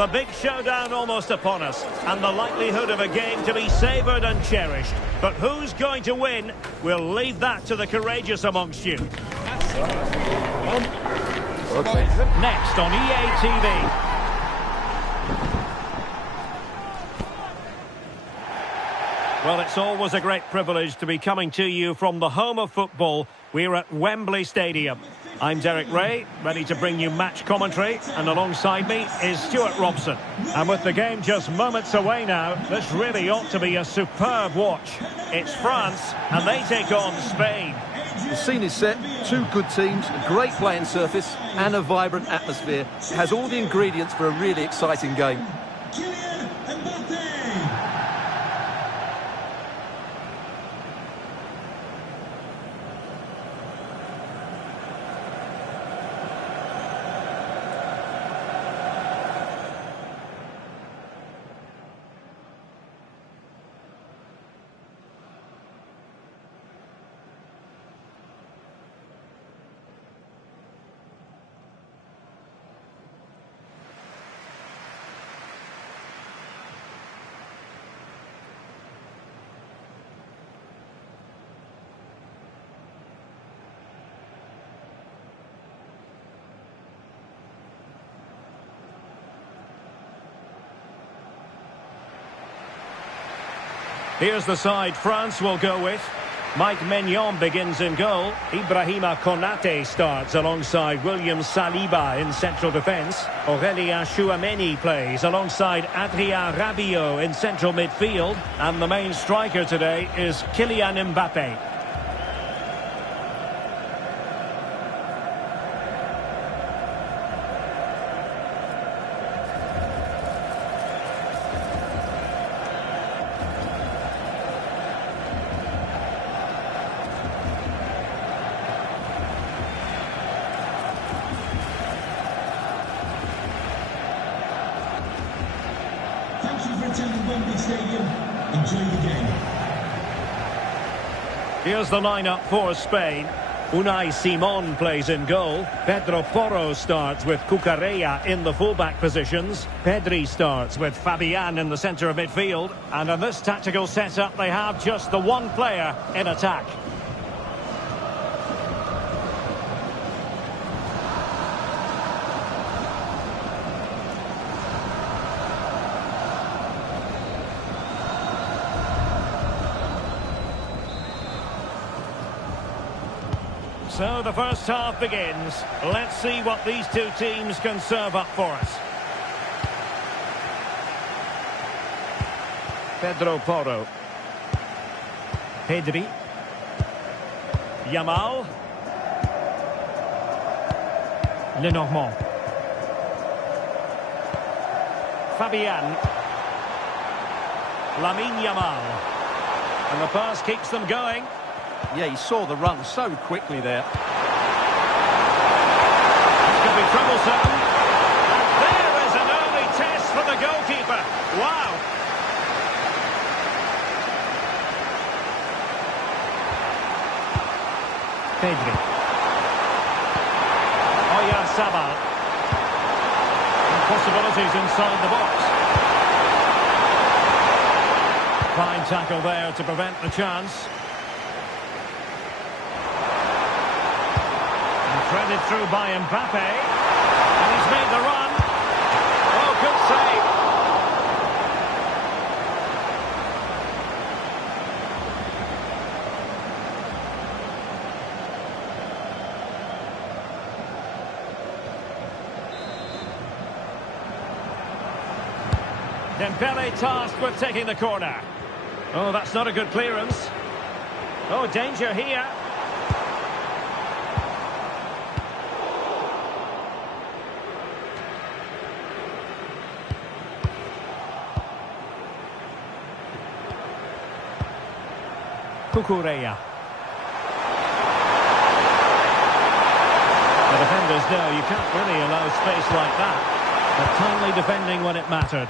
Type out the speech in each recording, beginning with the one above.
The big showdown almost upon us, and the likelihood of a game to be savoured and cherished. But who's going to win? We'll leave that to the courageous amongst you. Next on EA TV. Well, it's always a great privilege to be coming to you from the home of football. We're at Wembley Stadium. I'm Derek Ray, ready to bring you match commentary, and alongside me is Stuart Robson. And with the game just moments away now, this really ought to be a superb watch. It's France, and they take on Spain. The scene is set, two good teams, a great playing surface, and a vibrant atmosphere. It has all the ingredients for a really exciting game. Kylian Mbappé. Here's the side France will go with. Mike Maignan begins in goal. Ibrahima Konate starts alongside William Saliba in central defence. Aurélien Tchouameni plays alongside Adrien Rabiot in central midfield. And the main striker today is Kylian Mbappé. Thank you for attending Wembley Stadium. Enjoy the game. Here's the lineup for Spain. Unai Simon plays in goal. Pedro Porro starts with Cucurella in the fullback positions. Pedri starts with Fabian in the centre of midfield. And in this tactical setup, they have just the one player in attack. So the first half begins. Let's see what these two teams can serve up for us. Pedro Porro. Pedri. Yamal. Lenormand. Fabian. Lamine Yamal. And the pass keeps them going. Yeah, he saw the run so quickly there. This could be troublesome. And there is an early test for the goalkeeper. Wow. Pedri. Oyarzabal. Possibilities inside the box. Fine tackle there to prevent the chance. Threaded through by Mbappé. And he's made the run. Oh, good save. Dembele tasked with taking the corner. Oh, that's not a good clearance. Oh, danger here. Cucurella. The defenders know you can't really allow space like that. But timely defending when it mattered.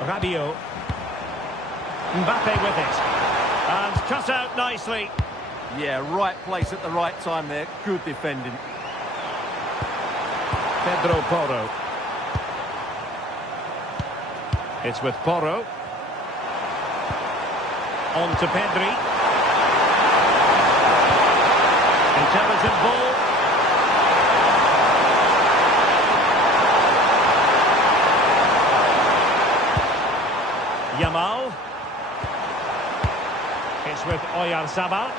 Rabiot. Mbappé with it. And cut out nicely. Yeah, right place at the right time there. Good defending. Pedro Porro. It's with Porro. On to Pedri. Intelligent ball. Yamal. It's with Oyarzabal.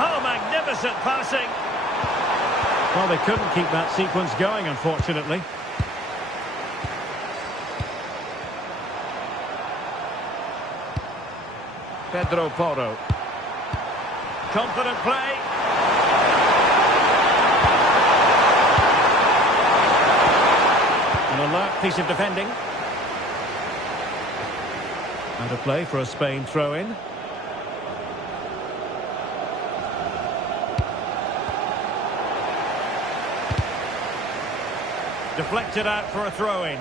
Oh, magnificent passing. Well, they couldn't keep that sequence going, unfortunately. Pedro Porro. Confident play. An alert piece of defending. And a play for a Spain throw-in. Deflected out for a throw-in.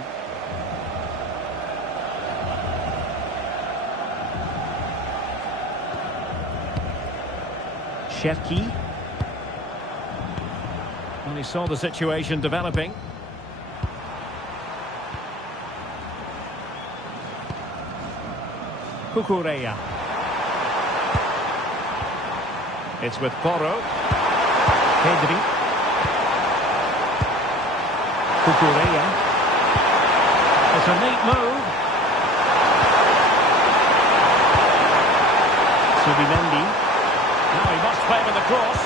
Cherki. Well, he saw the situation developing. Cucurella. It's with Porro. Pedri. Cucurella. It's a neat move. Subimendi. Now he must play with the cross.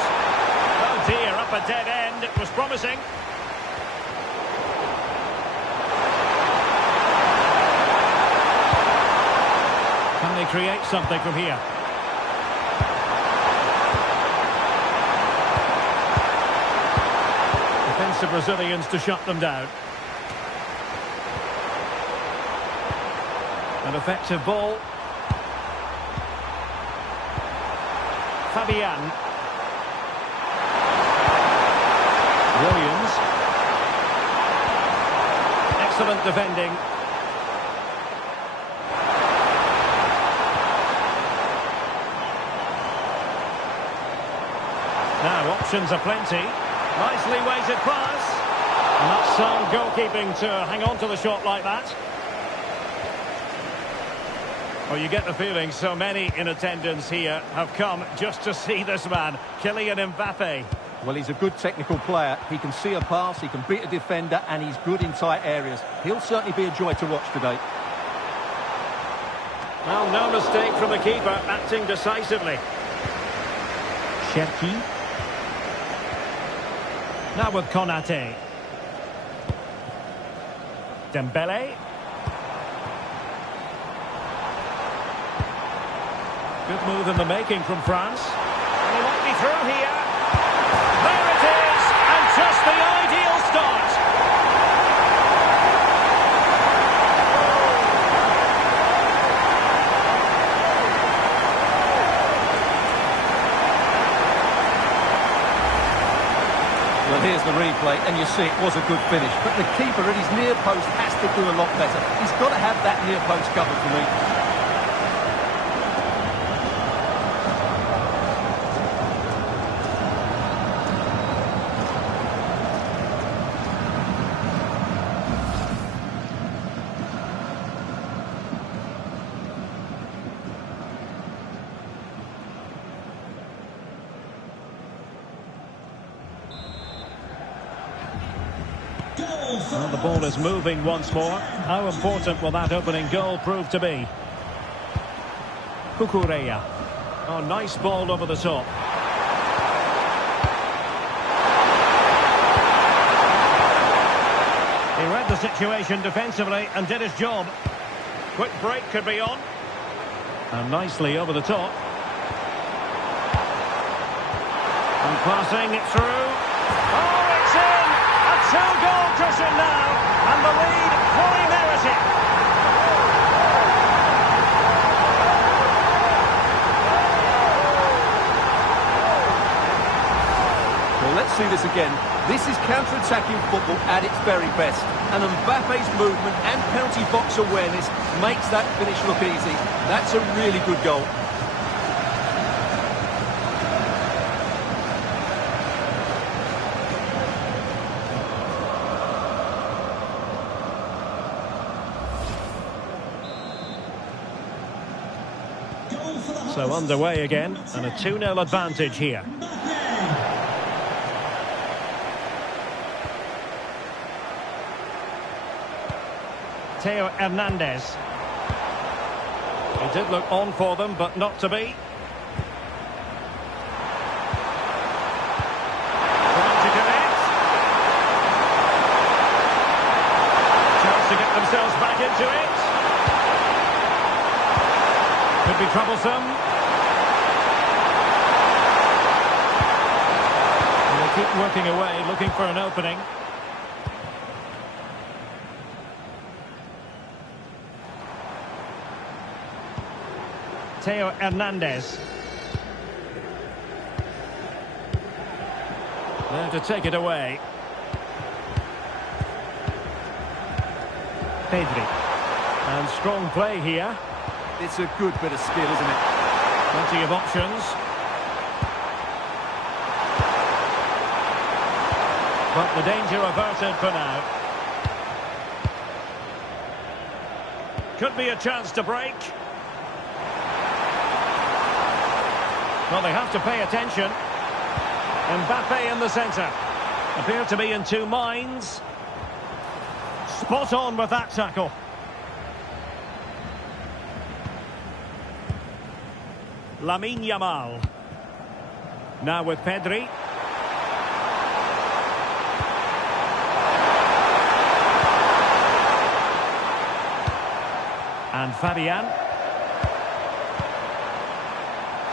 Oh dear, up a dead end. It was promising. Can they create something from here? Defensive Brazilians to shut them down. An effective ball. Fabian. Williams. Excellent defending. Now options are plenty. Nicely weighted pass. And that's sound goalkeeping to hang on to the shot like that. Well, you get the feeling so many in attendance here have come just to see this man, Kylian Mbappé. Well, he's a good technical player. He can see a pass, he can beat a defender, and he's good in tight areas. He'll certainly be a joy to watch today. Well, no mistake from the keeper, acting decisively. Cherki. Now with Konate. Dembele. Good move in the making from France. And he might be through here. There it is! And just the ideal start. Well, here's the replay, and you see it was a good finish. But the keeper at his near post has to do a lot better. He's got to have that near post covered for me. Well, the ball is moving once more. How important will that opening goal prove to be? Cucurella. Oh, nice ball over the top. He read the situation defensively and did his job. Quick break could be on. And nicely over the top. And passing it through. Oh, it's in! A two-goal cushion now, and the lead fully merited. Well, let's see this again. This is counter-attacking football at its very best. And Mbappe's movement and penalty box awareness makes that finish look easy. That's a really good goal. So underway again, and a 2-0 advantage here. Theo Hernandez. It did look on for them, but not to be. Trying to get it. Chance to get themselves back into it. Could be troublesome. They keep working away, looking for an opening. Theo Hernandez. There to take it away. Pedri. And strong play here. It's a good bit of skill, isn't it? Plenty of options. But the danger averted for now. Could be a chance to break. Well, they have to pay attention. Mbappé in the centre. Appear to be in two minds. Spot on with that tackle. Lamine Yamal. Now with Pedri. And Fabian.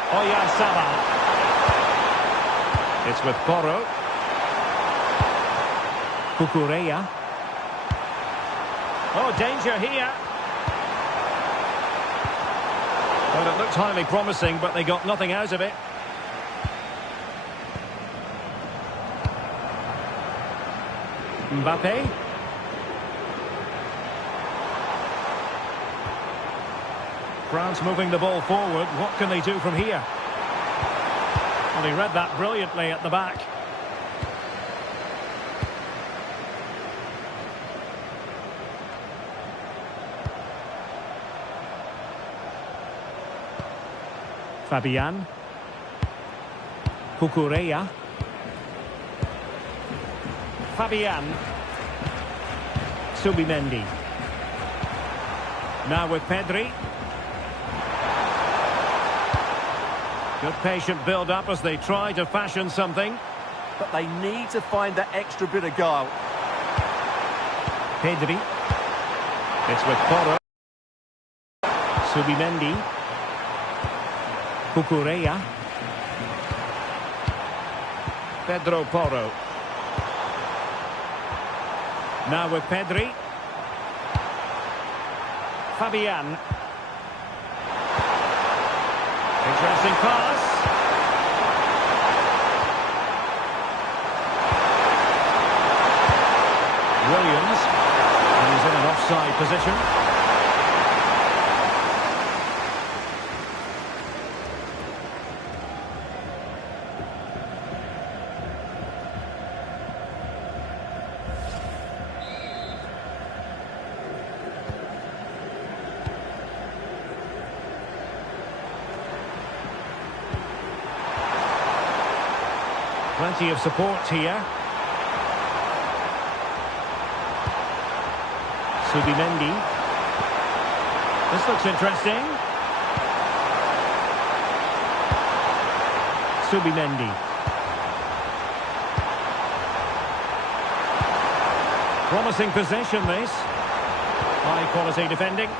Oyarzabal. It's with Porro. Cucurella. Oh, danger here. Well, it looked highly promising, but they got nothing out of it. Mbappé. France moving the ball forward. What can they do from here? Well, he read that brilliantly at the back. Fabian. Cucurella. Fabian. Subimendi. Now with Pedri. Good patient build-up as they try to fashion something. But they need to find that extra bit of guile. Pedri. It's with Porro. Subimendi. Cucurella. Pedro Porro. Now with Pedri. Fabian. Interesting pass. Williams. And he's in an offside position. Plenty of support here. Subimendi. This looks interesting. Subimendi. Promising possession, this. High quality defending.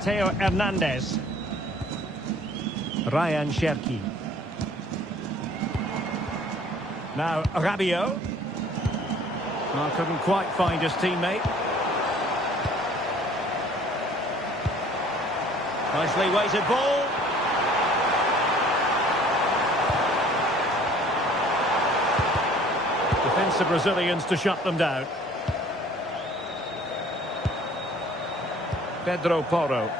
Theo Hernandez. Ryan Cherki. Now Rabiot. Well, couldn't quite find his teammate. Nicely weighted ball. against the Brazilians to shut them down. Pedro Porro.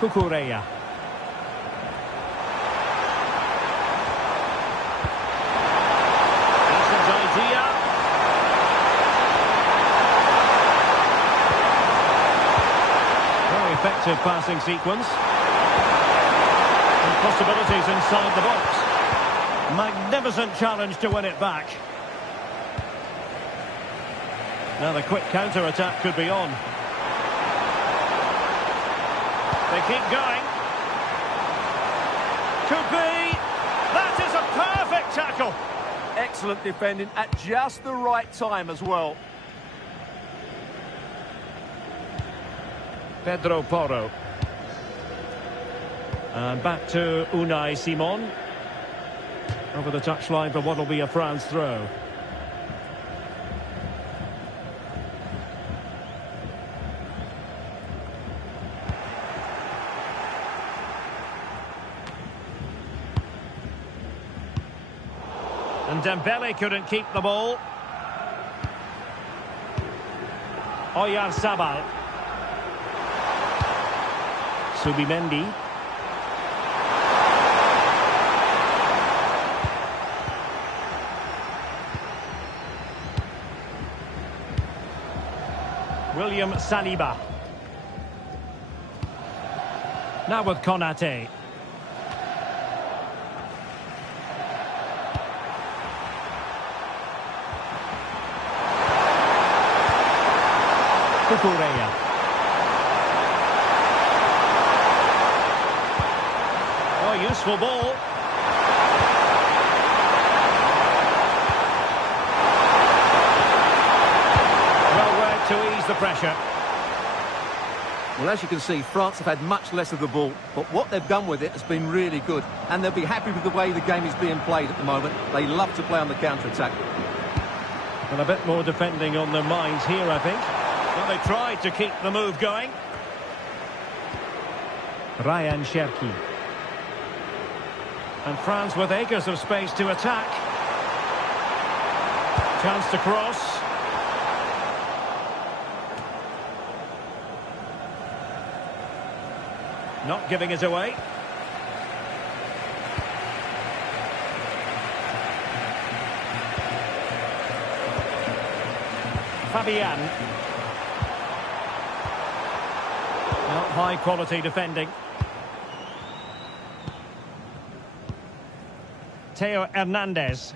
Cucurella. That's his idea. Very effective passing sequence. And possibilities inside the box. Magnificent challenge to win it back. Now the quick counter-attack could be on. They keep going. Could be. That is a perfect tackle. Excellent defending at just the right time as well. Pedro Porro. And back to Unai Simon. Over the touchline for what will be a France throw. And Dembele couldn't keep the ball. Oyarzabal. Subimendi. William Saliba. Now with Konate. Cucurella. Oh, useful ball. Well read to ease the pressure. Well, as you can see, France have had much less of the ball, but what they've done with it has been really good, and they'll be happy with the way the game is being played at the moment. They love to play on the counter-attack. And a bit more defending on their minds here, I think. Well, they tried to keep the move going. Ryan Cherki. And France with acres of space to attack. Chance to cross. Not giving it away. Fabian. Not high quality defending. Theo Hernandez.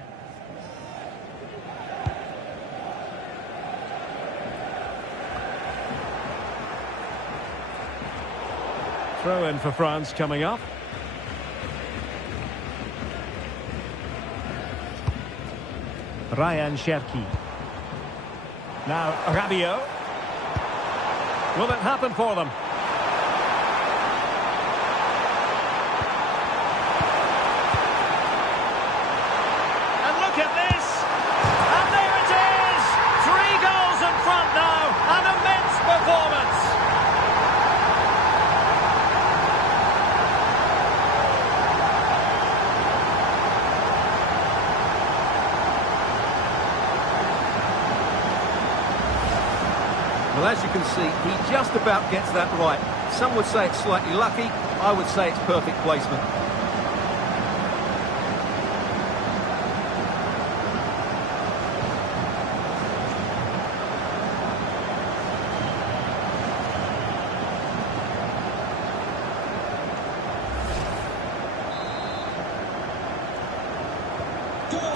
Throw in for France coming up. Ryan Cherki. Now Rabiot. Will it happen for them? And look at this! And there it is! 3 goals in front now. An immense performance. Well, as you can see, he just about gets that right. Some would say it's slightly lucky. I would say it's perfect placement.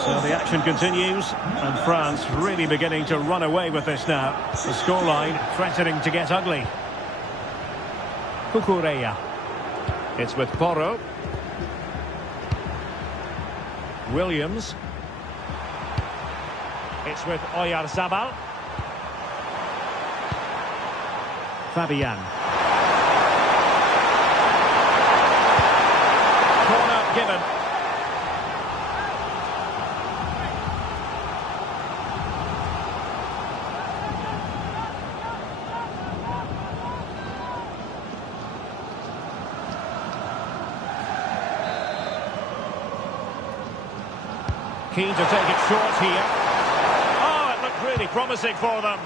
So the action continues, and France really beginning to run away with this now. The scoreline threatening to get ugly. Cucurella. It's with Porro. Williams. It's with Oyarzabal. Fabian. Corner given. Keen to take it short here. Oh, it looked really promising for them.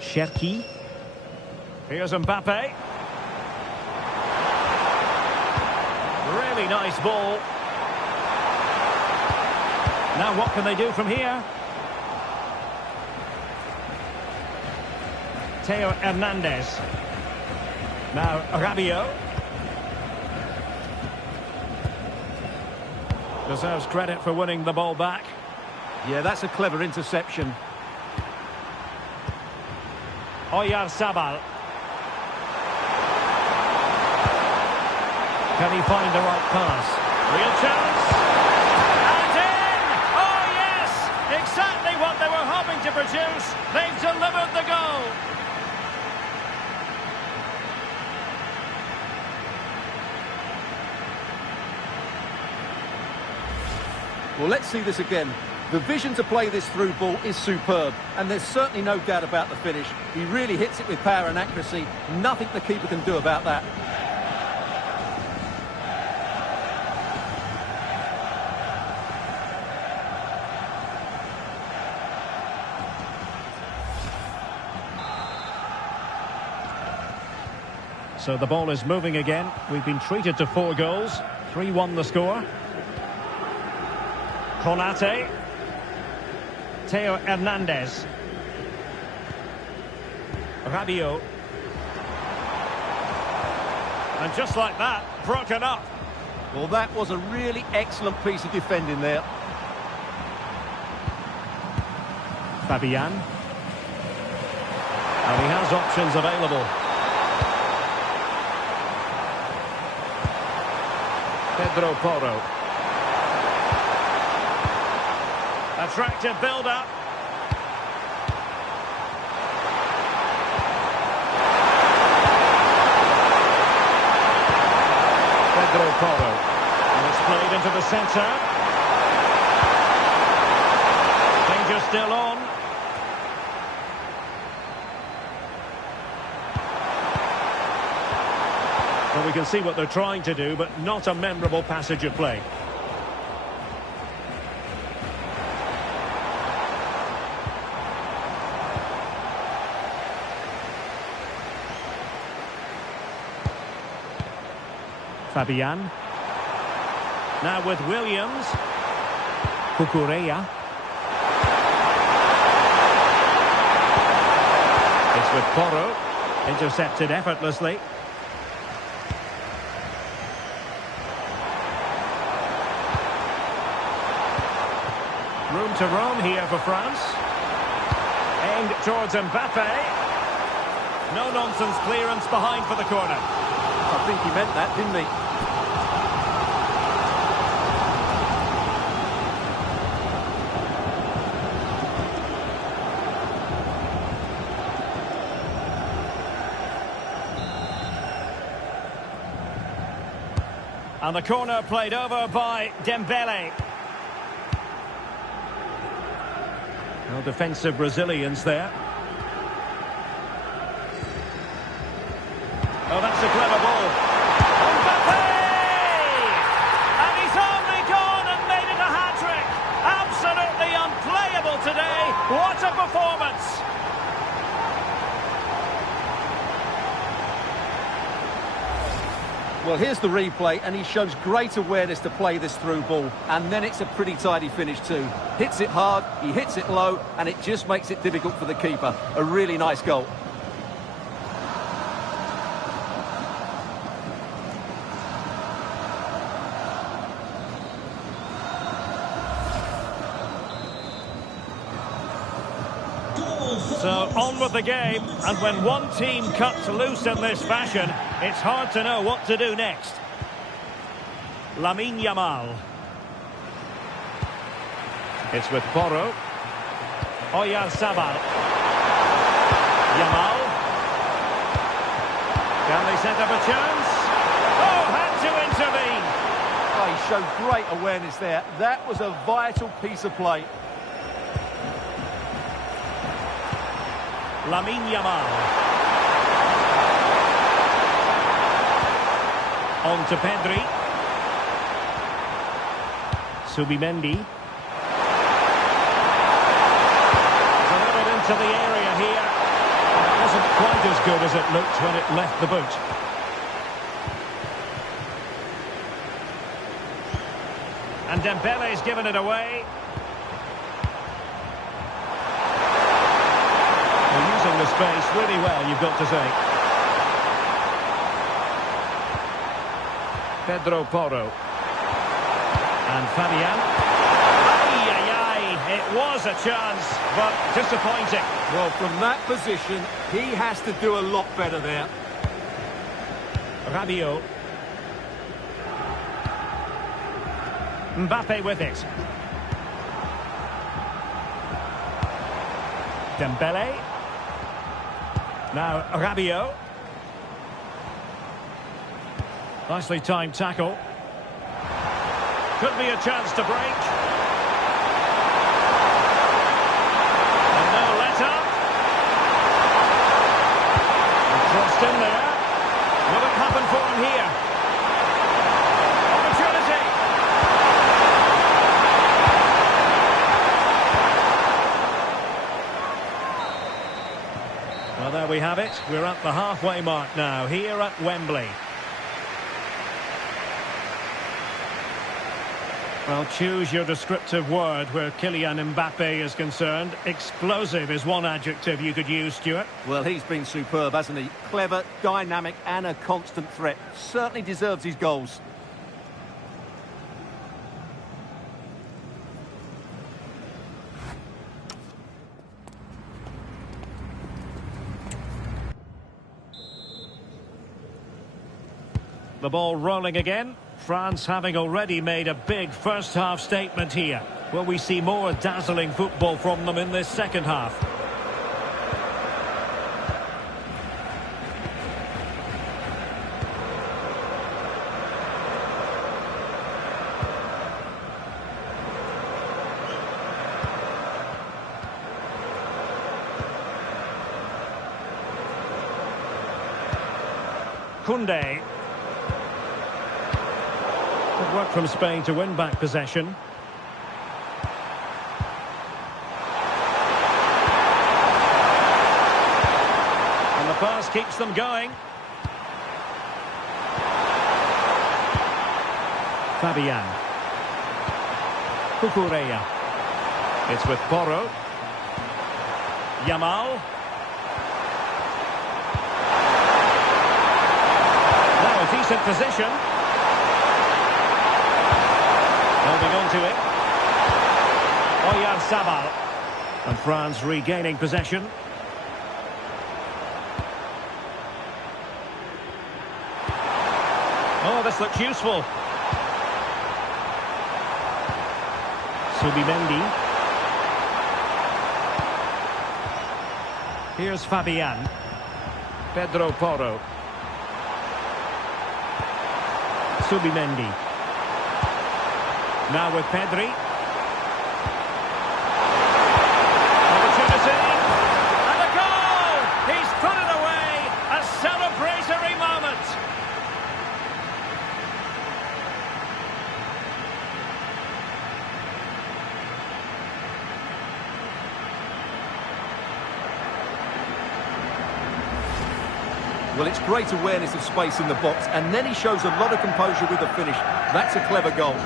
Cherki. Here's Mbappé. Really nice ball. Now what can they do from here? Theo Hernandez. Now Rabiot. Deserves credit for winning the ball back. Yeah, that's a clever interception. Oyarzabal. Can he find the right pass? Real chance. And in! Oh, yes! Exactly what they were hoping to produce. They've delivered the goal. Well, let's see this again. The vision to play this through ball is superb, and there's certainly no doubt about the finish. He really hits it with power and accuracy. Nothing the keeper can do about that. So the ball is moving again. We've been treated to 4 goals. 3-1 the score. Konate. Theo Hernandez. Rabiot. And just like that, broken up. Well, that was a really excellent piece of defending there. Fabian. And he has options available. Pedro Porro. Attractive build-up. Pedro Porro. And it's played into the centre. Danger still on. Well, we can see what they're trying to do, but not a memorable passage of play. Fabian. Now with Williams. Cucurella. It's with Porro. Intercepted effortlessly. Room to roam here for France. Aimed towards Mbappé. No-nonsense clearance behind for the corner. I think he meant that, didn't he? And the corner played over by Dembele. No defensive resilience there. Oh, that's a clever ball. Mbappé! And he's only gone and made it a hat-trick. Absolutely unplayable today. What a performance. Well, here's the replay, and he shows great awareness to play this through ball. And then it's a pretty tidy finish too. Hits it hard, he hits it low, and it just makes it difficult for the keeper. A really nice goal. So on with the game, and when one team cuts loose in this fashion, it's hard to know what to do next. Lamine Yamal. It's with Porro. Oyarzabal. Yamal. Can they set up a chance? Oh, had to intervene. Oh, he showed great awareness there. That was a vital piece of play. Lamine Yamal. On to Pedri. Subimendi. Delivered into the area here. It wasn't quite as good as it looked when it left the boot. And Dembele's given it away. They're using the space really well, you've got to say. Pedro Porro. And Fabian. Ay, ay, ay. It was a chance, but disappointing. Well, from that position, he has to do a lot better there. Rabiot. Mbappé with it. Dembele. Now Rabiot. Nicely timed tackle. Could be a chance to break. And no let up. Crossed in there. Will it happen for him here? Opportunity. Well, there we have it. We're at the halfway mark now, here at Wembley. Well, choose your descriptive word where Kylian Mbappé is concerned. Explosive is one adjective you could use, Stuart. Well, he's been superb, hasn't he? Clever, dynamic and a constant threat. Certainly deserves his goals. The ball rolling again. France having already made a big first-half statement here. Will we see more dazzling football from them in this second half? Koundé. Good work from Spain to win back possession. And the pass keeps them going. Fabian. Cucurella. It's with Porro. Yamal. Now a decent position. Holding on to it. Oyarzabal. And France regaining possession. Oh, this looks useful. Subimendi. Here's Fabian. Pedro Porro. Subimendi. Now with Pedri. Opportunity. And a goal! He's put it away. A celebratory moment. Well, it's great awareness of space in the box, and then he shows a lot of composure with the finish. That's a clever goal.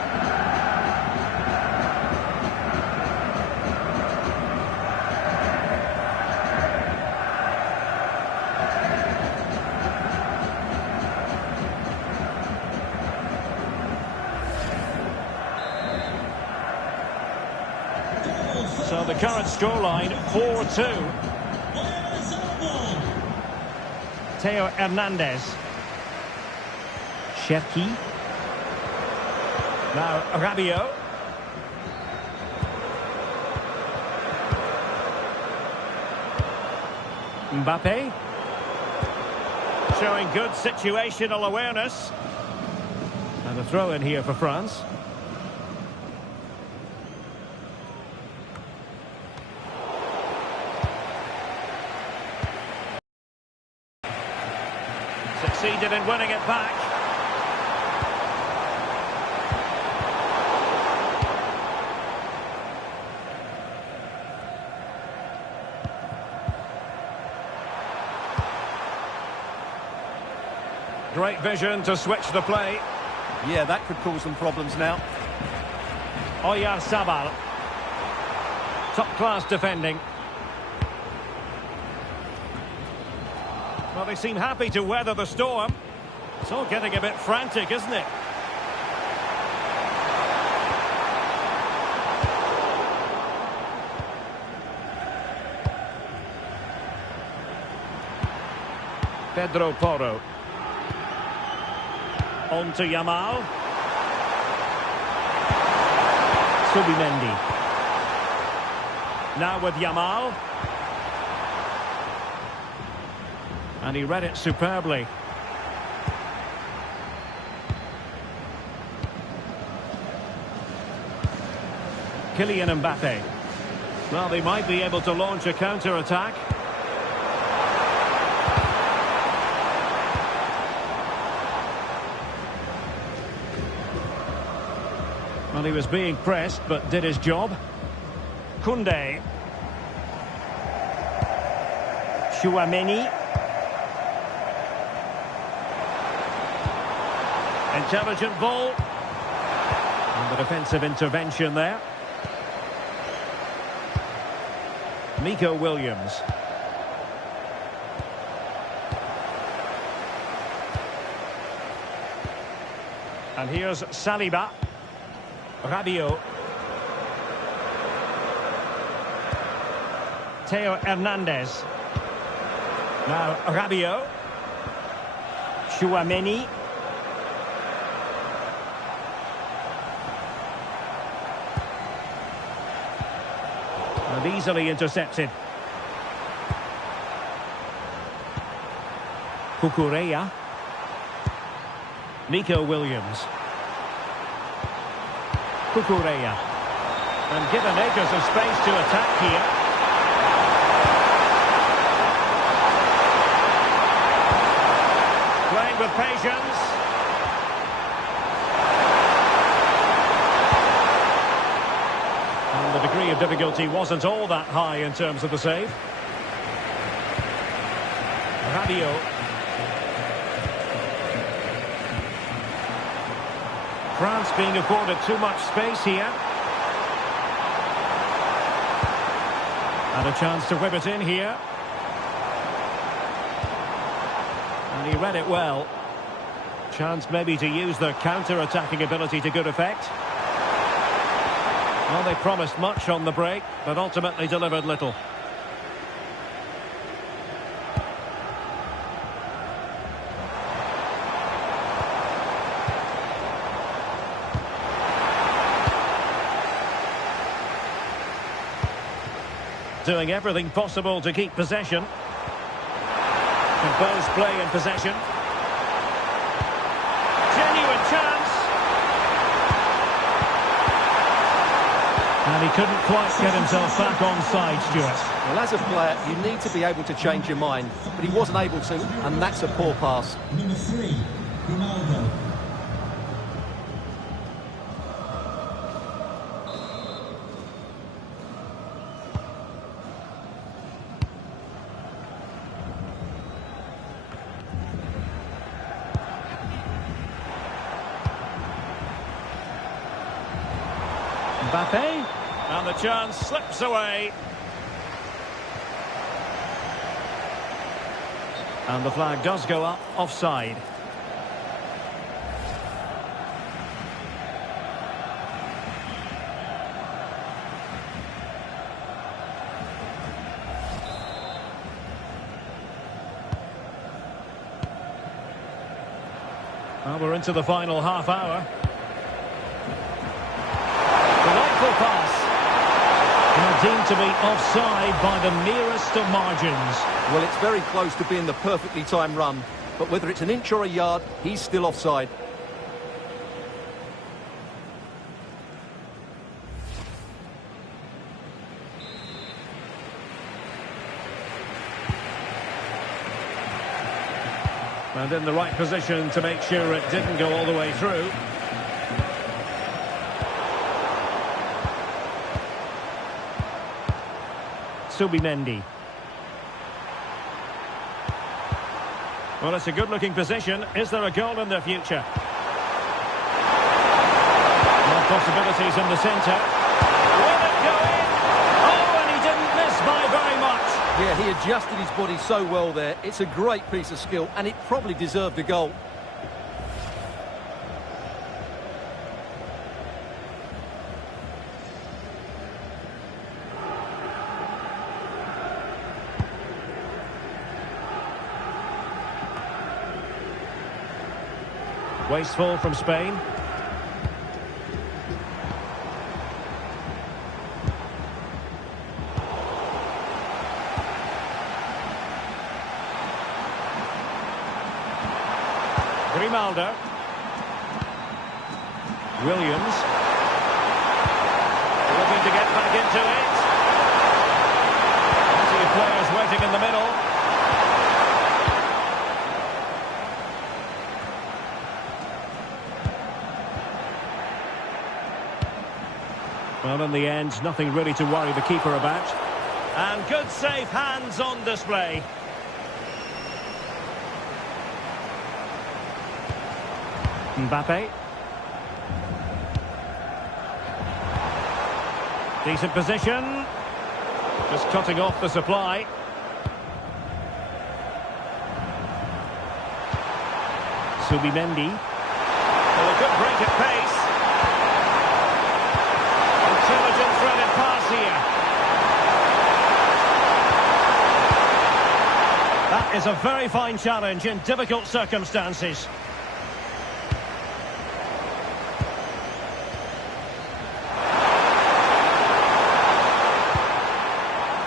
So the current scoreline, 4-2. Theo Hernandez. Cherki. Now Rabiot. Mbappé. Showing good situational awareness. And a throw in here for France. succeeded in winning it back. Great vision to switch the play. Yeah, that could cause some problems now. Oyarzabal. Top-class defending. Well, they seem happy to weather the storm. It's all getting a bit frantic, isn't it? Pedro Porro. On to Yamal. Subimendi. Now with Yamal. And he read it superbly. Kylian Mbappé. Well, they might be able to launch a counter-attack. Well, he was being pressed, but did his job. Koundé. Chouameni. Intelligent ball. And the defensive intervention there. Nico Williams. And here's Saliba. Rabiot. Theo Hernandez. Now Rabiot. Chouameni. And easily intercepted. Cucurella. Nico Williams. Cucurella. And given acres of space to attack here. Playing with patience. And the degree of difficulty wasn't all that high in terms of the save. Rabiot. France being afforded too much space here. And a chance to whip it in here. And he read it well. Chance maybe to use the counter-attacking ability to good effect. Well, they promised much on the break, but ultimately delivered little. Doing everything possible to keep possession. Composed play in possession. Genuine chance. And he couldn't quite get himself back on side, Stuart. Well, as a player, you need to be able to change your mind, but he wasn't able to, and that's a poor pass. Number 3, Ronaldo. Mbappé, and the chance slips away. And the flag does go up, offside. Well, we're into the final half hour. Delightful pass. Now deemed to be offside by the merest of margins. Well, it's very close to being the perfectly timed run, but whether it's an inch or a yard, he's still offside. And in the right position to make sure it didn't go all the way through. Subimendi. Well, it's a good-looking position. Is there a goal in the future? More possibilities in the centre. Will it go in? Oh, and he didn't miss by very much. Yeah, he adjusted his body so well there. It's a great piece of skill, and it probably deserved a goal. Wasteful from Spain. Grimaldo. Williams. Looking to get back into it. Plenty of players waiting in the middle. Well, in the end, nothing really to worry the keeper about. And good safe hands on display. Mbappé. Decent position. Just cutting off the supply. Subimendi. Well, a good break at pace. Intelligent threaded pass here. That is a very fine challenge in difficult circumstances.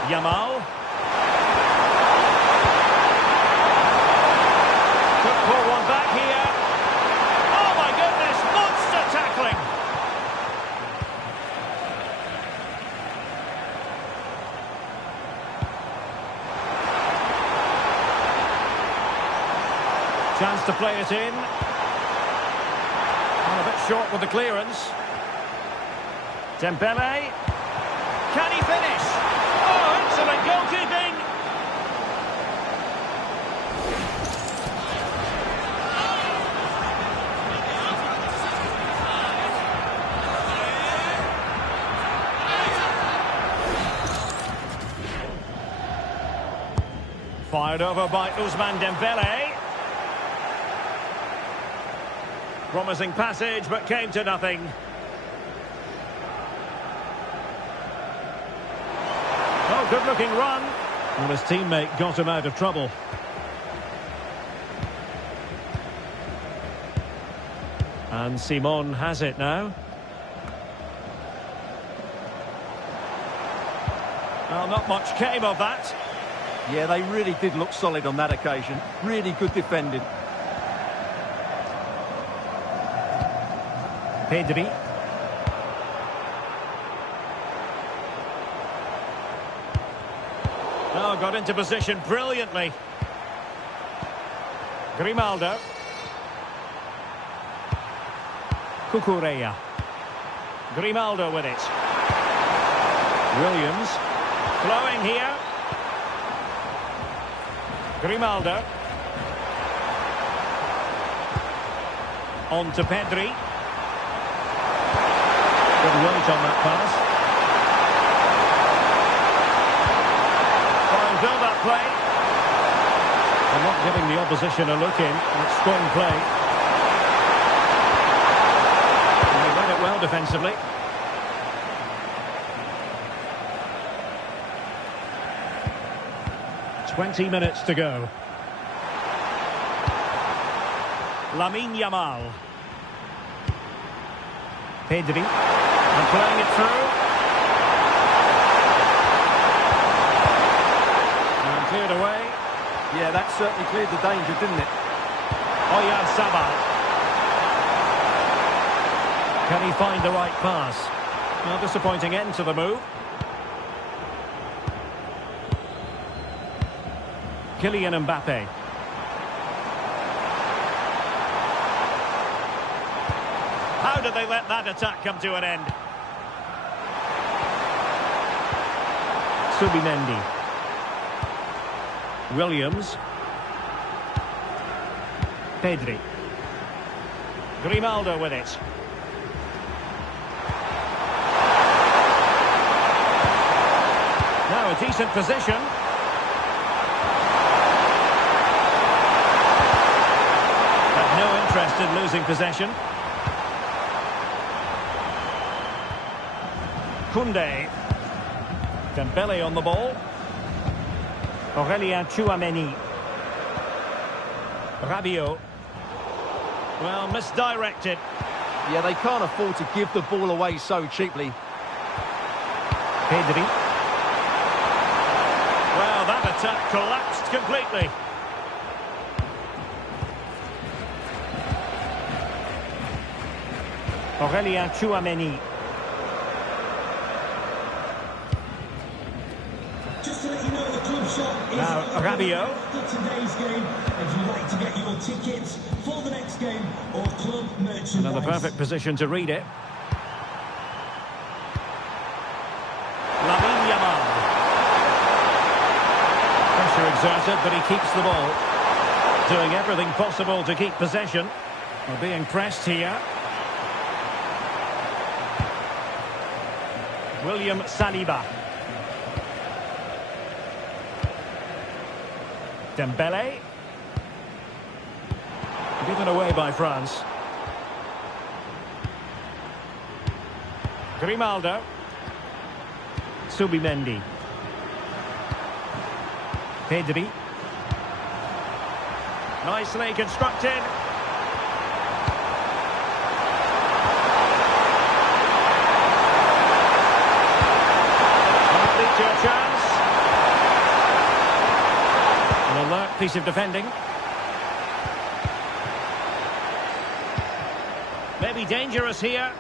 Yamal. Could pull one back here. Oh my goodness, monster tackling. Chance to play it in. And a bit short with the clearance. Dembele. Can he finish? Oh, excellent goalkeeping! Fired over by Ousmane Dembele. Promising passage, but came to nothing. Oh, good-looking run. Well, his teammate got him out of trouble. And Simon has it now. Well, not much came of that. Yeah, they really did look solid on that occasion. Really good defending. Pedri. Oh, got into position brilliantly. Grimaldo. Cucurella. Grimaldo with it. Williams. Flowing here. Grimaldo. On to Pedri. Good weight on that pass. Fine build-up play. And not giving the opposition a look in. It's strong play. And they read it well defensively. "20 minutes to go. Lamine Yamal. Pedri. And playing it through. And cleared away. Yeah, that certainly cleared the danger, didn't it? Oyarzabal. Can he find the right pass? Well, disappointing end to the move. Kylian Mbappé. How did they let that attack come to an end? Subimendi. Williams. Pedri. Grimaldo with it. Now a decent position. Had no interest in losing possession. Koundé. Dembele on the ball. Aurélien Tchouameni. Rabiot. Well, misdirected. Yeah, they can't afford to give the ball away so cheaply. Pedri. Well, that attack collapsed completely. Aurélien Tchouameni. Just to let you know, the club shop is Now, Rabiot. after today's game. If you'd like to get your tickets for the next game or club merchandise. Another perfect position to read it. Lamine Yamal. Pressure exerted, but he keeps the ball. Doing everything possible to keep possession. We're being pressed here. William Saliba. Dembele. Given away by France. Grimaldo. Subimendi. Pedri. Nicely constructed. Might lead to a chance. An alert piece of defending. Maybe dangerous here.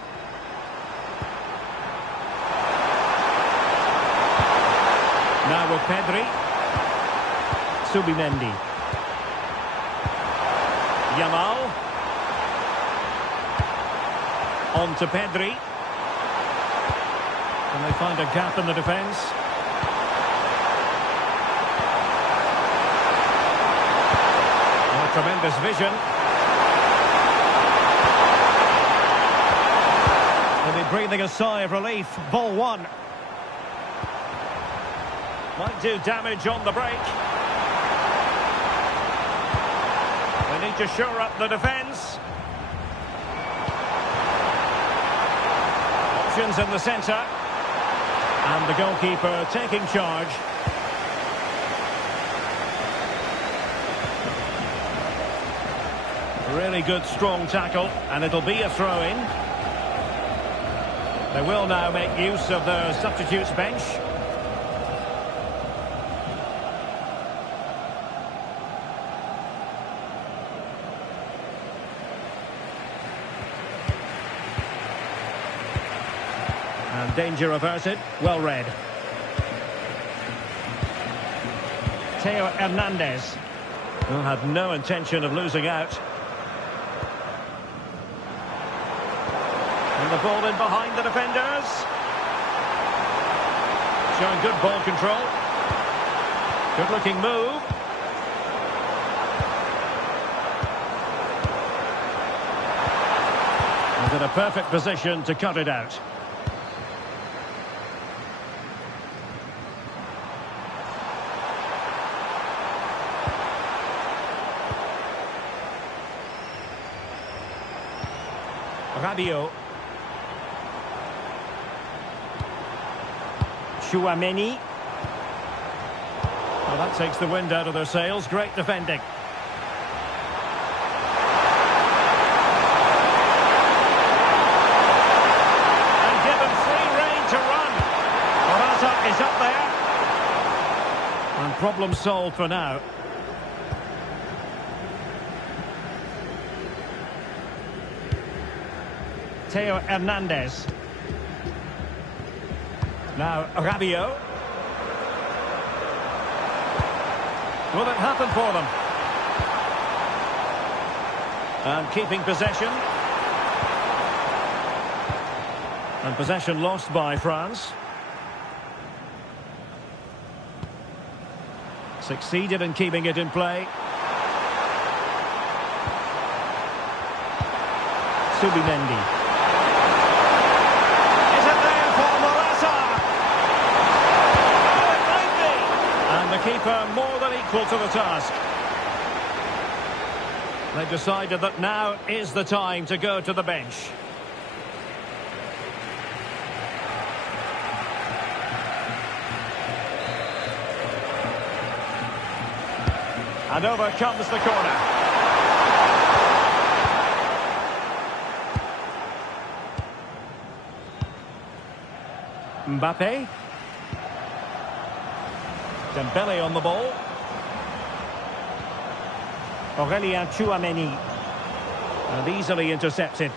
Now with Pedri. Subimendi. Yamal. On to Pedri. Can they find a gap in the defence? Oh, tremendous vision. They'll be breathing a sigh of relief. Ball one. Might do damage on the break. They need to shore up the defence. Options in the centre. And the goalkeeper taking charge. Really good, strong tackle. And it'll be a throw-in. They will now make use of their substitutes bench. And danger averted. Well read. Theo Hernandez, who had no intention of losing out. And the ball in behind the defenders. Showing good ball control. Good looking move. He's in a perfect position to cut it out. Rabiot. Tchouameni. Well, that takes the wind out of their sails. Great defending. And given free rein to run. Morata is up there. And problem solved for now. Theo Hernandez. Now Rabiot. Will it happen for them? And keeping possession. And possession lost by France. Succeeded in keeping it in play. Subimendi. Is it there for Morata? Oh, it might be! And the keeper more than equal to the task. They've decided that now is the time to go to the bench. And over comes the corner. Mbappé. Dembele on the ball. Aurelien Tchouameni. And easily intercepted.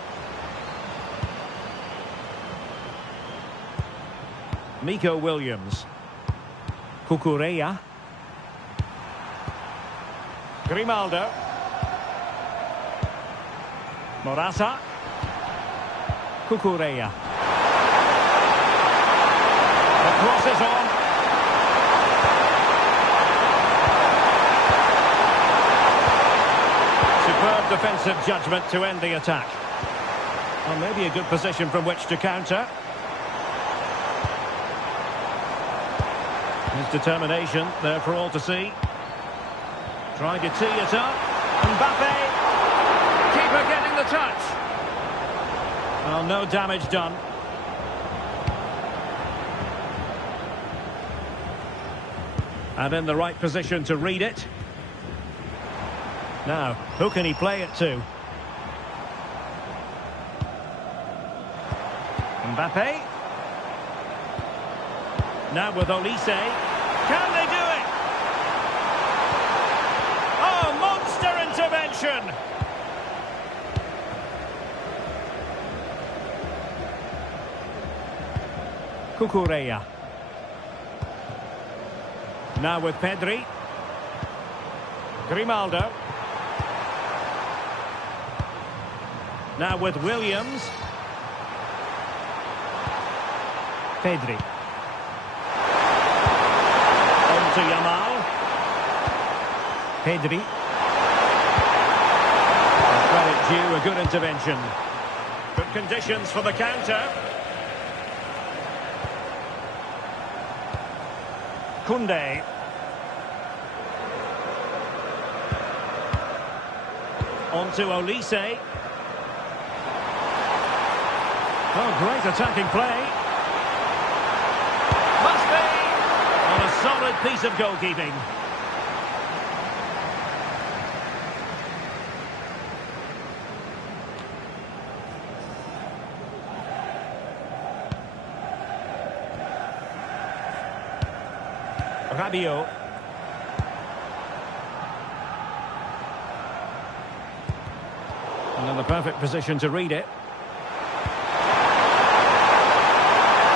Nico Williams. Cucurella. Grimaldo. Morata. Cucurella. The cross is on. Superb defensive judgment to end the attack. Well, maybe a good position from which to counter. His determination there for all to see. Trying to tee it up. Mbappé. Keeper getting the touch. Well, no damage done. And in the right position to read it. Now, who can he play it to? Mbappé. Now with Olise. Can they do it? Oh, monster intervention! Cucurella. Now with Pedri. Grimaldo. Now with Williams. Pedri. On to Yamal. Pedri. Credit due, a good intervention. Good conditions for the counter. Koundé. On to Olise. Oh, great attacking play. Must be! On a solid piece of goalkeeping. Rabiot. And in the perfect position to read it.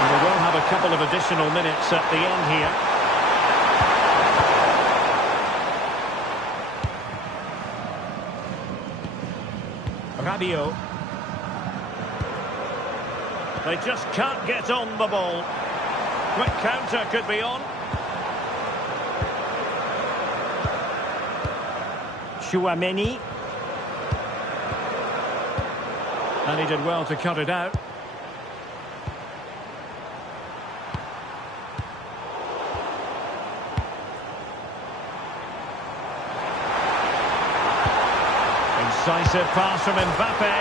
And we will have a couple of additional minutes at the end here. Rabiot. They just can't get on the ball. Quick counter could be on. Tchouameni. And he did well to cut it out. Incisive pass from Mbappé.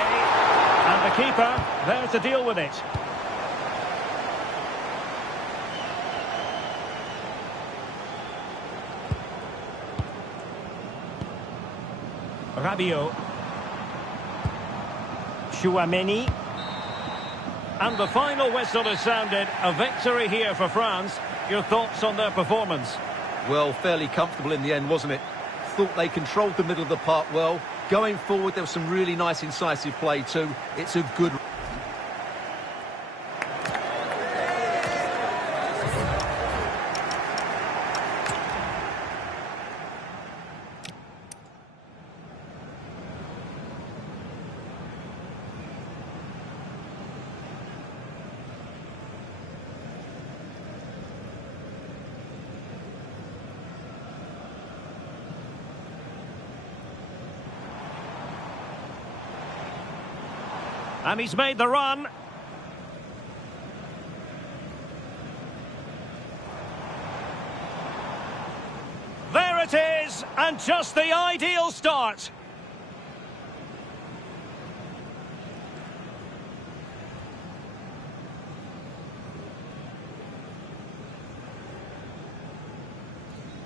And the keeper there to deal with it. Rabiot. Tchouameni. And the final whistle is sounded. A victory here for France. Your thoughts on their performance? Well, fairly comfortable in the end, wasn't it? Thought they controlled the middle of the park well. Going forward, there was some really nice incisive play too. It's a good... And he's made the run. There it is, and just the ideal start.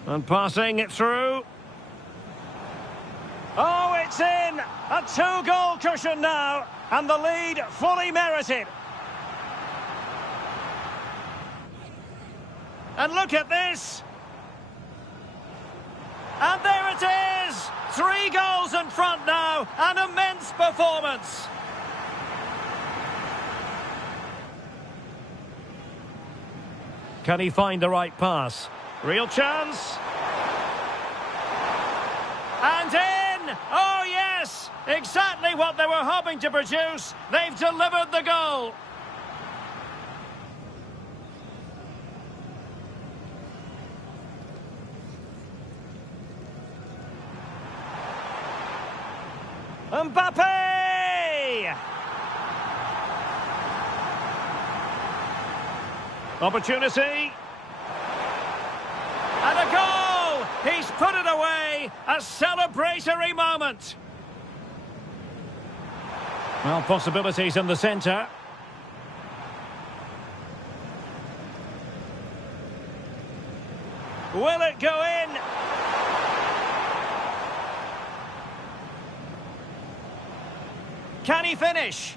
And passing it through. Oh, it's in! A two-goal cushion now, and the lead fully merited. And look at this! And there it is! 3 goals in front now, an immense performance. Can he find the right pass? Real chance. And in! Oh yes! Exactly what they were hoping to produce. They've delivered the goal. Mbappé! Opportunity. And a goal! He's put it away! A celebratory moment! Well, possibilities in the centre. Will it go in? Can he finish?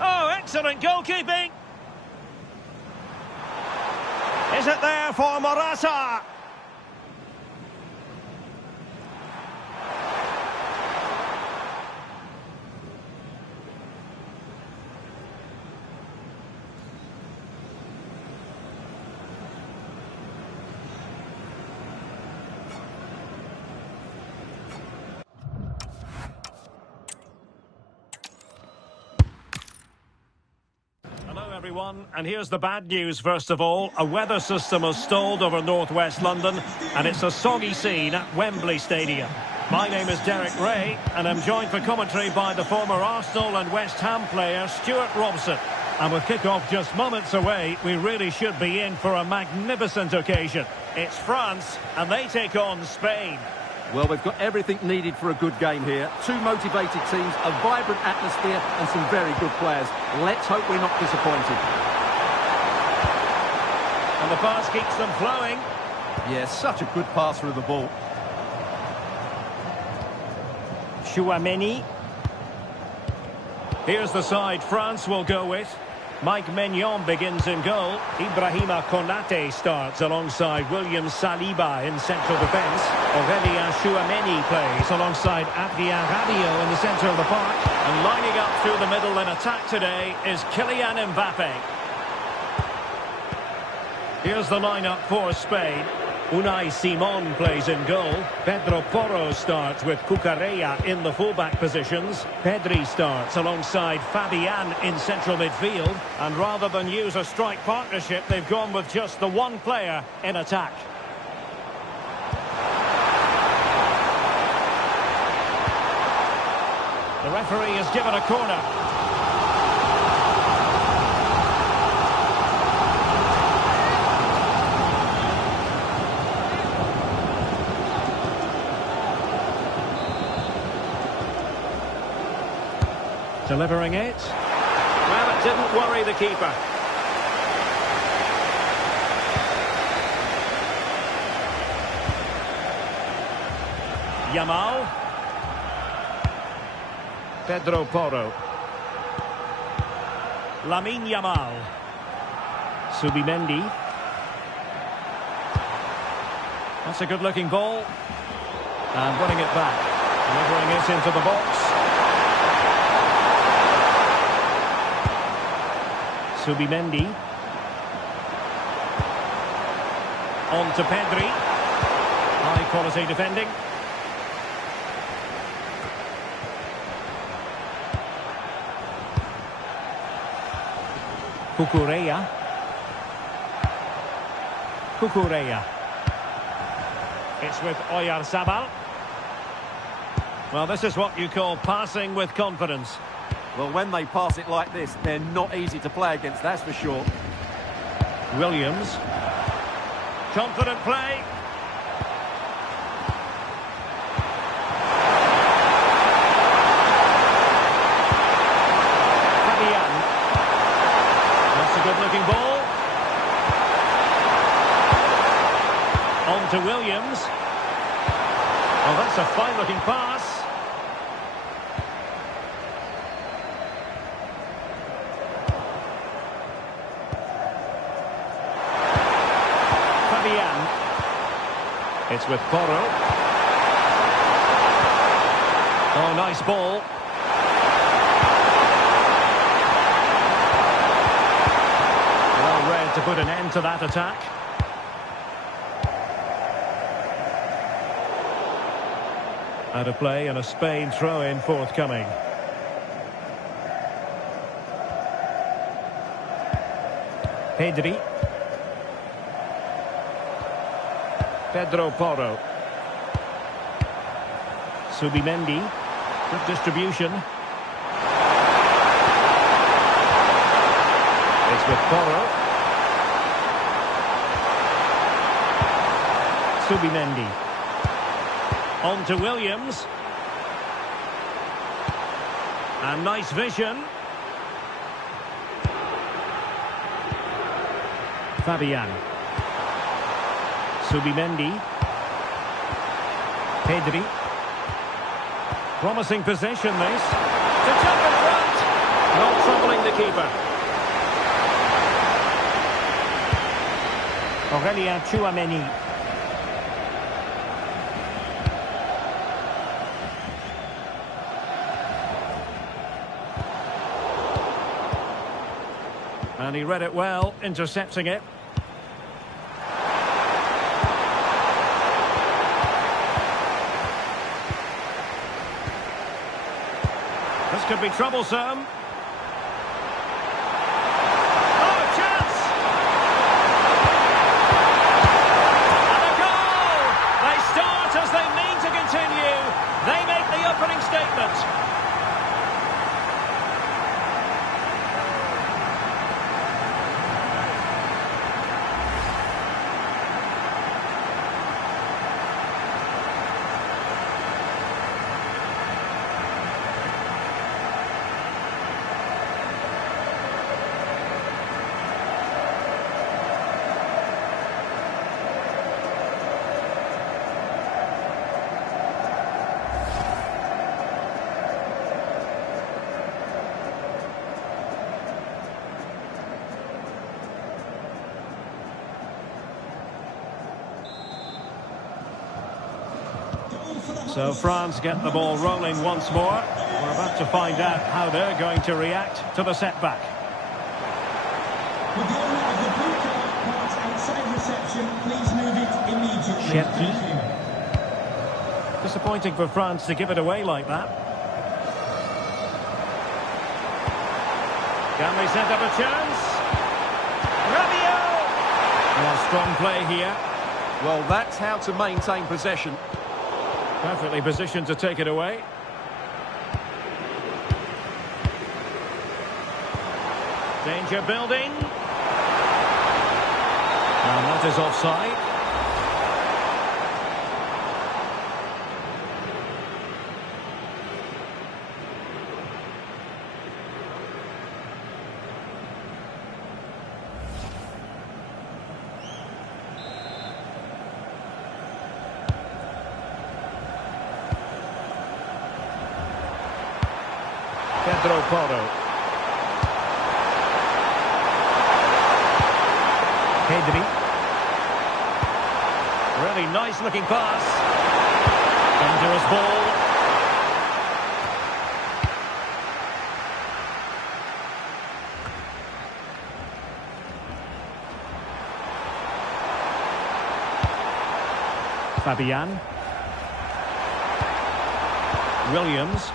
Oh, excellent goalkeeping! Is it there for Morata? Everyone, and here's the bad news first of all. A weather system has stalled over northwest London, and it's a soggy scene at Wembley Stadium. My name is Derek Ray, and I'm joined for commentary by the former Arsenal and West Ham player Stuart Robson. And with kick-off just moments away, we really should be in for a magnificent occasion. It's France, and they take on Spain. Well, we've got everything needed for a good game here. Two motivated teams, a vibrant atmosphere and some very good players. Let's hope we're not disappointed. And the pass keeps them flowing. Yeah, such a good passer of the ball. Chouameni. Here's the side France will go with. Mike Maignan begins in goal. Ibrahima Konate starts alongside William Saliba in central defence. Aurelien Chouameni plays alongside Adrien Rabiot in the centre of the park. And lining up through the middle in attack today is Kylian Mbappé. Here's the lineup for Spain. Unai Simon plays in goal. Pedro Porro starts with Cucurella in the fullback positions. Pedri starts alongside Fabian in central midfield. And rather than use a strike partnership, they've gone with just the one player in attack. The referee has given a corner. Delivering it. Well, it didn't worry the keeper. Yamal. Pedro Porro. Lamine Yamal. Subimendi. That's a good-looking ball. And winning it back. Delivering it into the box. Subimendi. On to Pedri. High quality defending. Cucurella. Cucurella. It's with Oyarzabal. Well, this is what you call passing with confidence. Well, when they pass it like this, they're not easy to play against, that's for sure. Williams. Confident play. Fabian. That's a good-looking ball. On to Williams. Oh, that's a fine-looking pass. Fabian. It's with Porro. Oh, nice ball. Well read to put an end to that attack. Out of play and a Spain throw-in forthcoming. Pedri. Pedro Porro. Subimendi. Good distribution. It's with Porro. Subimendi. On to Williams. And nice vision. Fabian. Subimendi. Pedri. Promising possession this. To jump in front. Not troubling the keeper. Aurélien Tchouameni. And he read it well, intercepting it. This could be troublesome. Oh, chance! And a goal! They start as they mean to continue. They make the opening statement. So France get the ball rolling once more. We're about to find out how they're going to react to the setback. With the owner of the blue card marked outside reception, please move it immediately. Thank you. Disappointing for France to give it away like that. Can they set up a chance? Rabiot! Well, strong play here. Well, that's how to maintain possession. Perfectly positioned to take it away. Danger building. And that is offside. Pedro Porro. Pedri. Really nice looking pass. Dangerous ball. Fabian. Williams.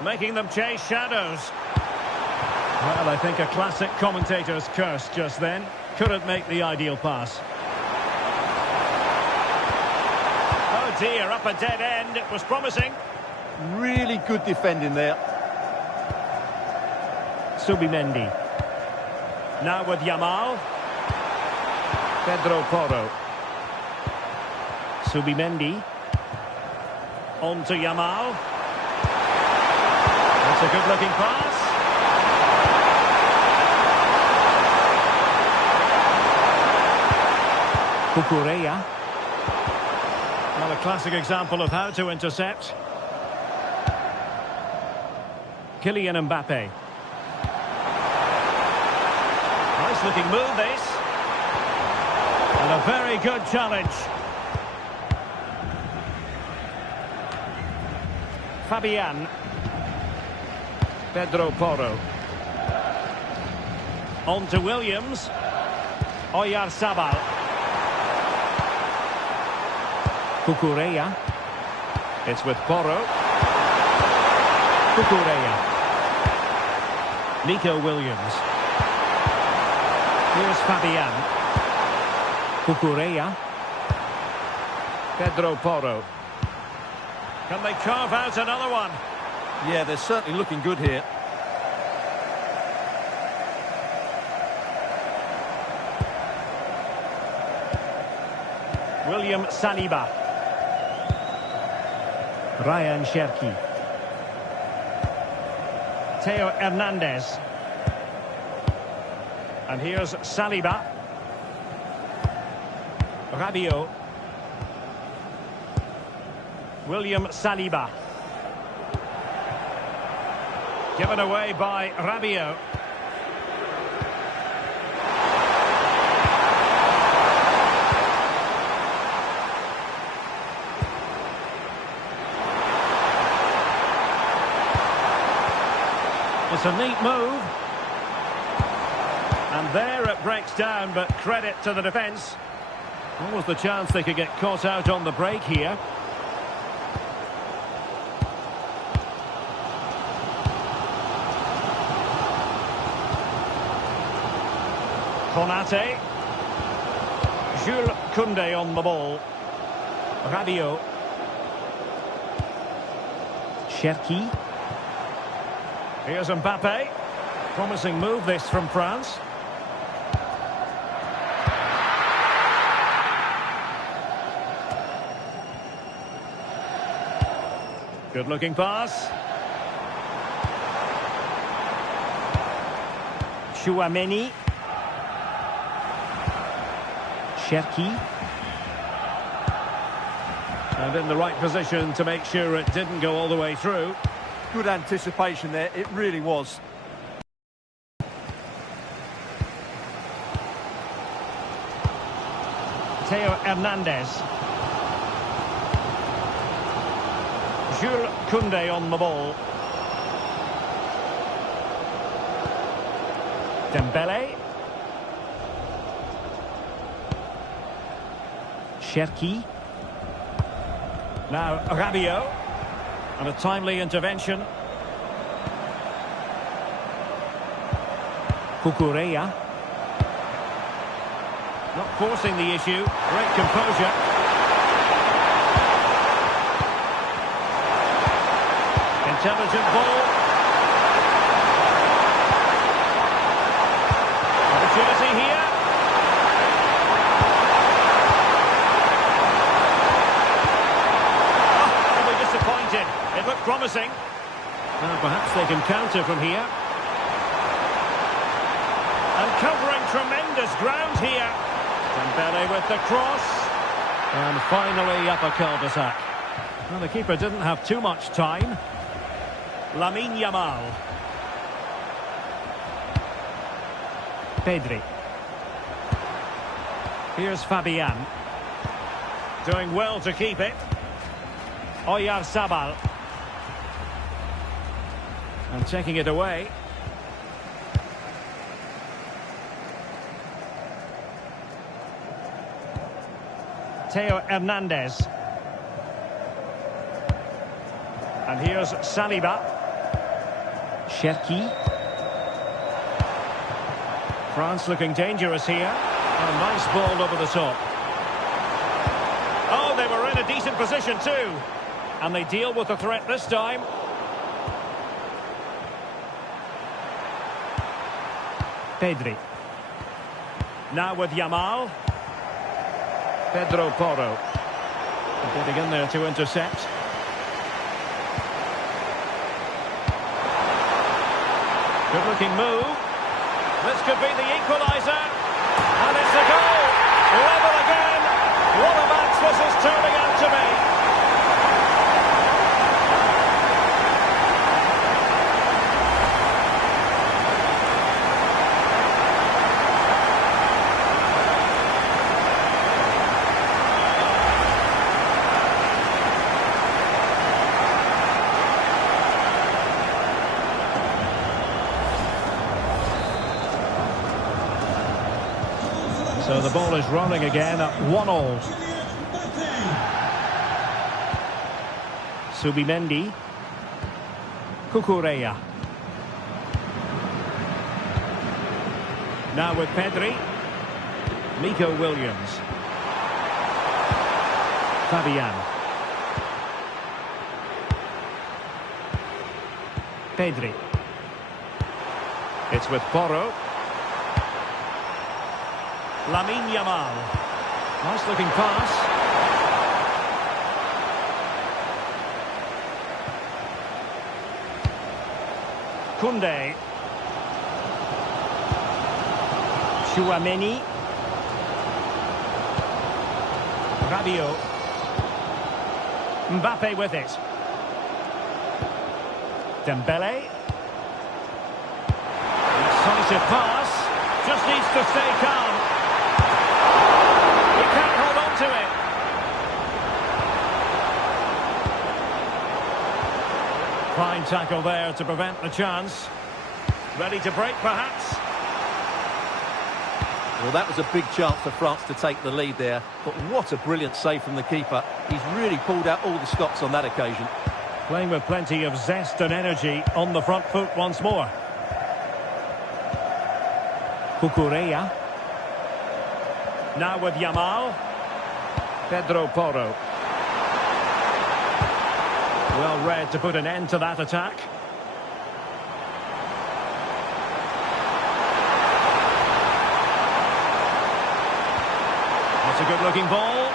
Making them chase shadows. Well, I think a classic commentator's curse just then. Couldn't make the ideal pass. dear, up a dead end. It was promising. Really good defending there. Subimendi. Now with Yamal. Pedro Porro. Subimendi. On to Yamal. That's a good-looking pass. Cucurella. Well, a classic example of how to intercept. Kylian Mbappé. Nice looking move, this. And a very good challenge. Fabian. Pedro Porro. On to Williams. Oyarzabal. Cucurella. It's with Porro. Cucurella. Nico Williams. Here's Fabian. Cucurella. Pedro Porro. Can they carve out another one? Yeah, they're certainly looking good here. William Saliba. Ryan Cherki. Theo Hernandez. And here's Saliba. Rabiot. William Saliba. Given away by Rabiot. It's a neat move. And there it breaks down, but credit to the defence. What was the chance they could get caught out on the break here? Konate. Jules Koundé on the ball. Rabiot. Cherki. Here's Mbappé. Promising move this from France. Good looking pass. Chouameni. Cherki. And in the right position to make sure it didn't go all the way through. Good anticipation there, it really was. Theo Hernandez. Jules Koundé on the ball. Dembele. Cherki. Now Rabiot. And a timely intervention. Cucurella. Not forcing the issue. Great composure. Intelligent ball. Opportunity here. It looked promising. Well, perhaps they can counter from here. And covering tremendous ground here. Dembele with the cross. And finally up a cul-de-sac. Well, the keeper didn't have too much time. Lamine Yamal. Pedri. Here's Fabian. Doing well to keep it. Oyarzabal. And taking it away. Theo Hernandez. And here's Saliba. Cherki. France looking dangerous here. A nice ball over the top. Oh, they were in it decent position too. And they deal with the threat this time. Pedri. Now with Yamal. Pedro Porro. Getting in there to intercept. Good looking move. This could be the equaliser. And it's a goal. Level again. What a match this is turning out to be. So the ball is rolling again at 1-1. Subimendi. Cucurella. Now with Pedri. Nico Williams. Fabian. Pedri. It's with Porro. Lamine Yamal. Nice looking pass. Koundé. Chouameni. Rabiot. Mbappé with it. Dembele. Decisive pass. Just needs to stay calm. He can't hold on to it. Fine tackle there to prevent the chance. Ready to break, perhaps. Well, that was a big chance for France to take the lead there. But what a brilliant save from the keeper. He's really pulled out all the stops on that occasion. Playing with plenty of zest and energy on the front foot once more. Cucurella. Now with Yamal. Pedro Porro. Well read to put an end to that attack. That's a good-looking ball.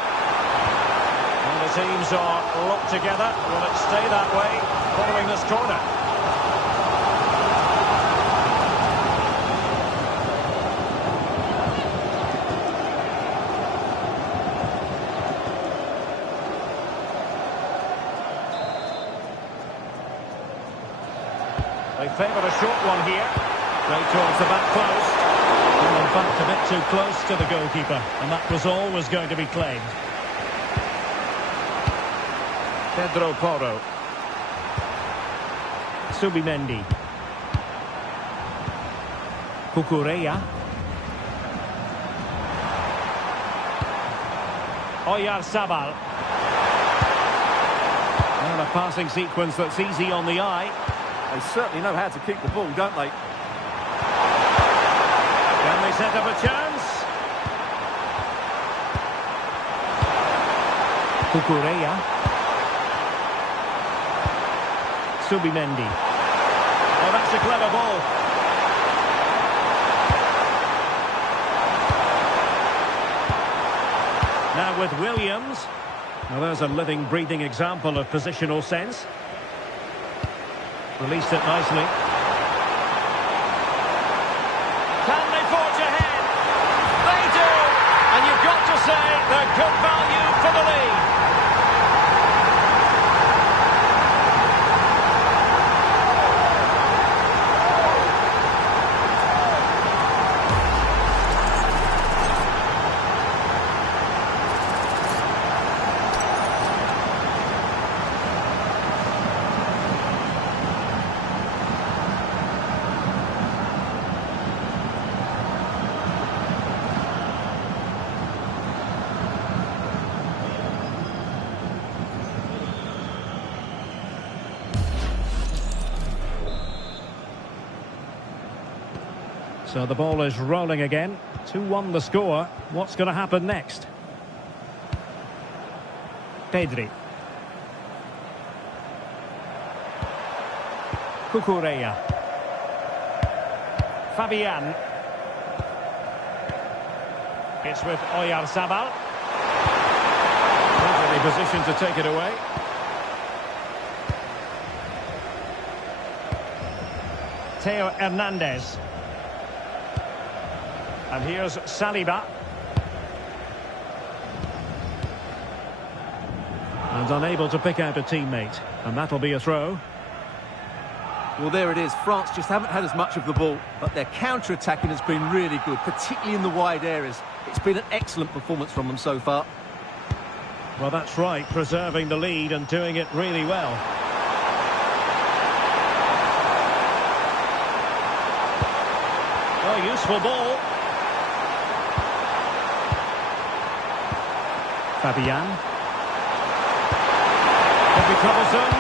And the teams are locked together. Will it stay that way following this corner? They favour a short one here. Straight towards the back post. And in fact a bit too close to the goalkeeper. And that was always going to be claimed. Pedro Porro. Subimendi. Cucurella. Oyarzabal. And a passing sequence that's easy on the eye. They certainly know how to keep the ball, don't they? Can they set up a chance? Cucurella. Subimendi. Oh, that's a clever ball. Now with Williams. Well, there's a living, breathing example of positional sense. Released it nicely. Can they forge ahead? They do! And you've got to say they're good value for the lead. So the ball is rolling again. 2-1 the score. What's going to happen next? Pedri. Cucurella. Fabian. It's with Oyarzabal. Not in a position to take it away. Theo Hernandez. And here's Saliba. And unable to pick out a teammate. And that'll be a throw. Well, there it is. France just haven't had as much of the ball, but their counter-attacking has been really good, particularly in the wide areas. It's been an excellent performance from them so far. Well, that's right, preserving the lead and doing it really well. Oh, useful ball. Fabian. Could be troublesome.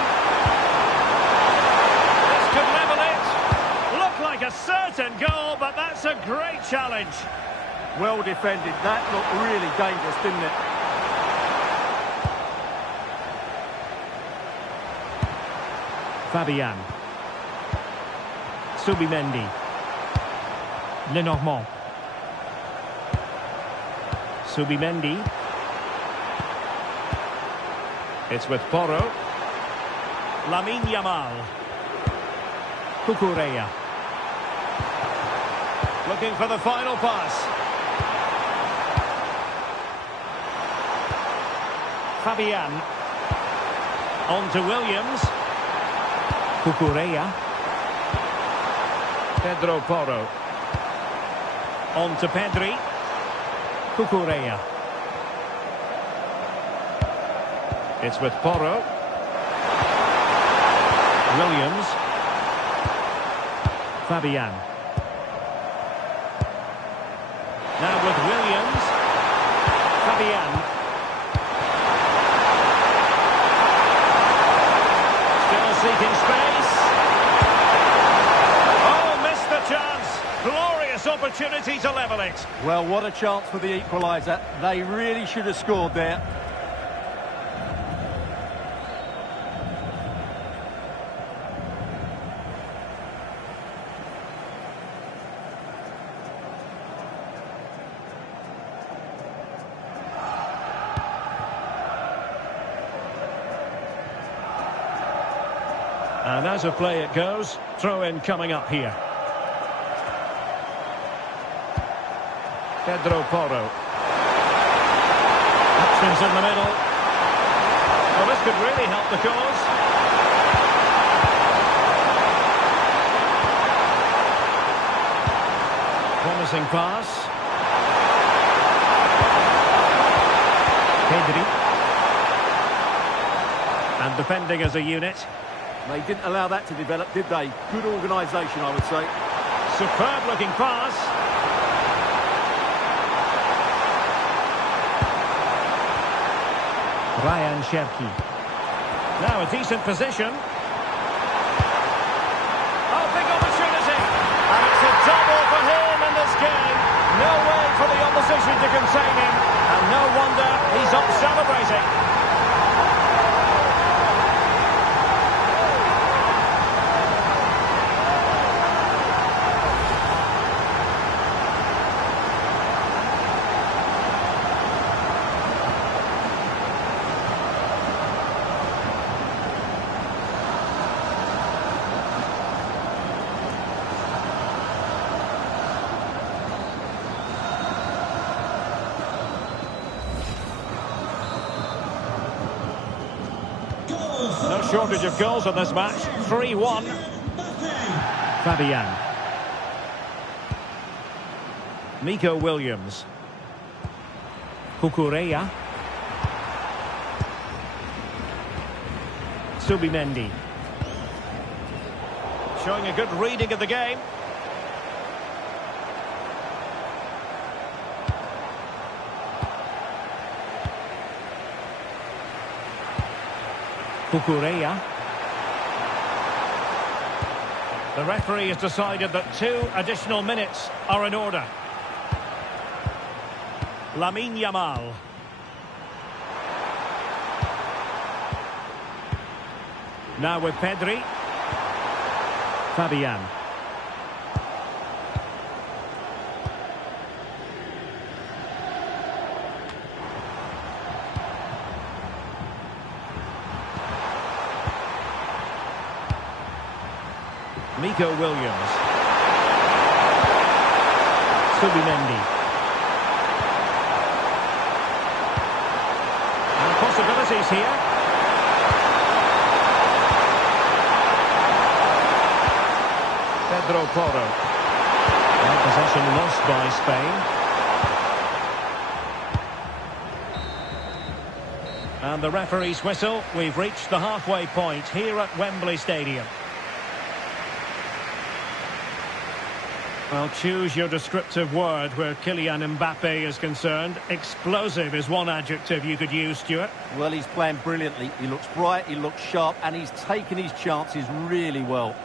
This could level it. Looked like a certain goal, but that's a great challenge. Well defended. That looked really dangerous, didn't it? Fabian. Subimendi. Lenormand. Subimendi. It's with Porro. Lamine Yamal. Cucurella. Looking for the final pass. Fabian. On to Williams. Cucurella. Pedro Porro. On to Pedri. Cucurella. It's with Porro. Williams. Fabian. Now with Williams. Fabian. Still seeking space. Oh, missed the chance. Glorious opportunity to level it. Well, what a chance for the equaliser. They really should have scored there. And as a play it goes, throw-in coming up here. Pedro Porro. Options in the middle. Well, this could really help the cause. Promising pass. Pedri. And defending as a unit. They didn't allow that to develop, did they? Good organisation, I would say. Superb looking pass. Ryan Cherki. Now a decent position. Oh, big opportunity. And it's a double for him in this game. No way for the opposition to contain him. And no wonder he's up celebrating. No shortage of goals in this match. 3-1. Fabian. Nico Williams. Cucurella. Subimendi. Showing a good reading of the game. Cucurella. The referee has decided that 2 additional minutes are in order. Lamine Yamal. Now with Pedri. Fabian. Nico Williams. Subimendi. And possibilities here. Pedro Porro. And possession lost by Spain. And the referee's whistle. We've reached the halfway point here at Wembley Stadium. Well, choose your descriptive word where Kylian Mbappé is concerned. Explosive is one adjective you could use, Stuart. Well, he's playing brilliantly. He looks bright, he looks sharp, and he's taken his chances really well.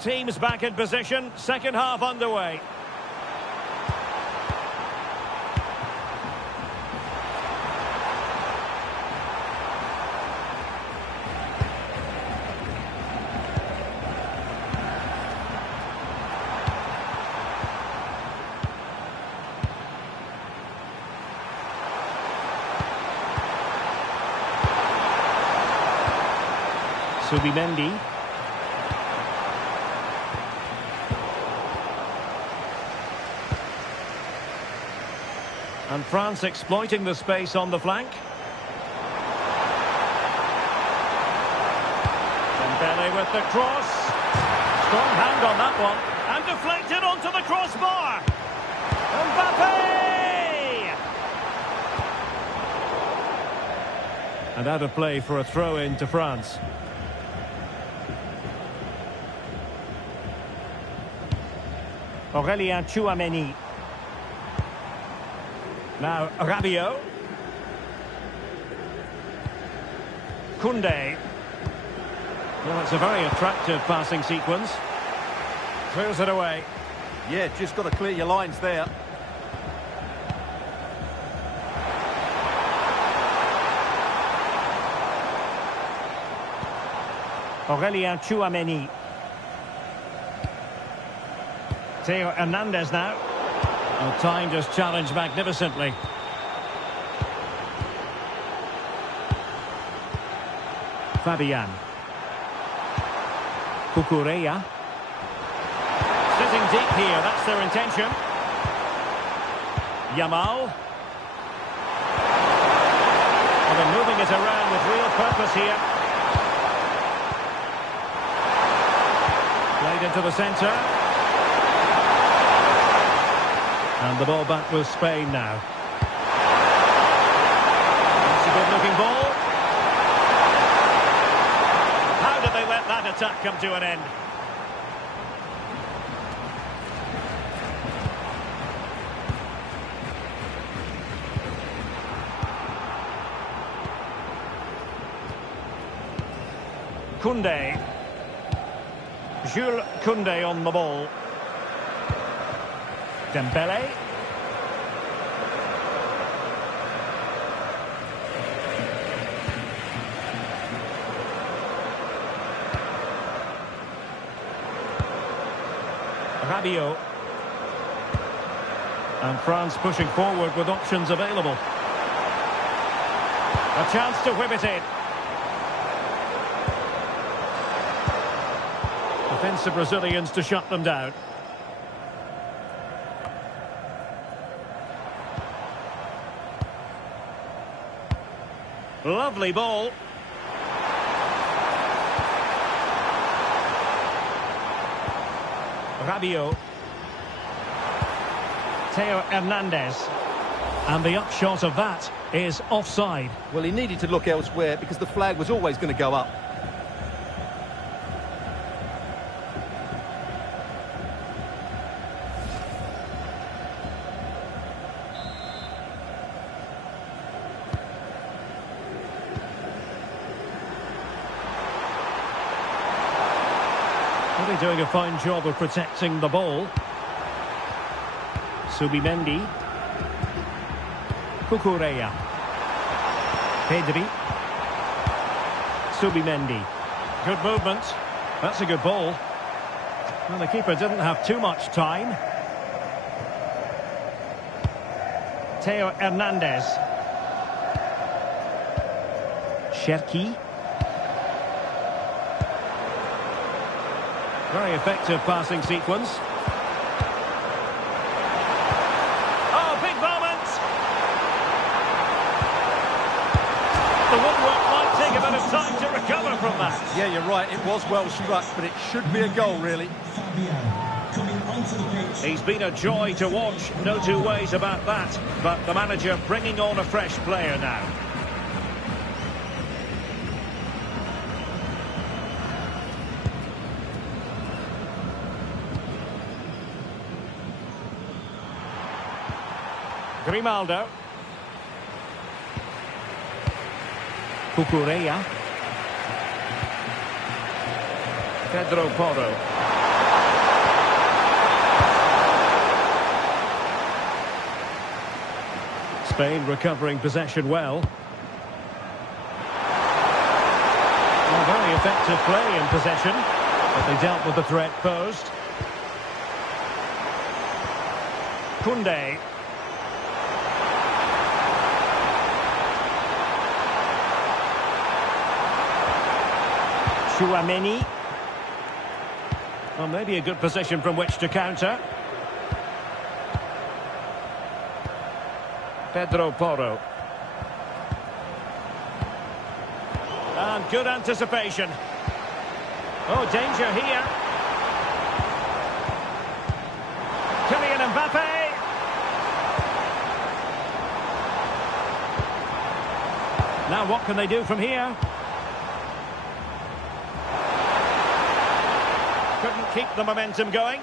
Teams back in position, second half underway. Subimendi. And France exploiting the space on the flank. Dembele with the cross. Strong hand on that one. And deflected onto the crossbar. Mbappé! And out of play for a throw-in to France. Aurélien Tchouameni. Now, Rabiot. Koundé. Well, it's a very attractive passing sequence. Clears it away. Yeah, just got to clear your lines there. Aurélien Tchouameni. Theo Hernandez now. Well, timed his challenge magnificently. Fabian. Cucurella. Sitting deep here, that's their intention. Yamal. Well, they're moving it around with real purpose here. Played into the centre. And the ball back with Spain now. That's a good-looking ball. How did they let that attack come to an end? Koundé. Jules Koundé on the ball. Dembele. Rabiot. And France pushing forward with options available. A chance to whip it in. Defensive Brazilians to shut them down. Lovely ball. Rabiot. Theo Hernandez. And the upshot of that is offside. Well, he needed to look elsewhere because the flag was always going to go up. Really doing a fine job of protecting the ball. Subimendi. Cucurella. Pedri. Subimendi. Good movement. That's a good ball. Well, the keeper didn't have too much time. Theo Hernandez. Cherki. Very effective passing sequence. Oh, big moment! The woodwork might take a bit of time to recover from that. Yeah, you're right. It was well struck, but it should be a goal, really. Fabio coming onto the pitch. He's been a joy to watch, no two ways about that. But the manager bringing on a fresh player now. Grimaldo. Cucurella. Pedro Porro. Spain recovering possession well. Very effective play in possession, but they dealt with the threat posed. Koundé. Chouameni. Well, maybe a good position from which to counter. Pedro Porro. And good anticipation. Oh, danger here. Kylian Mbappé. Now what can they do from here? Couldn't keep the momentum going.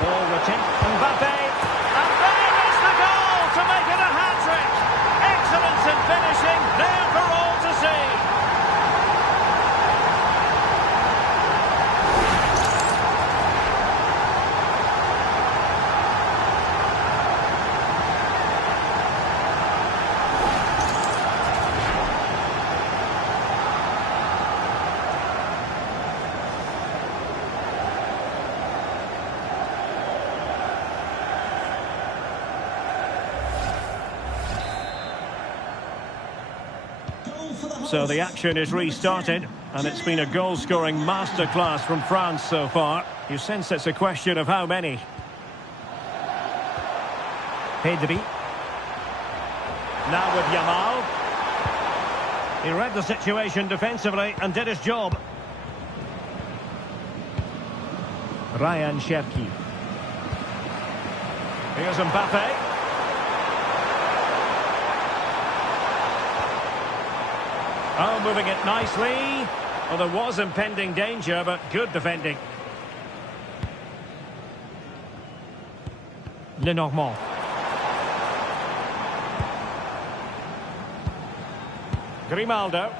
Ball retained. Mbappé. And there is the goal to make it a hat-trick. Excellence in finishing. There for all to see. So the action is restarted, and it's been a goal-scoring masterclass from France so far. You sense it's a question of how many. Pedri. Now with Yamal. He read the situation defensively and did his job. Ryan Cherki. Here's Mbappé. Oh, moving it nicely. Well, there was impending danger, but good defending. Lenormand. Grimaldo.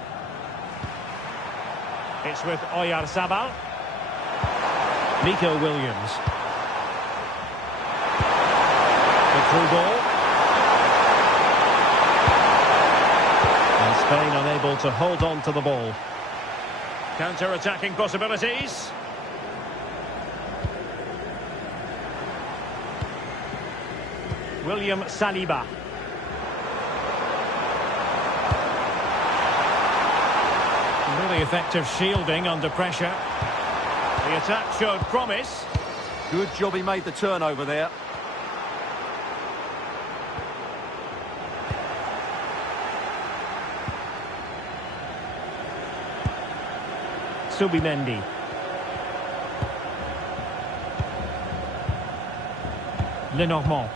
It's with Oyarzabal. Nico Williams. The through ball. Spain unable to hold on to the ball. Counter-attacking possibilities. William Saliba. Really effective shielding under pressure. The attack showed promise. Good job he made the turnover there. Subimendi. Lenormand.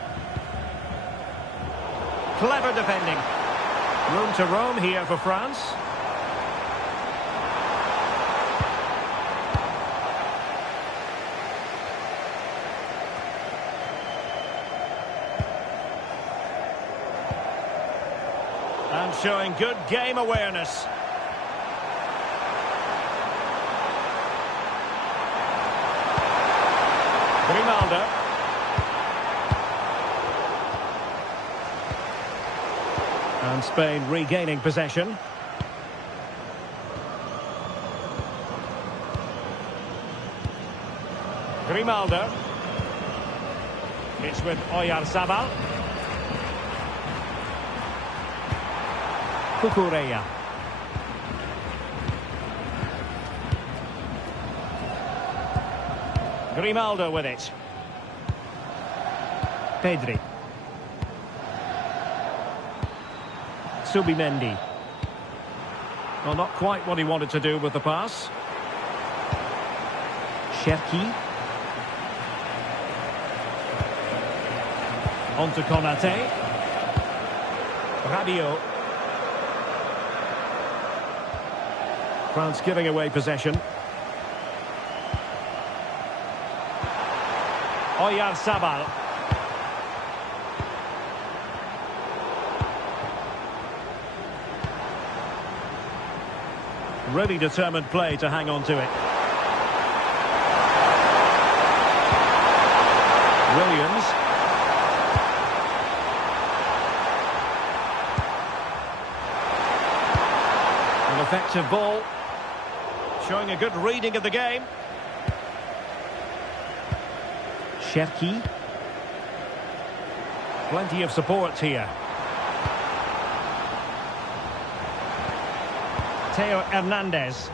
Clever defending. Room to roam here for France. And showing good game awareness. Grimaldo. And Spain regaining possession. Grimaldo. It's with Oyarzabal. Cucurella. Grimaldo with it. Pedri. Subimendi. Well, not quite what he wanted to do with the pass. Cherki. On to Konate. Rabiot. France giving away possession. Oyarzabal. Really determined play to hang on to it. Williams. An effective ball. Showing a good reading of the game. Cherki. Plenty of support here. Theo Hernandez.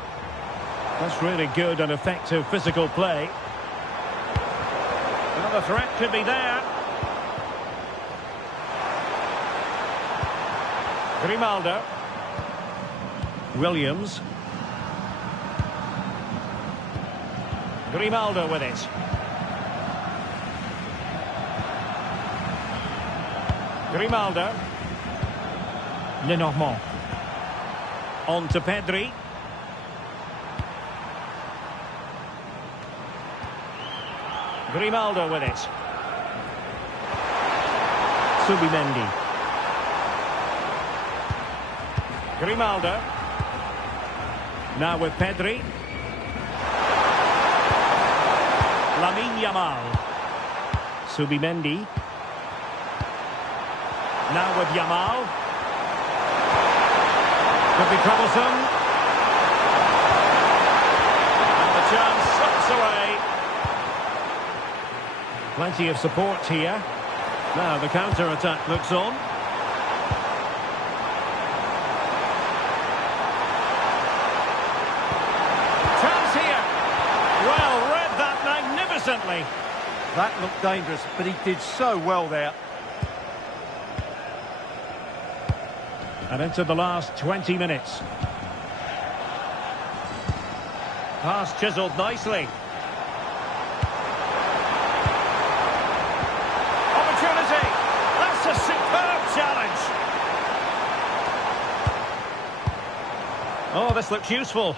That's really good and effective physical play. Another threat could be there. Grimaldo. Williams. Grimaldo with it. Grimaldo. Lenormand. On to Pedri. Grimaldo with it. Subimendi. Grimaldo. Now with Pedri. Lamine Yamal. Subimendi. Now with Yamal. Could be troublesome. And the chance slips away. Plenty of support here. Now the counter-attack looks on. Chance here. Well, read that magnificently. That looked dangerous, but he did so well there. And into the last 20 minutes. Pass chiselled nicely. Opportunity. That's a superb challenge. Oh, this looks useful.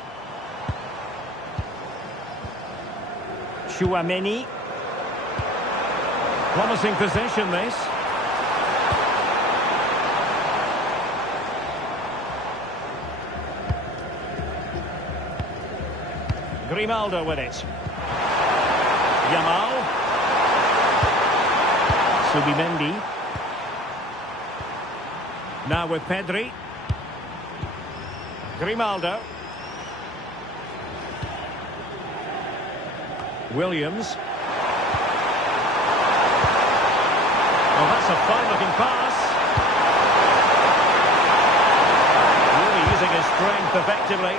Chouameni. Promising possession, this. Grimaldo with it. Yamal. Subimendi. Now with Pedri. Grimaldo. Williams. Oh, that's a fine-looking pass. Really using his strength effectively.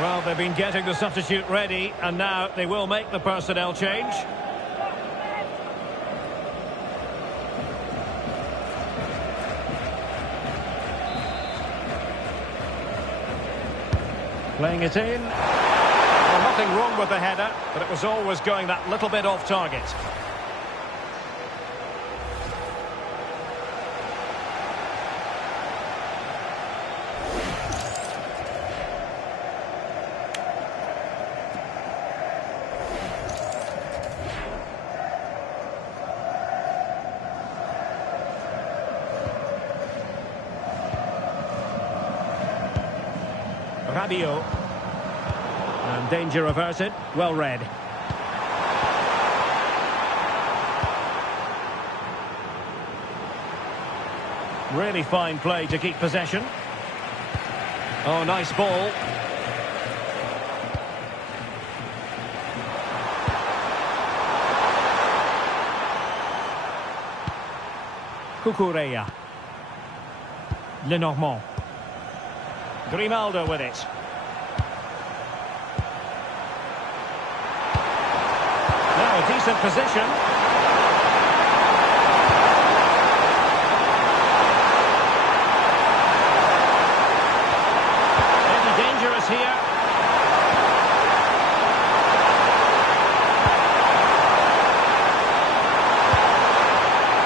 Well, they've been getting the substitute ready, and now they will make the personnel change. Playing it in. Well, nothing wrong with the header, but it was always going that little bit off target. Rabiot. And danger averted. Well read. Really fine play to keep possession. Oh, nice ball. Cucurella. Lenormand. Grimaldo with it. Now a decent position. Maybe dangerous here.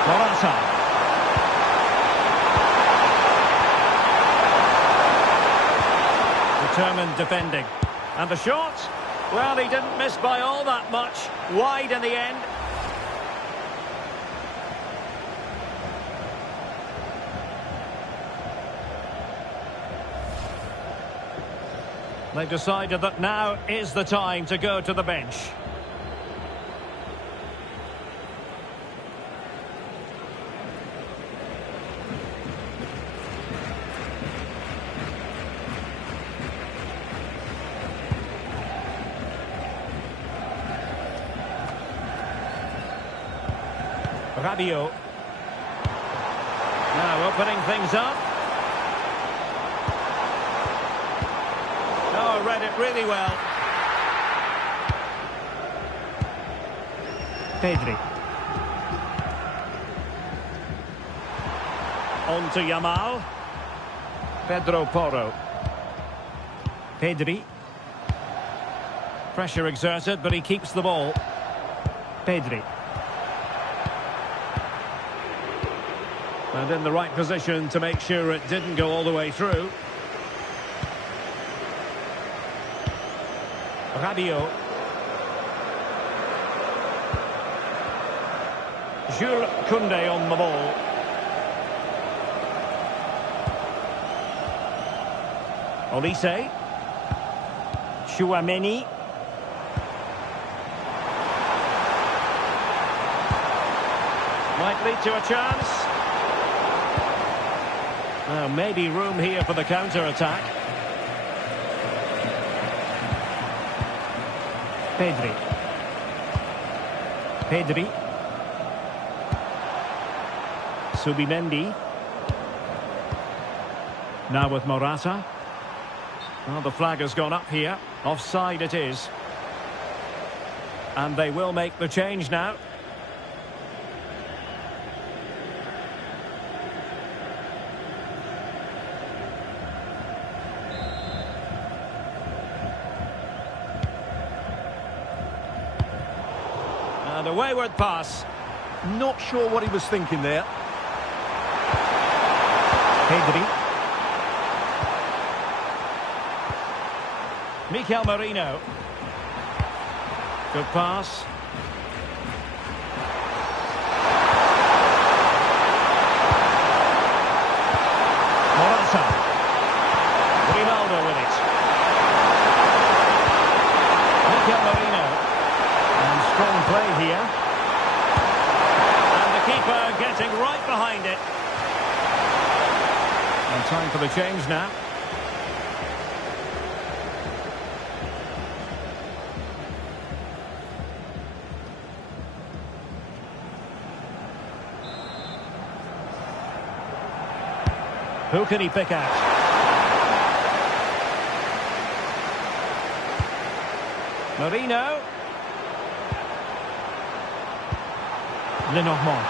Morata. Determined defending. And the shot? Well, he didn't miss by all that much. Wide in the end. They've decided that now is the time to go to the bench. Rabiot. Now opening things up. Oh, read it really well. Pedri. On to Yamal. Pedro Porro. Pedri. Pressure exerted, but he keeps the ball. Pedri. And in the right position to make sure it didn't go all the way through. Rabiot. Jules Koundé on the ball. Olise. Chouameni. Might lead to a chance. Well, maybe room here for the counter-attack. Pedri. Pedri. Subimendi. Now with Morata. Well, the flag has gone up here. Offside it is. And they will make the change now. And a wayward pass. Not sure what he was thinking there. Pedri. Mikel Merino. Good pass. Morata. Grimaldo with it. Mikel Merino. And strong play here. And the keeper getting right behind it. And time for the change now. Who can he pick out? Marino. Lenormand.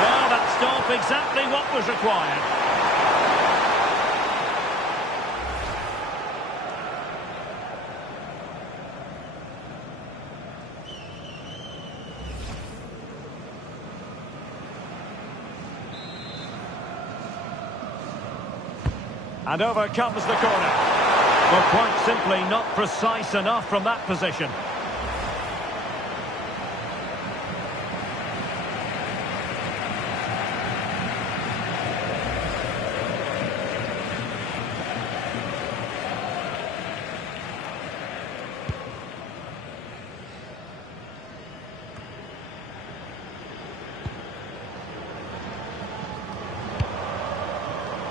Well, that stop exactly what was required. And over comes the corner. Well, quite simply not precise enough from that position.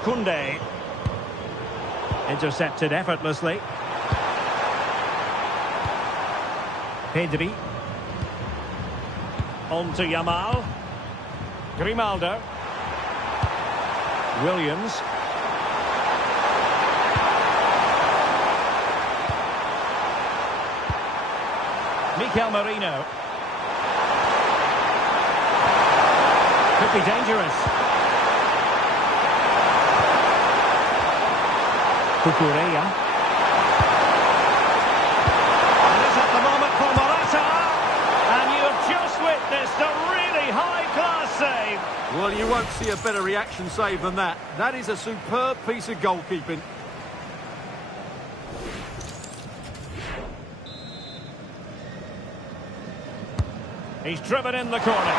Koundé. Intercepted effortlessly. Pedri. On to Yamal. Grimaldo. Williams. Mikel Merino. Could be dangerous. Cucurella. And it's at the moment for Morata. And you have just witnessed a really high-class save. Well, you won't see a better reaction save than that. That is a superb piece of goalkeeping. He's driven in the corner.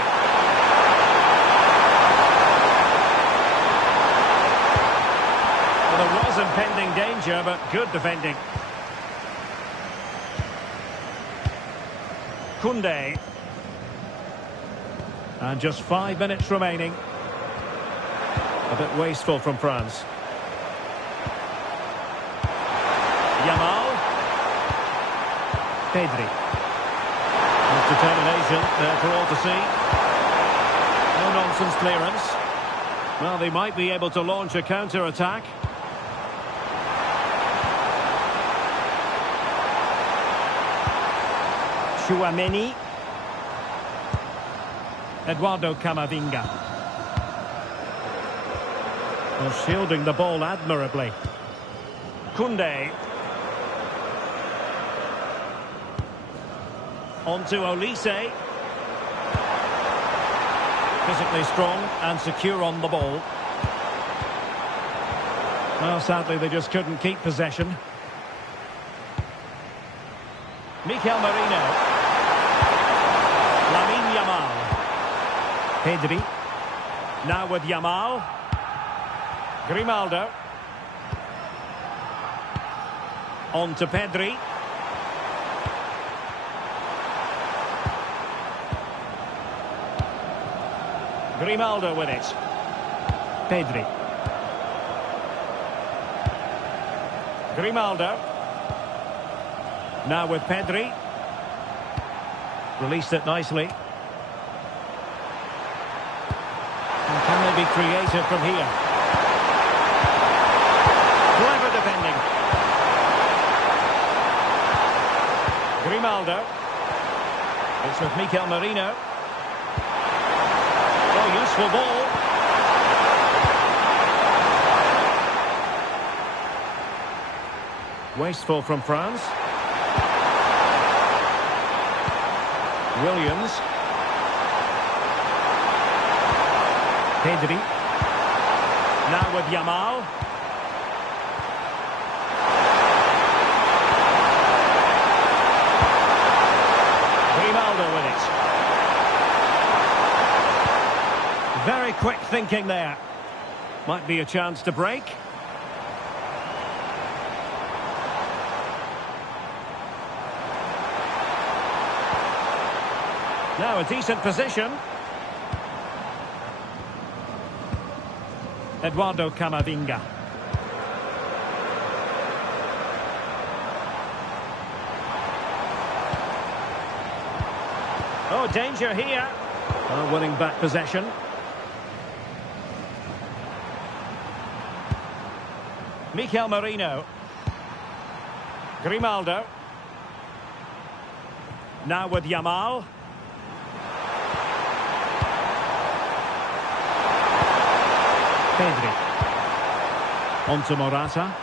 Well, there was impending danger, but good defending. Koundé. And just 5 minutes remaining. A bit wasteful from France. Yamal. Pedri. Determination there for all to see. No nonsense clearance. Well, they might be able to launch a counter-attack. Chouameni. Eduardo Camavinga. Well, shielding the ball admirably. Koundé. On to Olise. Physically strong and secure on the ball. Well, sadly, they just couldn't keep possession. Mikel Merino. Lamine Yamal. Pedri. Now with Yamal. Grimaldo. On to Pedri. Grimaldo with it. Pedri. Grimaldo. Now with Pedri. Released it nicely. And can they be creative from here? Clever defending. Grimaldo. It's with Mikel Merino. Oh, useful ball. Wasteful from France. Williams. Pedri. Now with Yamal. Grimaldo with it. Very quick thinking there. Might be a chance to break. Now a decent position. Eduardo Camavinga. Oh, danger here. Oh, winning back possession. Mikel Merino. Grimaldo. Now with Yamal. Pedri. On to Morata.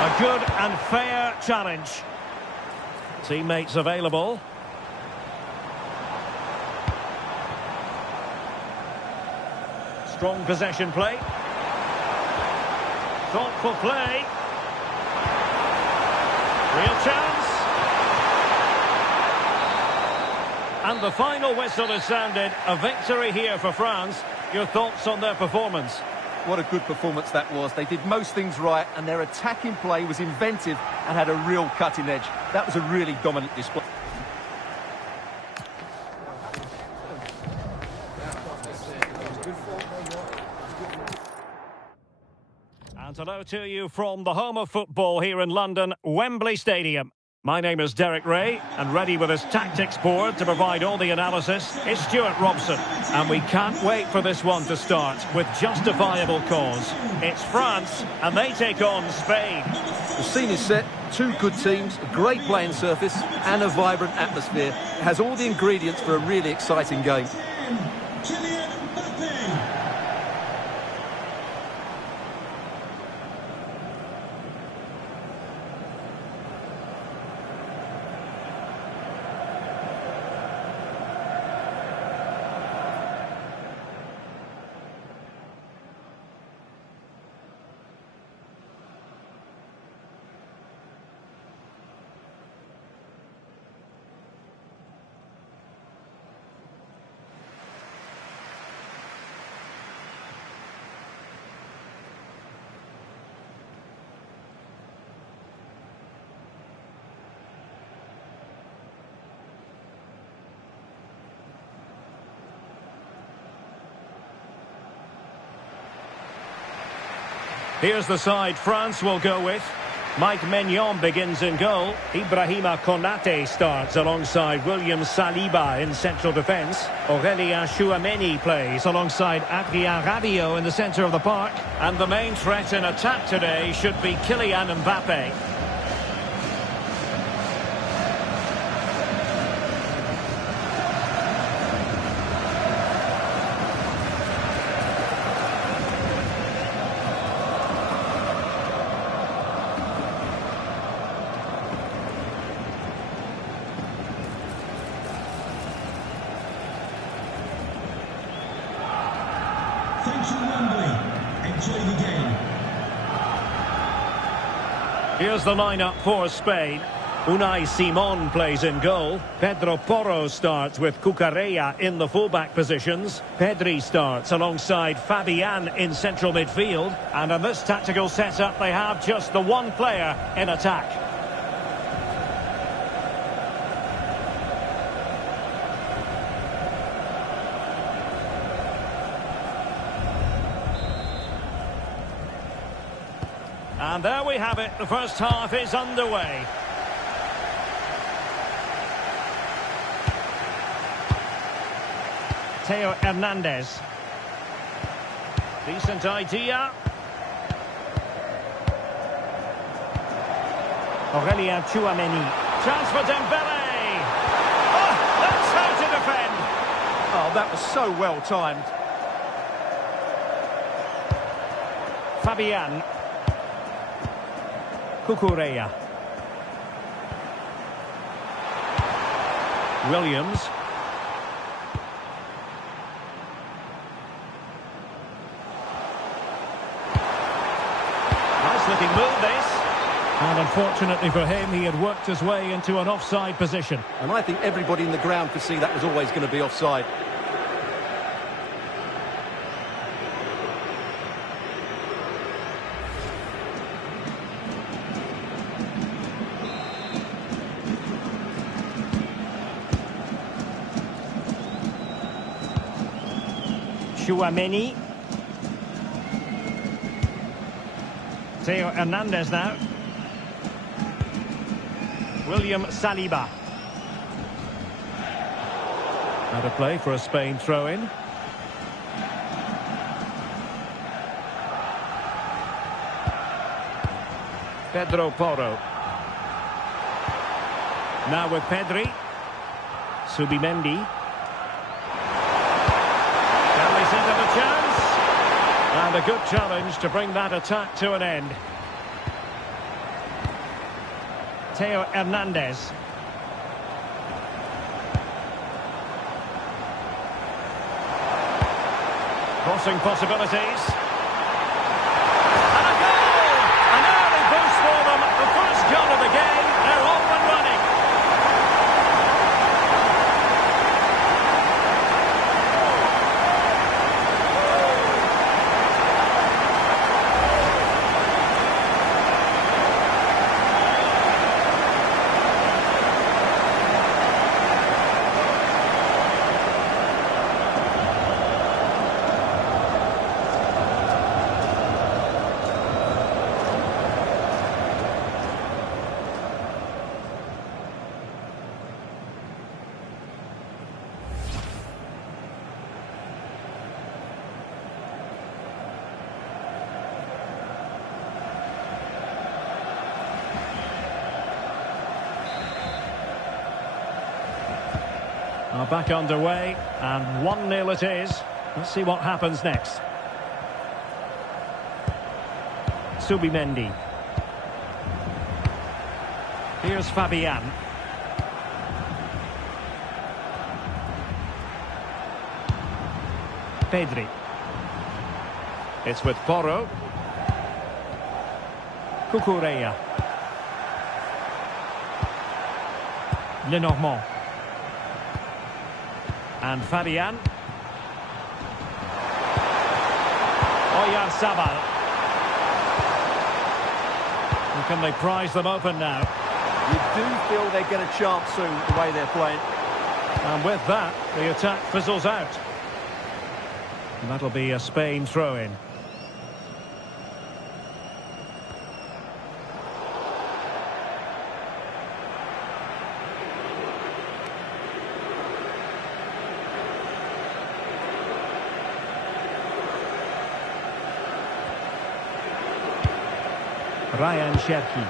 A good and fair challenge. Teammates available. Strong possession play. Thoughtful play. Real chance. And the final whistle has sounded. A victory here for France. Your thoughts on their performance? What a good performance that was. They did most things right, and their attacking play was inventive and had a real cutting edge. That was a really dominant display. hello to you from the home of football here in London, Wembley Stadium. My name is Derek Ray, and ready with his tactics board to provide all the analysis is Stuart Robson. And we can't wait for this one to start with justifiable cause. It's France, and they take on Spain. The scene is set, two good teams, a great playing surface and a vibrant atmosphere. It has all the ingredients for a really exciting game. Kylian Mbappé. Here's the side France will go with. Mike Maignan begins in goal. Ibrahima Konate starts alongside William Saliba in central defence. Aurélien Tchouameni plays alongside Adrien Rabiot in the centre of the park. And the main threat in attack today should be Kylian Mbappé. Thank you, Wembley. Enjoy the game. Here's the lineup for Spain. Unai Simon plays in goal. Pedro Porro starts with Cucurella in the fullback positions. Pedri starts alongside Fabian in central midfield. And in this tactical setup, they have just the one player in attack. And there we have it. The first half is underway. Theo Hernandez. Decent idea. Aurélien Tchouameni. Chance for Dembélé. Oh, that's how to defend. Oh, that was so well timed. Fabian. Cucurella. Williams. Nice looking move this. And unfortunately for him, he had worked his way into an offside position. And I think everybody in the ground could see that was always going to be offside. Tchouameni. Theo Hernandez now. William Saliba. Out of play for a Spain throw-in. Pedro Porro. Now with Pedri. Subimendi. Into the chance, and a good challenge to bring that attack to an end. Theo Hernandez. Crossing possibilities. And a goal! An early boost for them. The first goal of the game. They're off and running. Are back underway, and 1-0 it is. Let's see what happens next. Subimendi. Here's Fabian. Pedri. It's with Porro. Cucurella. Lenormand. And Fabian. Oyarzabal. And can they prize them open now? You do feel they get a chance soon, the way they're playing. And with that, the attack fizzles out. And that'll be a Spain throw-in. Ryan Cherki.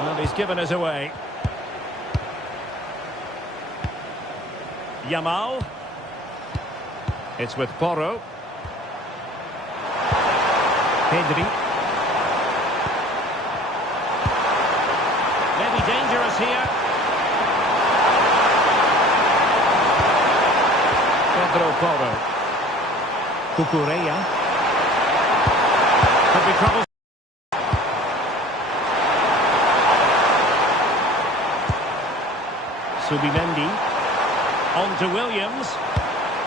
Well, he's given us away. Yamal. It's with Porro. Pedri. Maybe dangerous here. Pedro Porro. Cucurella. Could be trouble. Subimendi. On to Williams.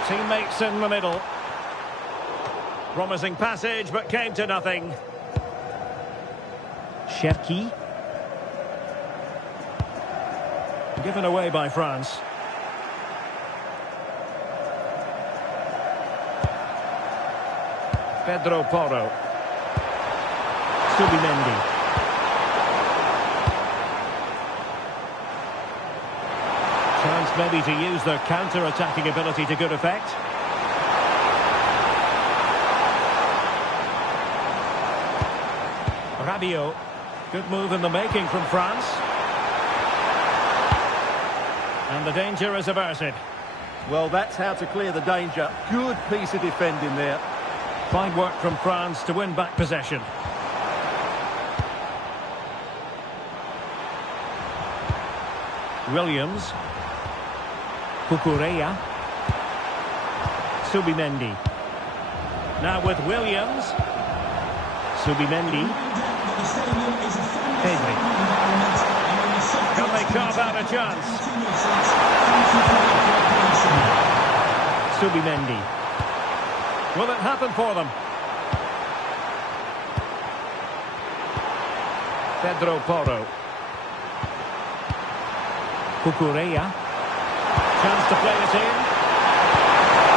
Teammates in the middle. Promising passage, but came to nothing. Cherki. Given away by France. Pedro Porro. Subimendi. Chance maybe to use their counter-attacking ability to good effect. Rabiot. Good move in the making from France. And the danger is averted. Well, that's how to clear the danger. Good piece of defending there. Fine work from France to win back possession. Williams. Cucurella. Subimendi. Now with Williams. Subimendi. Pedri. Can they carve out a chance? Subimendi. Will it happen for them? Pedro Porro. Cucurella. Chance to play it in.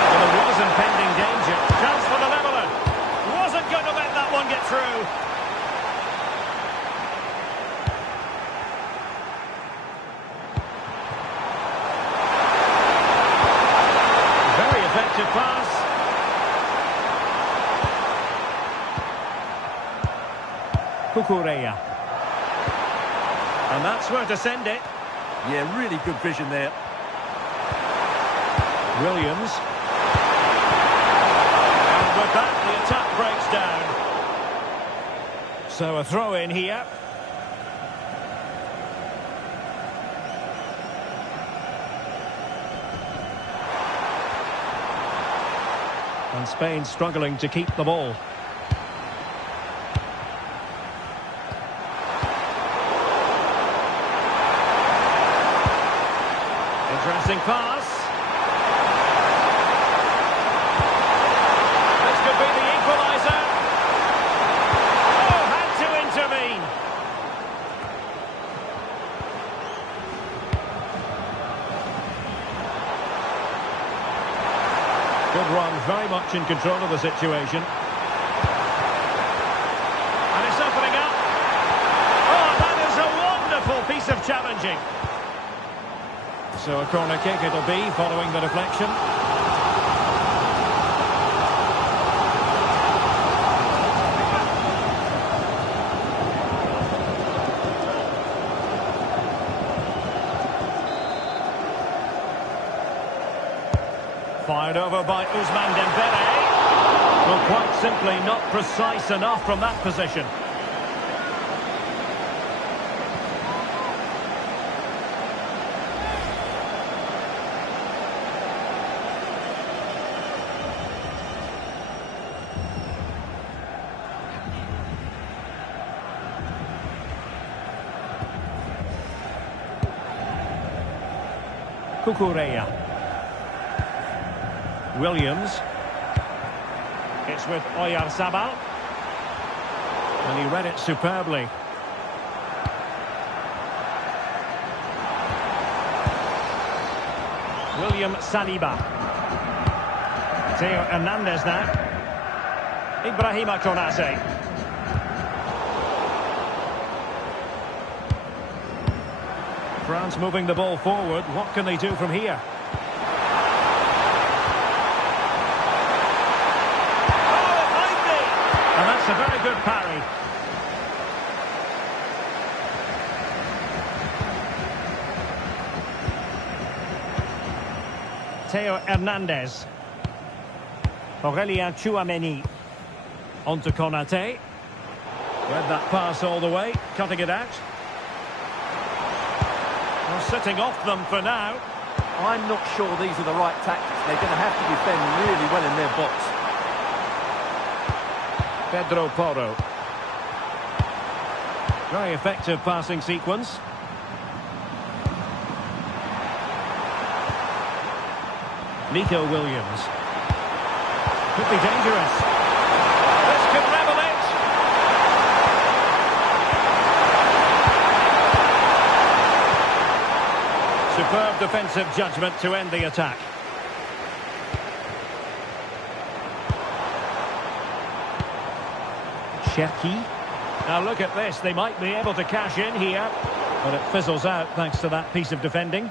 Well, there was impending danger. Chance for the leveller. Wasn't going to let that one get through. Very effective pass. Cucurella. And that's where to send it. Yeah, really good vision there. Williams. And with that, the attack breaks down. So a throw in here. And Spain struggling to keep the ball. Interesting pass. This could be the equaliser. Oh, had to intervene. Good run, very much in control of the situation. And it's opening up. Oh, that is a wonderful piece of challenging. So a corner kick it'll be, following the deflection. Fired over by Ousmane Dembele. Well, quite simply not precise enough from that position. Cucurella. Williams. It's with Oyarzabal. And he read it superbly. William Saliba. Theo Hernandez now. Ibrahima Konate. France moving the ball forward. What can they do from here? Oh, it might be! And that's a very good parry. Theo Hernandez. Aurélien Tchouameni. On to Konate. Read that pass all the way, cutting it out. Well, sitting off them for now. I'm not sure these are the right tactics. They're going to have to defend really well in their box. Pedro Porro. Very effective passing sequence. Nico Williams. Could be dangerous. This could level it. Superb defensive judgment to end the attack. Cherki. Now look at this. They might be able to cash in here. But it fizzles out thanks to that piece of defending.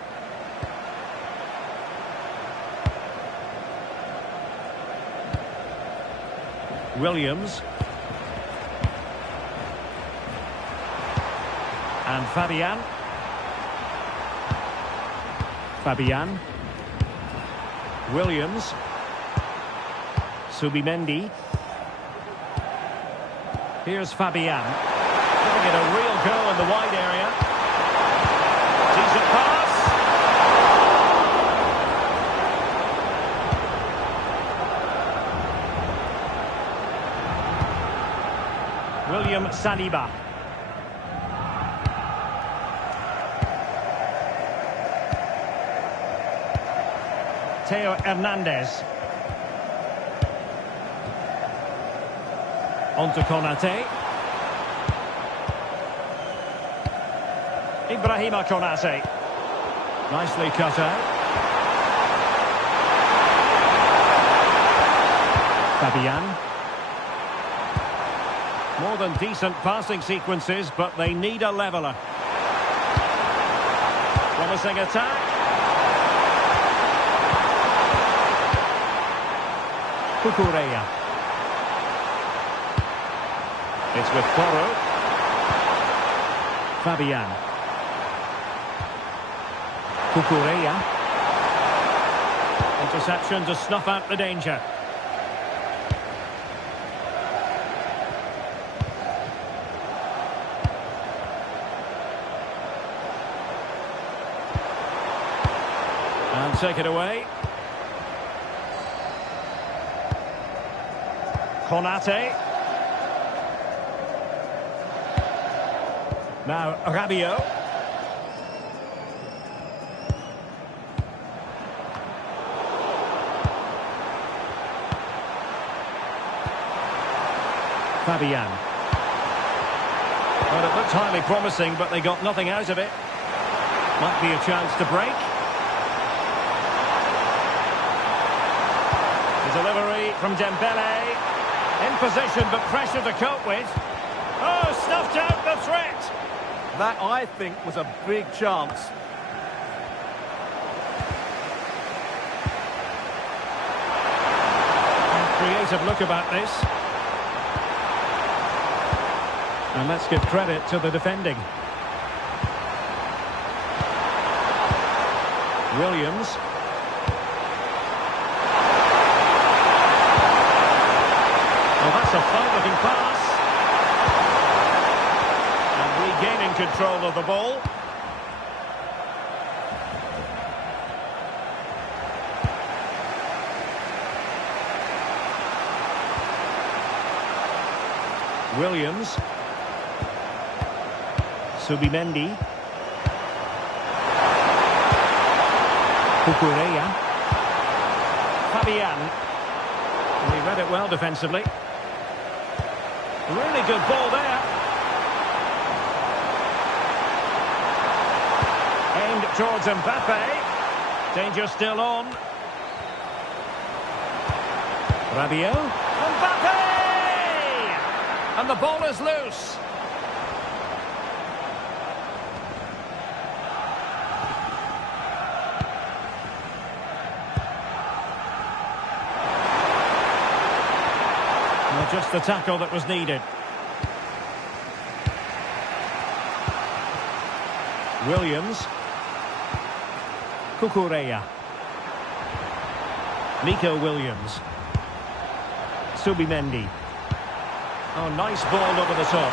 Williams. And Fabian. Williams. Subimendi. Here's Fabian. Giving it a real go in the wide area. Decent pass. William Saliba. Theo Hernandez. On to Konate. Ibrahima Konate. Nicely cut out. Fabian. More than decent passing sequences, but they need a leveller. Promising attack. Cucurella. It's with Porro. Fabian. Cucurella. Interception to snuff out the danger. And take it away. Konate. Now Rabiot. Fabian. Well, it looked highly promising, but they got nothing out of it. Might be a chance to break. The delivery from Dembele. In position, but pressure to cope with. Oh, snuffed out the threat. That, I think, was a big chance. Creative look about this. And let's give credit to the defending. Williams. That's a fine-looking pass. And regaining control of the ball. Williams. Subimendi. Cucurella. Fabian. He read it well defensively. Really good ball there. Aimed towards Mbappé. Danger still on. Rabiot. Mbappé! And the ball is loose. Well, just the tackle that was needed. Williams. Cucurella. Nico Williams. Subimendi. Oh, nice ball over the top.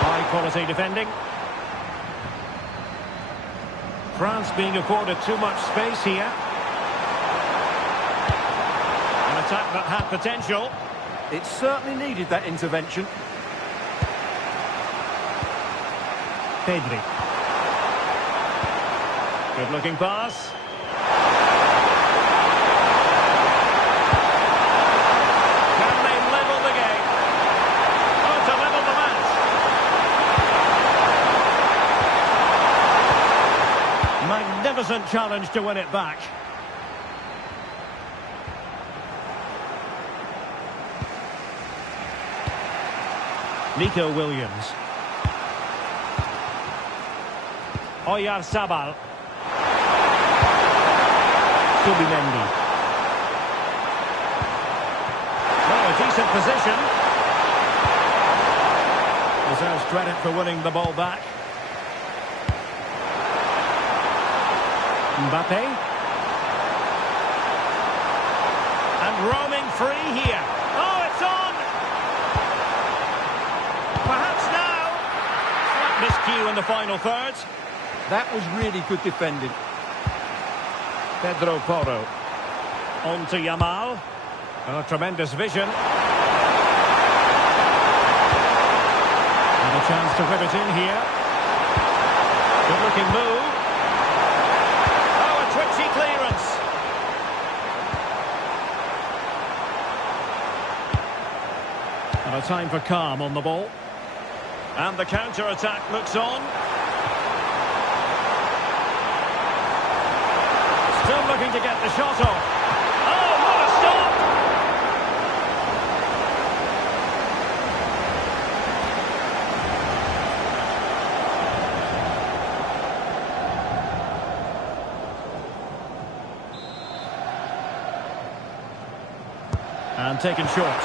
High quality defending. France being afforded too much space here. An attack that had potential. It certainly needed that intervention. Pedri. Good looking pass. Magnificent challenge to win it back. Nico Williams. Oyarzabal. Subimendi. Well, a decent position. Deserves credit for winning the ball back. Mbappé. And roaming free here. Oh, it's on! Perhaps now. Slight miscue in the final third. That was really good defending. Pedro Porro. On to Yamal. Oh, tremendous vision. And a chance to whip it in here. Good looking move. Twitchy clearance. And a time for calm on the ball. And the counter-attack looks on. Still looking to get the shot off. Oh, what a stop! And taken short.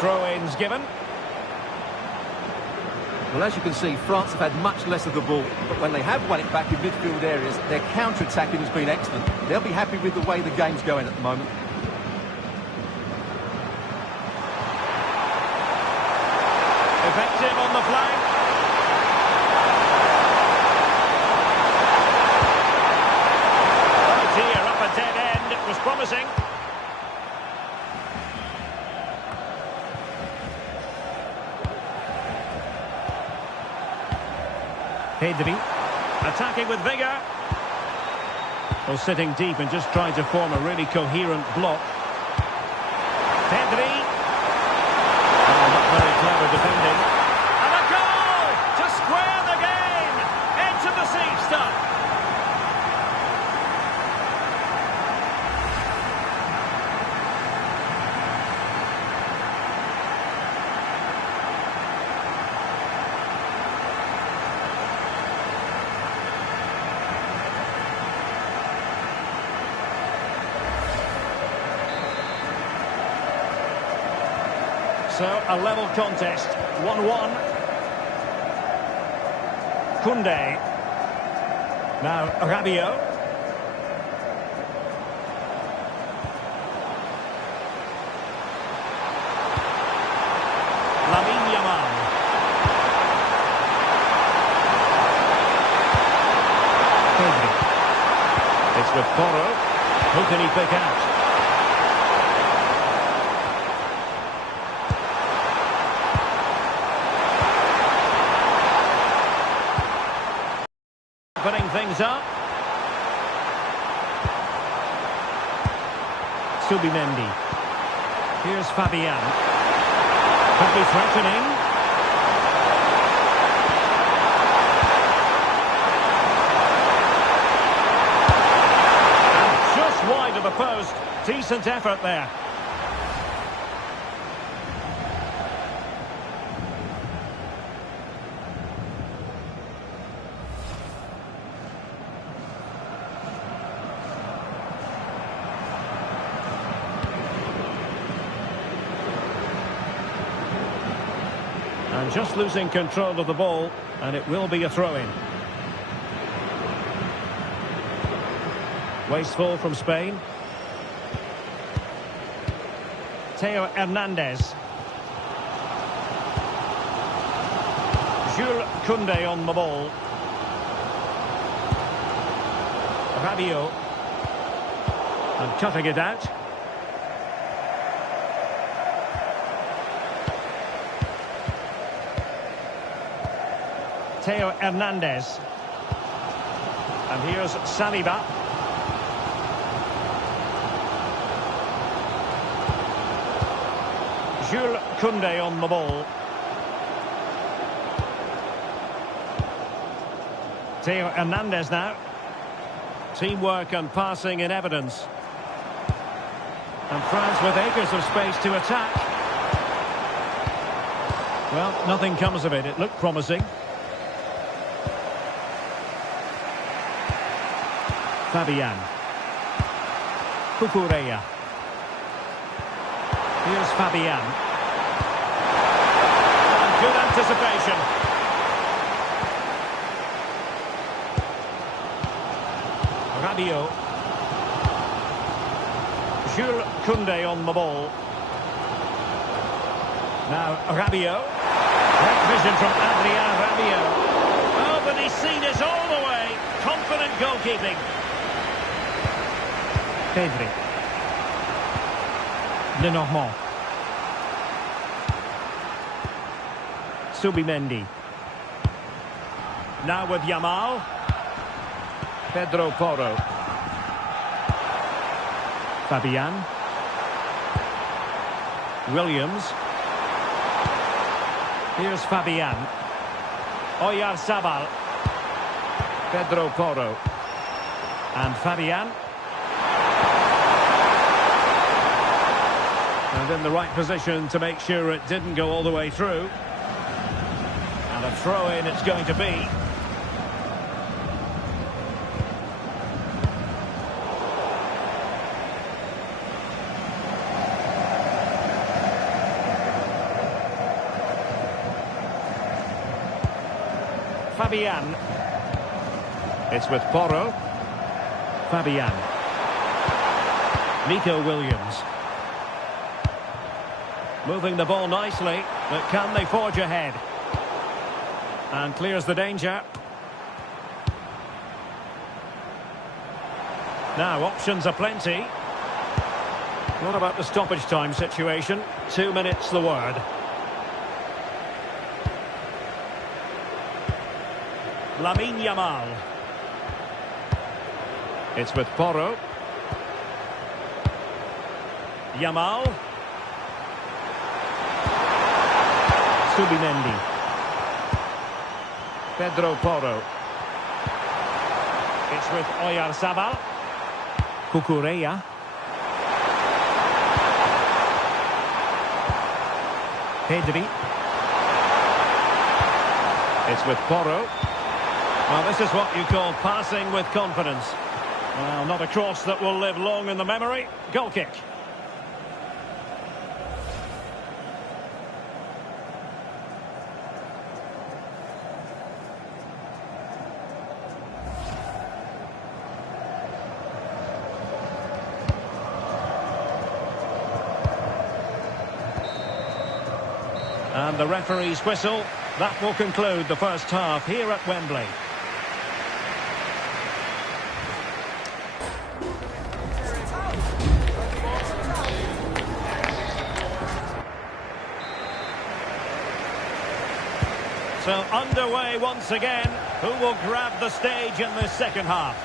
Throw-ins given. Well, as you can see, France have had much less of the ball, but when they have won it back in midfield areas, their counter-attacking has been excellent. They'll be happy with the way the game's going at the moment. Effective on the flank. Oh dear, up a dead end. It was promising. Pedri, attacking with vigour. Well, sitting deep and just trying to form a really coherent block. Pedri. Oh, not very clever defending. And a goal to square the game. Edge of the seat stuff. So, a level contest, 1-1. Koundé. Now, Rabiot. Lamine Yamal. Pedri. It's with Porro. Who can he pick out? Opening things up. Subimendi. Here's Fabian. Could be threatening. And just wide of the post. Decent effort there. And just losing control of the ball, and it will be a throw-in. Wasteful from Spain. Theo Hernandez. Jules Koundé on the ball. Rabiot. And cutting it out. Theo Hernandez. And here's Saliba. Jules Koundé on the ball. Theo Hernandez now. Teamwork and passing in evidence. And France with acres of space to attack. Well, nothing comes of it. It looked promising. Fabian. Cucurella. Here's Fabian. And good anticipation. Rabiot. Jules Koundé on the ball. Now Rabiot. Great vision from Adrien Rabiot. Oh, but he's seen it all the way. Confident goalkeeping. Pedri. Lenormand. Subimendi. Now with Yamal. Pedro Porro. Fabian. Williams. Here's Fabian. Oyarzabal. Pedro Porro. And Fabian. And in the right position to make sure it didn't go all the way through. And a throw-in it's going to be. Fabian. It's with Porro. Fabian. Nico Williams. Moving the ball nicely, but can they forge ahead? And clears the danger. Now, options are plenty. What about the stoppage time situation? 2 minutes the word. Lamine Yamal. It's with Porro. Yamal. Subimendi. Pedro Porro. It's with Oyarzabal. Cucurella. Pedri. It's with Porro. Well, this is what you call passing with confidence. Well, not a cross that will live long in the memory. Goal kick. And the referee's whistle. That will conclude the first half here at Wembley. So underway once again. Who will grab the stage in this second half?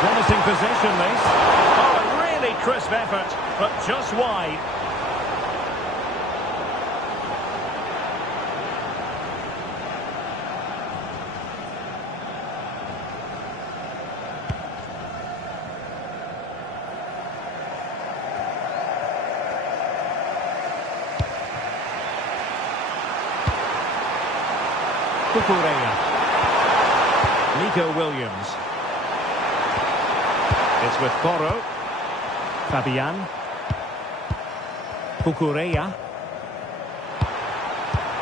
Promising possession, this. Oh, a really crisp effort, but just wide. Cucurella. Nico Williams. It's with Porro. Fabian. Cucurella.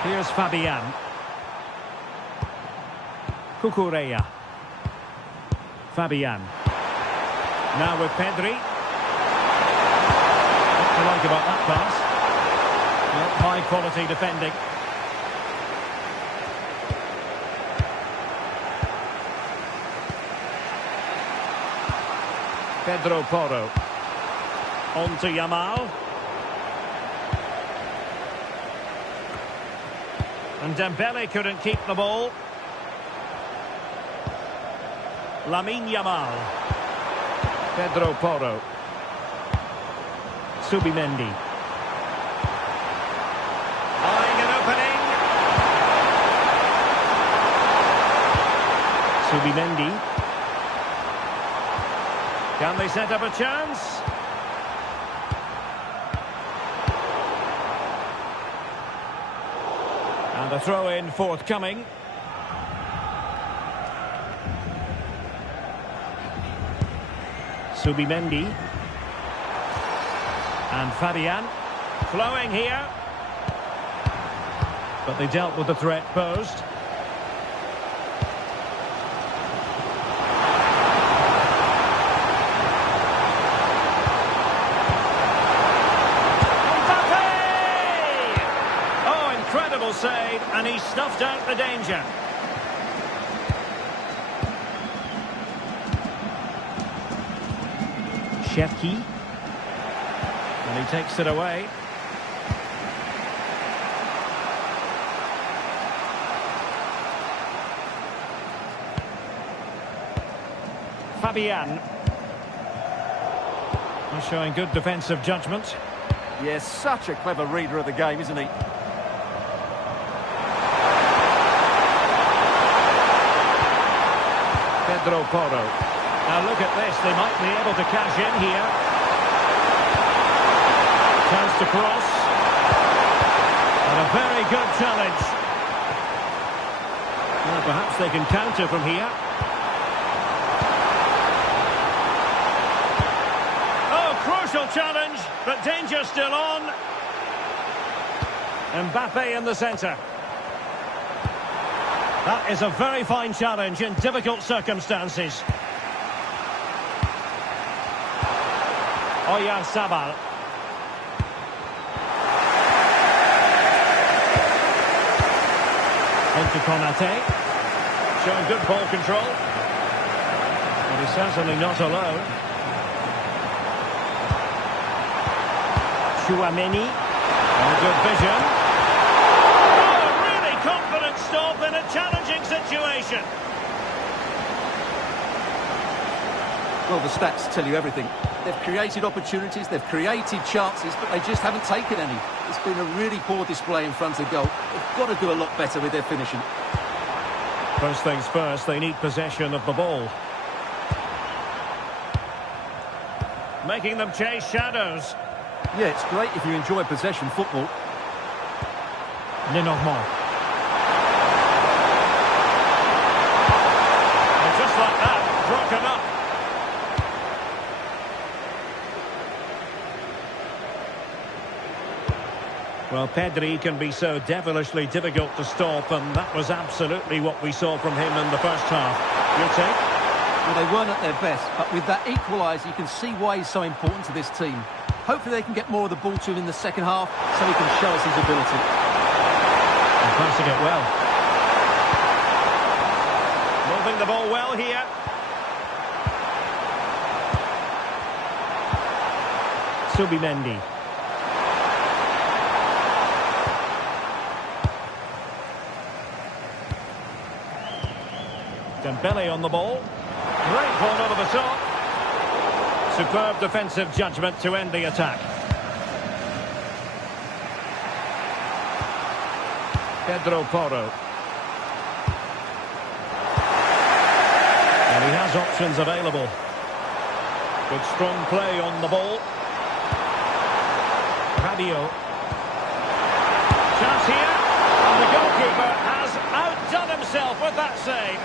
Here's Fabian. Cucurella. Fabian. Now with Pedri. What do you like about that pass? Well, high quality defending. Pedro Porro. On to Yamal. And Dembele couldn't keep the ball. Lamine Yamal. Pedro Porro. Subimendi. Eyeing an opening. Subimendi. Can they set up a chance? And the throw-in forthcoming. Subimendi. And Fabian. Flowing here. But they dealt with the threat posed. Save, and he snuffed out the danger. Shevki, and he takes it away. Fabian. He's showing good defensive judgment. Yes, such a clever reader of the game, isn't he? Pedro Porro. Now look at this, they might be able to cash in here. Chance to cross. And a very good challenge. Well, perhaps they can counter from here. Oh, crucial challenge, but danger still on. Mbappé in the centre. That is a very fine challenge in difficult circumstances. Oyarzabal. Into Konate. Showing good ball control. But he's certainly not alone. Chouameni. And good vision. Stop in a challenging situation. Well, the stats tell you everything. They've created opportunities, they've created chances, but they just haven't taken any. It's been a really poor display in front of goal. They've got to do a lot better with their finishing. First things first, they need possession of the ball. Making them chase shadows. Yeah, it's great if you enjoy possession football. Lenormand. And just like that, broken up. Well, Pedri can be so devilishly difficult to stop, and that was absolutely what we saw from him in the first half. Your take? Well, they weren't at their best, but with that equaliser, you can see why he's so important to this team. Hopefully they can get more of the ball to him in the second half, so he can show us his ability. And passing it well. Moving the ball well here. Subimendi. Dembele on the ball. Great ball over the top. Superb defensive judgment to end the attack. Pedro Porro. And he has options available. Good strong play on the ball. Rabiot. Chance here. And the goalkeeper has outdone himself with that save.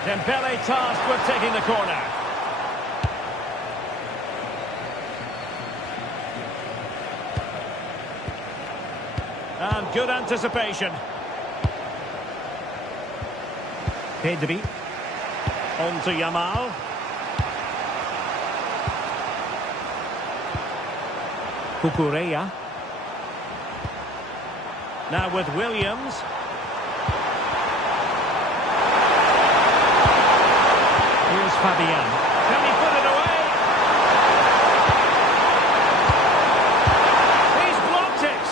Dembele tasked with taking the corner. And good anticipation. Pedri. On to Yamal. Cucurella. Now with Williams. Here's Fabian. Can he put it away? He's blocked it.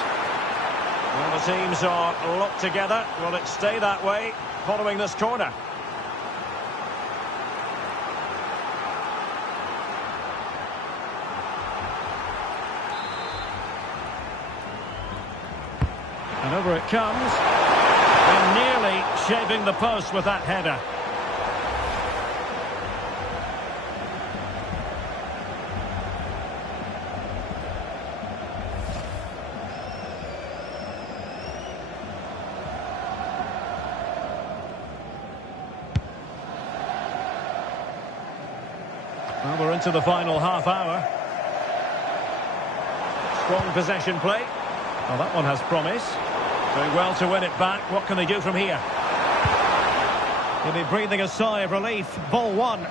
Well, the teams are locked together. Will it stay that way following this corner? And over it comes. And nearly shaving the post with that header. Well, we're into the final half hour. Strong possession play. Well, that one has promise. Doing well to win it back. What can they do from here? He'll be breathing a sigh of relief. Ball one.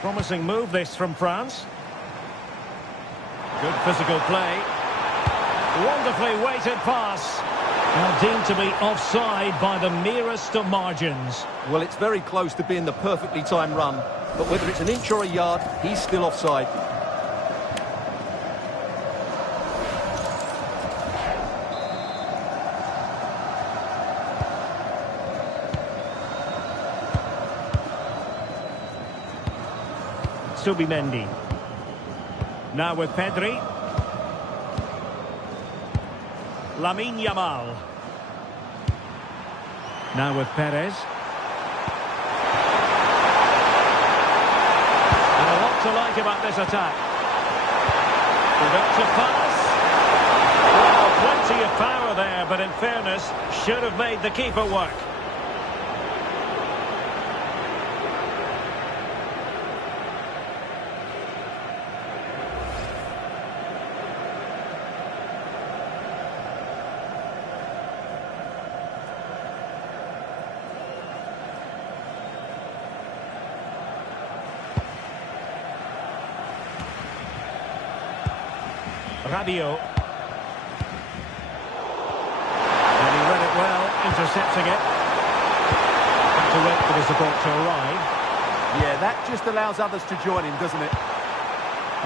Promising move this from France. Good physical play. Wonderfully weighted pass. Now deemed to be offside by the merest of margins. Well, it's very close to being the perfectly timed run, but whether it's an inch or a yard, he's still offside. Subimendi. Now with Pedri. Lamine Yamal. Now with Perez. And a lot to like about this attack. Productive pass. Well, plenty of power there, but in fairness, should have made the keeper work. Rabiot. And he read it well, intercepting it. Have to wait for the support to arrive. Yeah, that just allows others to join in, doesn't it?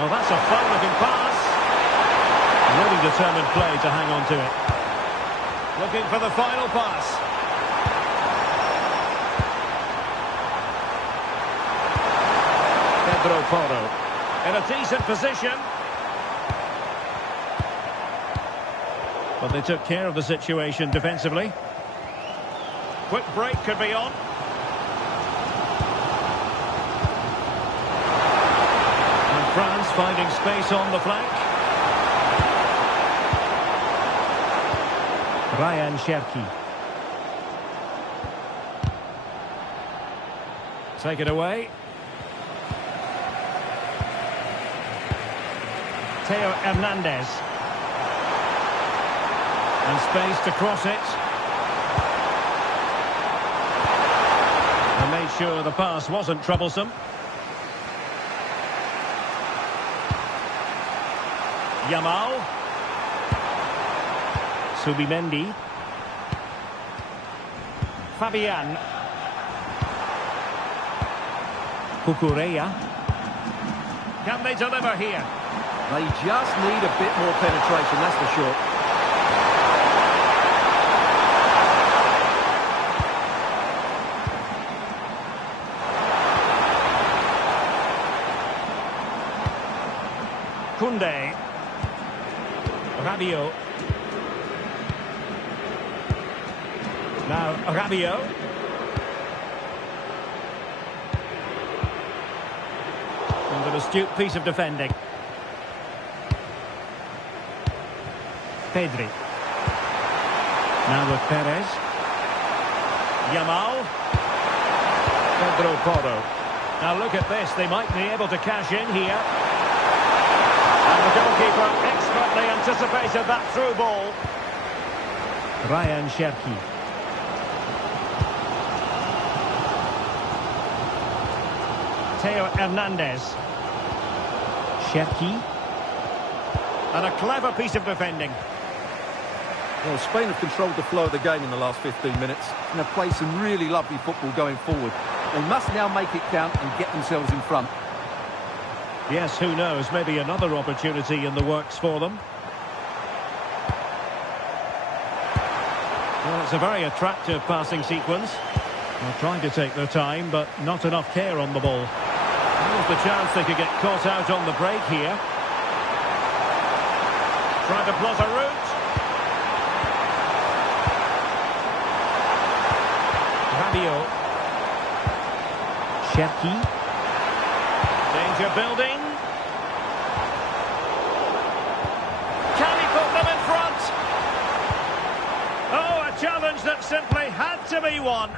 Oh, that's a fun-looking pass. Really determined play to hang on to it. Looking for the final pass. Pedro Porro. In a decent position. But they took care of the situation defensively. Quick break could be on. And France finding space on the flank. Ryan Cherki. Take it away. Theo Hernandez. And space to cross it. And made sure the pass wasn't troublesome. Yamal. Subimendi. Fabian. Cucurella. Can they deliver here? They just need a bit more penetration, that's for sure. Koundé. Rabiot. Now Rabiot. And an astute piece of defending. Pedri. Now with Perez. Yamal. Pedro Porro. Now look at this, they might be able to cash in here. And the goalkeeper expertly anticipated that through ball. Ryan Cherki. Theo Hernandez. Cherki. And a clever piece of defending. Well, Spain have controlled the flow of the game in the last 15 minutes and have played some really lovely football going forward. They must now make it count and get themselves in front. Yes, who knows, maybe another opportunity in the works for them. Well, it's a very attractive passing sequence. They're trying to take their time, but not enough care on the ball. There's the chance they could get caught out on the break here. Trying to plot a route. Rabiot. Cherki. Danger building. Can he put them in front? Oh, a challenge that simply had to be won.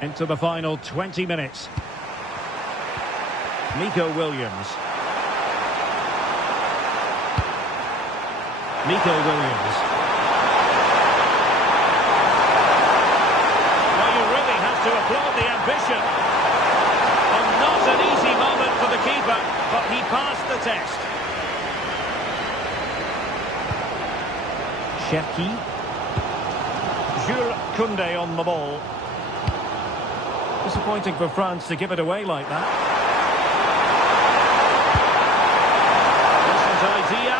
Into the final 20 minutes. Nico Williams. Nico Williams. Well, you really have to applaud the ambition. And not an easy moment for the keeper, but he passed the test. Cherki. Jules Koundé on the ball. Disappointing for France to give it away like that. This is idea.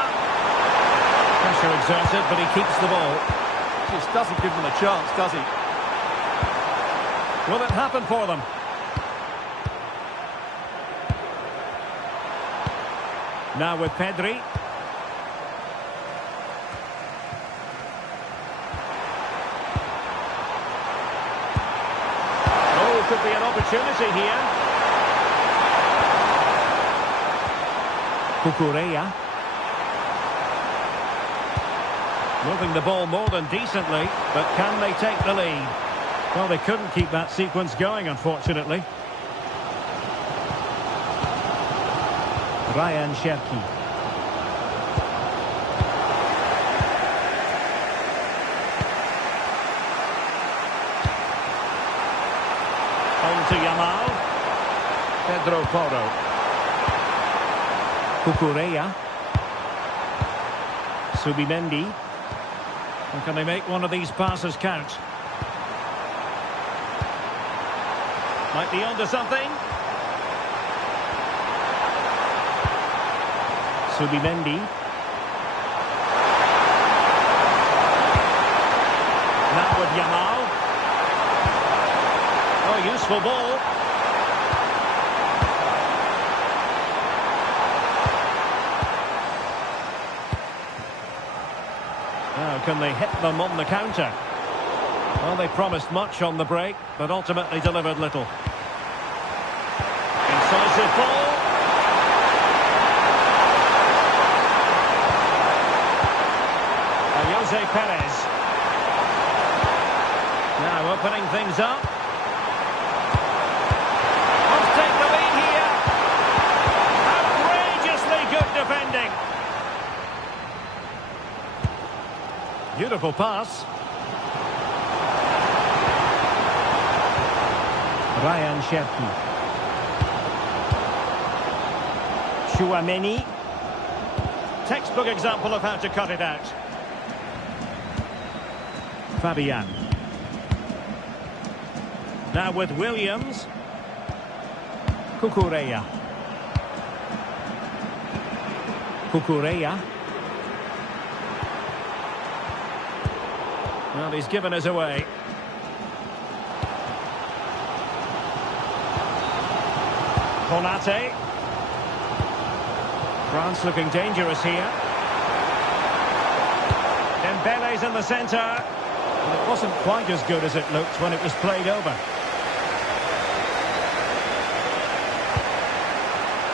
Pressure exerted, but he keeps the ball. Just doesn't give them a chance, does he? Will it happen for them? Now with Pedri. Could be an opportunity here. Cucurella. Moving the ball more than decently, but can they take the lead? Well, they couldn't keep that sequence going, unfortunately. Ryan Cherki. On to Yamal. Pedro Porro. Cucurella. Subimendi. And can they make one of these passes count? Might be onto something. Subimendi. Now with Yamal. Oh, useful ball. Now, can they hit them on the counter? Well, they promised much on the break, but ultimately delivered little. Incisive. Immersive ball. Jose Perez. Now opening things up. Must take the lead here. Outrageously good defending. Beautiful pass. Ryan Cherki. Chouameni. Textbook example of how to cut it out. Fabian. Now with Williams. Cucurella. Cucurella. Well, he's given us away. Konate. France looking dangerous here. Dembele's in the centre. Well, it wasn't quite as good as it looked when it was played over.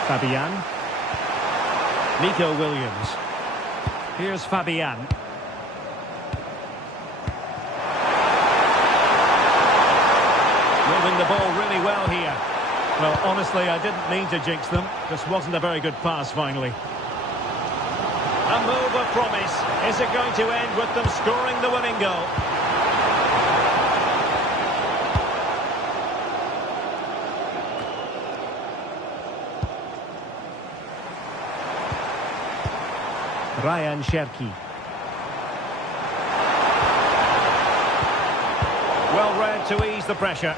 Fabian. Nico Williams. Here's Fabian. Moving the ball really well here. Well, honestly, I didn't mean to jinx them. Just wasn't a very good pass, finally. A move of promise. Is it going to end with them scoring the winning goal? Ryan Cherki. Well read to ease the pressure.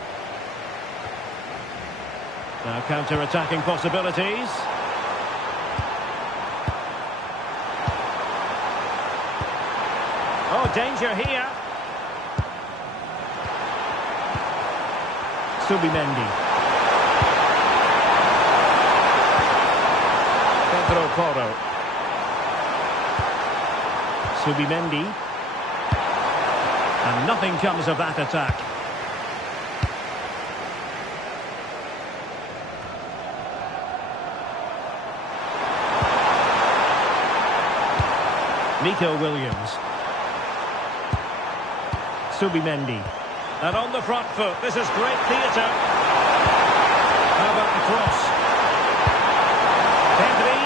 Now counter-attacking possibilities. Oh, danger here. Subimendi. Pedro Porro. Subimendi. And nothing comes of that attack. Nico Williams. Subimendi. And on the front foot, this is great theatre. How about the cross? Pedri.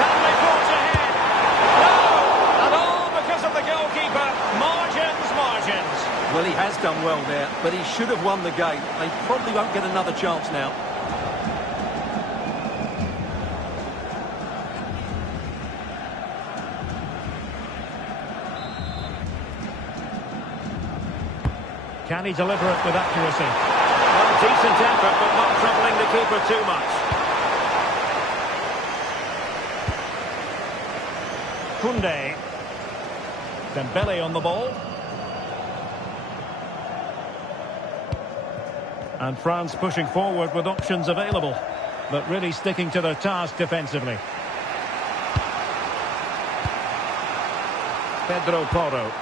Can they forge ahead? No! And all because of the goalkeeper. Margins. Well, he has done well there, but he should have won the game. They probably won't get another chance now. Can he deliver it with accuracy? Well, decent effort, but not troubling the keeper too much. Koundé. Dembele on the ball. And France pushing forward with options available, but really sticking to their task defensively. Pedro Porro.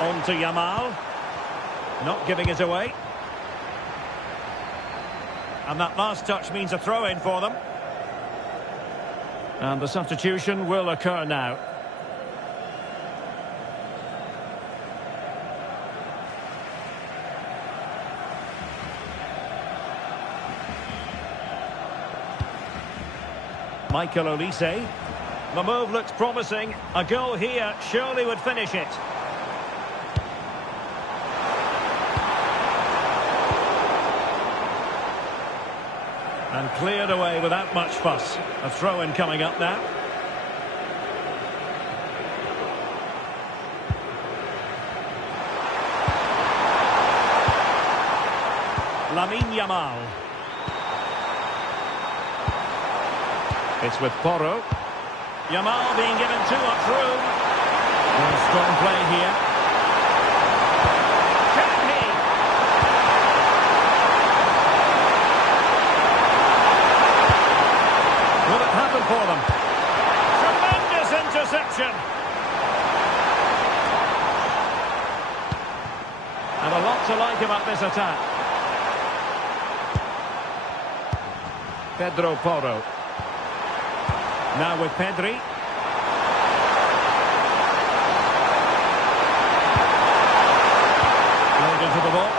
On to Yamal. Not giving it away. And that last touch means a throw-in for them. And the substitution will occur now. Michael Olise. The move looks promising. A goal here surely would finish it. And cleared away without much fuss. A throw-in coming up now. Lamine Yamal. It's with Porro. Yamal being given too much room. Well, strong play here. Can he? Will it happen for them? Tremendous interception. And a lot to like about this attack. Pedro Porro. Now with Pedri. Played into the box.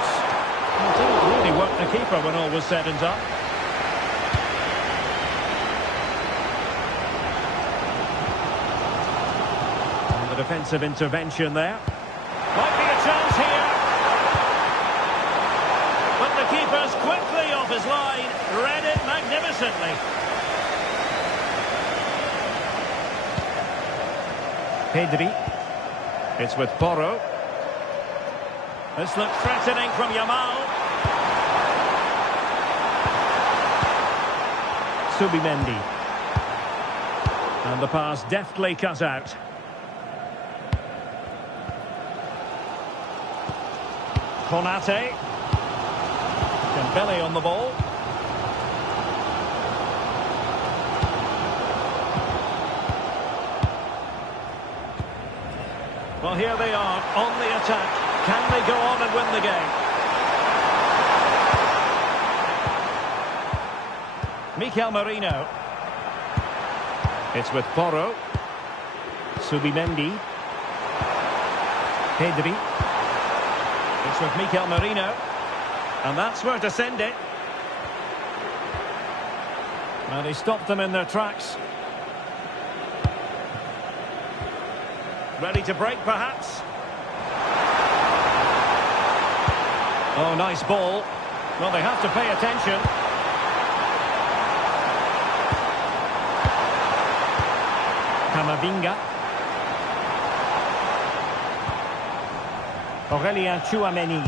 Well, didn't really work the keeper when all was said and done. And the defensive intervention there. Might be a chance here. But the keeper's quickly off his line. Read it magnificently. Pedri. It's with Porro. This looks threatening from Yamal. Subimendi. And the pass deftly cut out. Konate. Dembele on the ball. Well, here they are on the attack. Can they go on and win the game? Mikel Merino. It's with Porro. Subimendi. Pedri. It's with Mikel Merino. And that's where to send it. And he stopped them in their tracks. Ready to break, perhaps. Oh, nice ball. Well, they have to pay attention. Camavinga. Aurelien Tchouameni.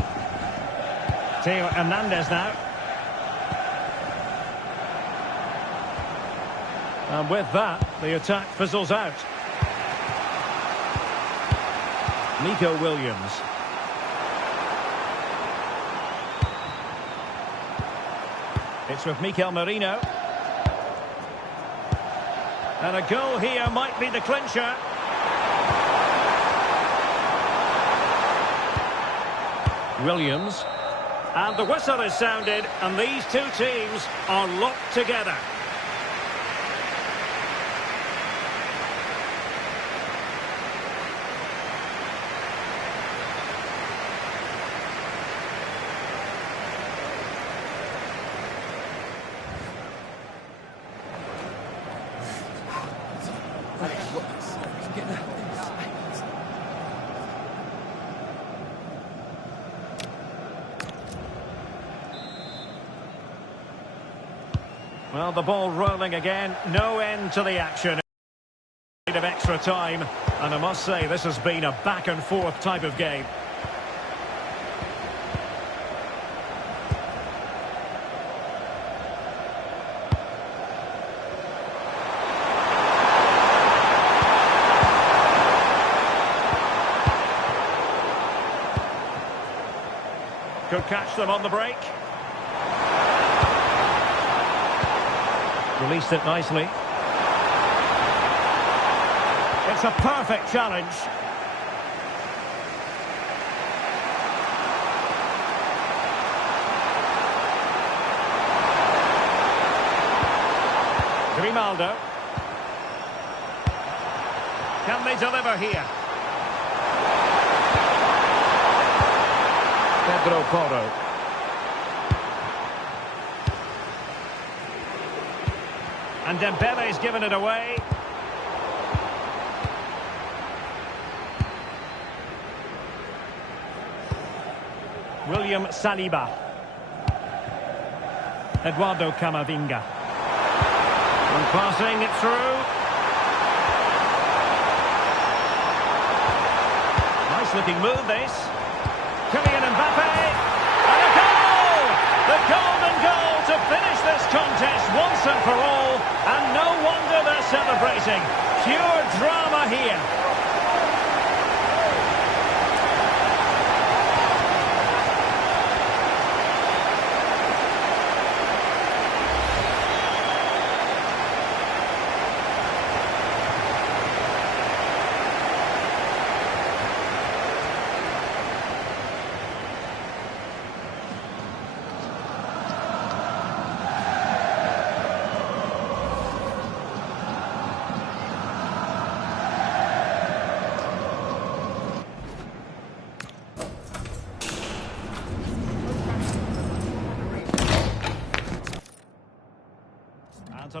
Theo Hernandez now. And with that, the attack fizzles out. Nico Williams. It's with Mikel Merino. And a goal here might be the clincher. Williams. And the whistle is sounded, and these two teams are locked together. Well, the ball rolling again. No end to the action. Of extra time. And I must say, this has been a back-and-forth type of game. Could catch them on the break. Released it nicely. It's a perfect challenge. Grimaldo. Can they deliver here? Pedro Porro. And Dembele's given it away. William Saliba. Eduardo Camavinga. And passing it through. Nice looking move this. Kylian Mbappé. And a goal! The golden goal to finish this contest once and for all. And no wonder they're celebrating. Pure drama here.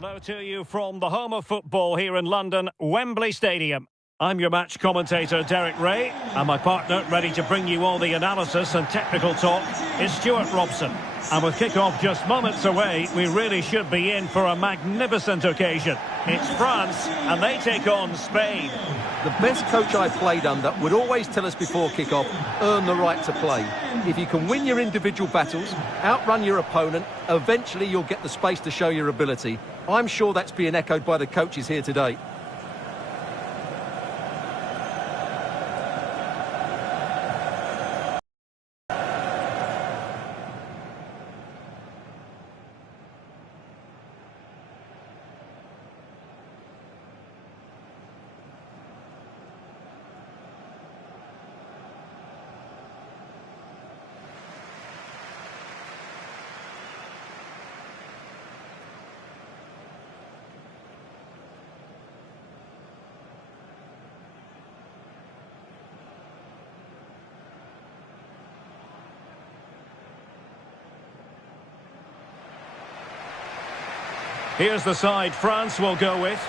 Hello to you from the home of football here in London, Wembley Stadium. I'm your match commentator, Derek Ray, and my partner, ready to bring you all the analysis and technical talk, is Stuart Robson. And with kick-off just moments away, we really should be in for a magnificent occasion. It's France, and they take on Spain. The best coach I played under would always tell us before kick-off, earn the right to play. If you can win your individual battles, outrun your opponent, eventually you'll get the space to show your ability. I'm sure that's being echoed by the coaches here today. Here's the side France will go with.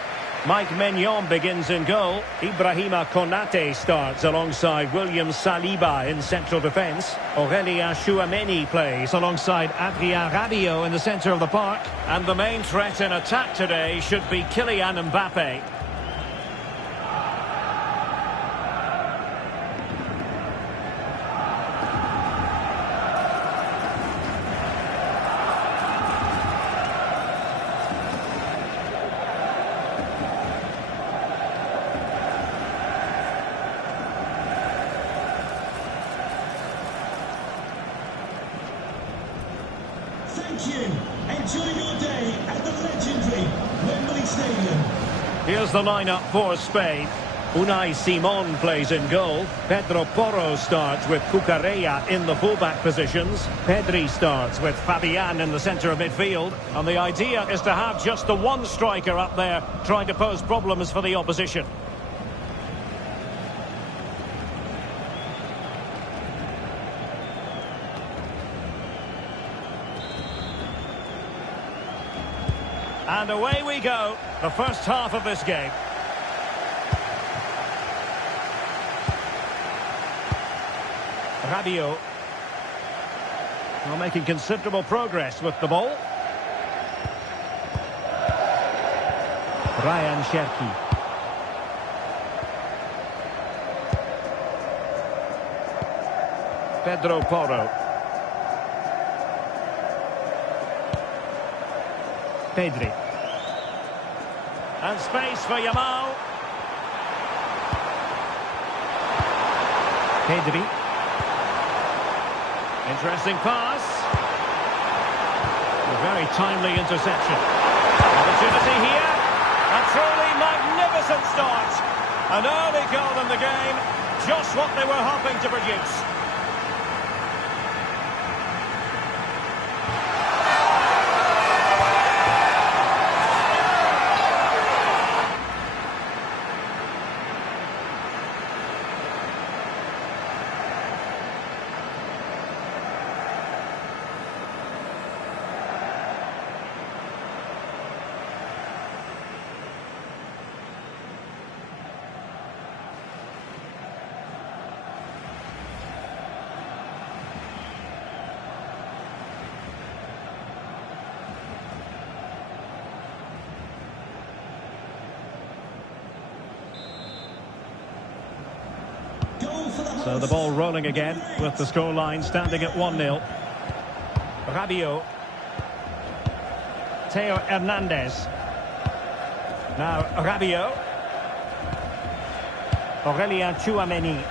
Mike Maignan begins in goal. Ibrahima Konate starts alongside William Saliba in central defence. Aurélien Tchouameni plays alongside Adrien Rabiot in the centre of the park. And the main threat in attack today should be Kylian Mbappé. Thank you. Enjoy your day at the legendary Wembley Stadium. Here's the lineup for Spain. Unai Simon plays in goal. Pedro Porro starts with Cucurella in the fullback positions. Pedri starts with Fabian in the centre of midfield. And the idea is to have just the one striker up there trying to pose problems for the opposition. And away we go, the first half of this game. Rabiot. Well, making considerable progress with the ball. Ryan Cherki. Pedro Porro. Pedri. And space for Yamal. Pedri. Interesting pass. A very timely interception. Opportunity here. A truly magnificent start. An early goal in the game. Just what they were hoping to produce. So the ball rolling again with the scoreline standing at 1-0. Rabiot. Theo Hernandez. Now Rabiot. Aurélien Tchouameni.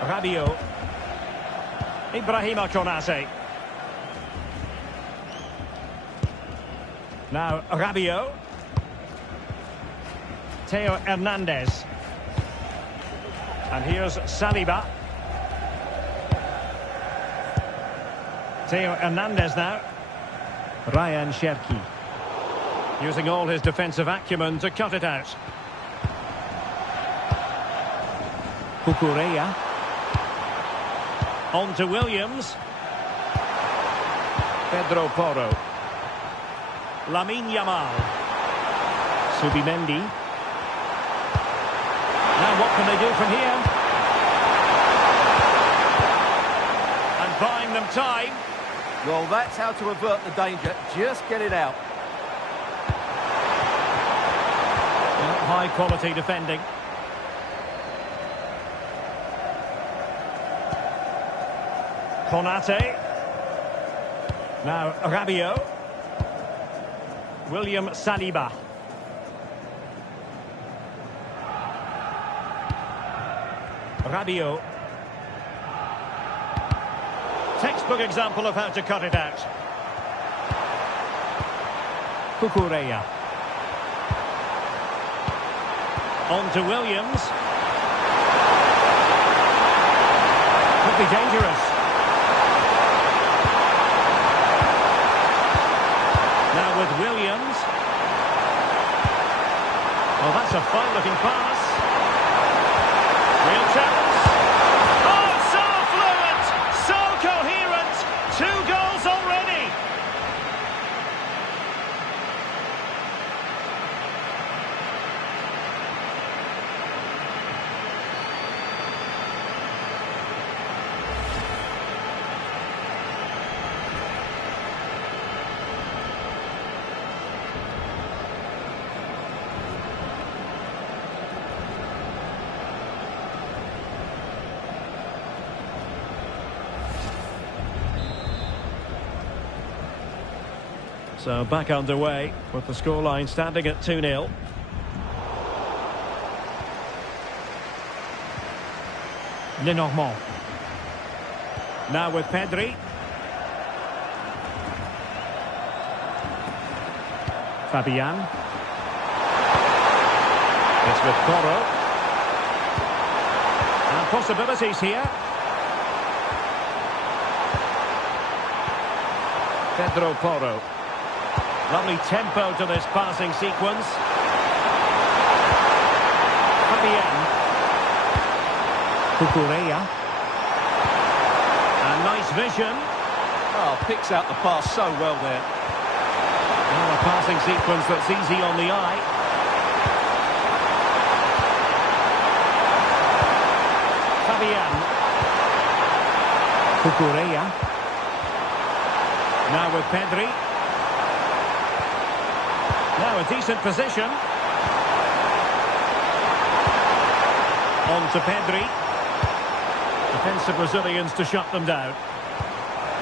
Rabiot. Ibrahima Konate. Now Rabiot. Theo Hernandez. And here's Saliba. Theo Hernandez now. Ryan Cherki. Using all his defensive acumen to cut it out. Cucurella. On to Williams. Pedro Porro. Lamine Yamal. Subimendi. Now what can they do from here? And buying them time. Well, that's how to avert the danger. Just get it out. Well, high quality defending. Konate. Now Rabiot. William Saliba. Rabiot. Textbook example of how to cut it out. Kukureya. On to Williams. Could be dangerous. Now with Williams. Oh, that's a fine-looking pass. Real chance. Oh, so fluent, so coherent. 2 goals already. So back underway with the scoreline standing at 2-0. Lenormand. Now with Pedri. Fabian. It's with Porro. And possibilities here. Pedro Porro. Lovely tempo to this passing sequence. Fabian. Kukureya. And nice vision. Oh, picks out the pass so well there. Well, a passing sequence that's easy on the eye. Fabian. Kukureya. Now with Pedri. Now a decent position. On to Pedri. Defensive Brazilians to shut them down.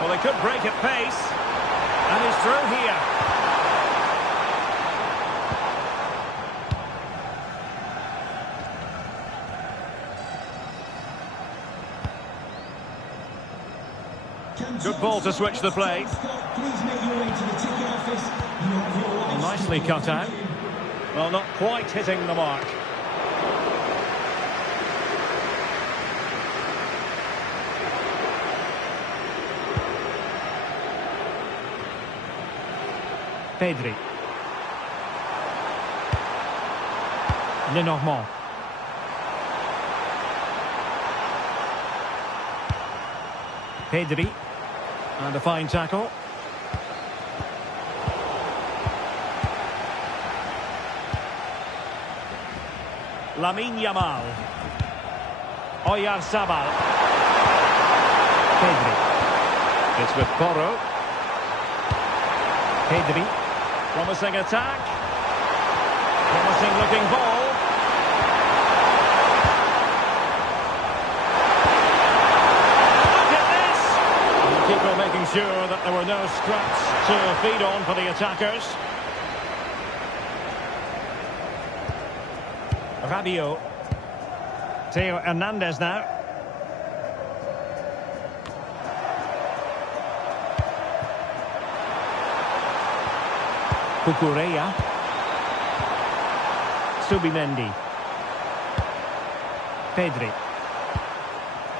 Well, they could break at pace. And he's through here. Good ball to switch the play. Please make your way to the ticket office. You have your wife's Nicely cut out. Well, not quite hitting the mark. Pedri. Lenormand. Pedri. And a fine tackle. Lamine Yamal. Oyarzabal. Pedri. It's with Porro. Pedri. Promising attack. Promising looking ball. Look at this! And the keeper making sure that there were no scraps to feed on for the attackers. Rabiot. Theo Hernandez now. Kukureya. Subimendi. Pedri.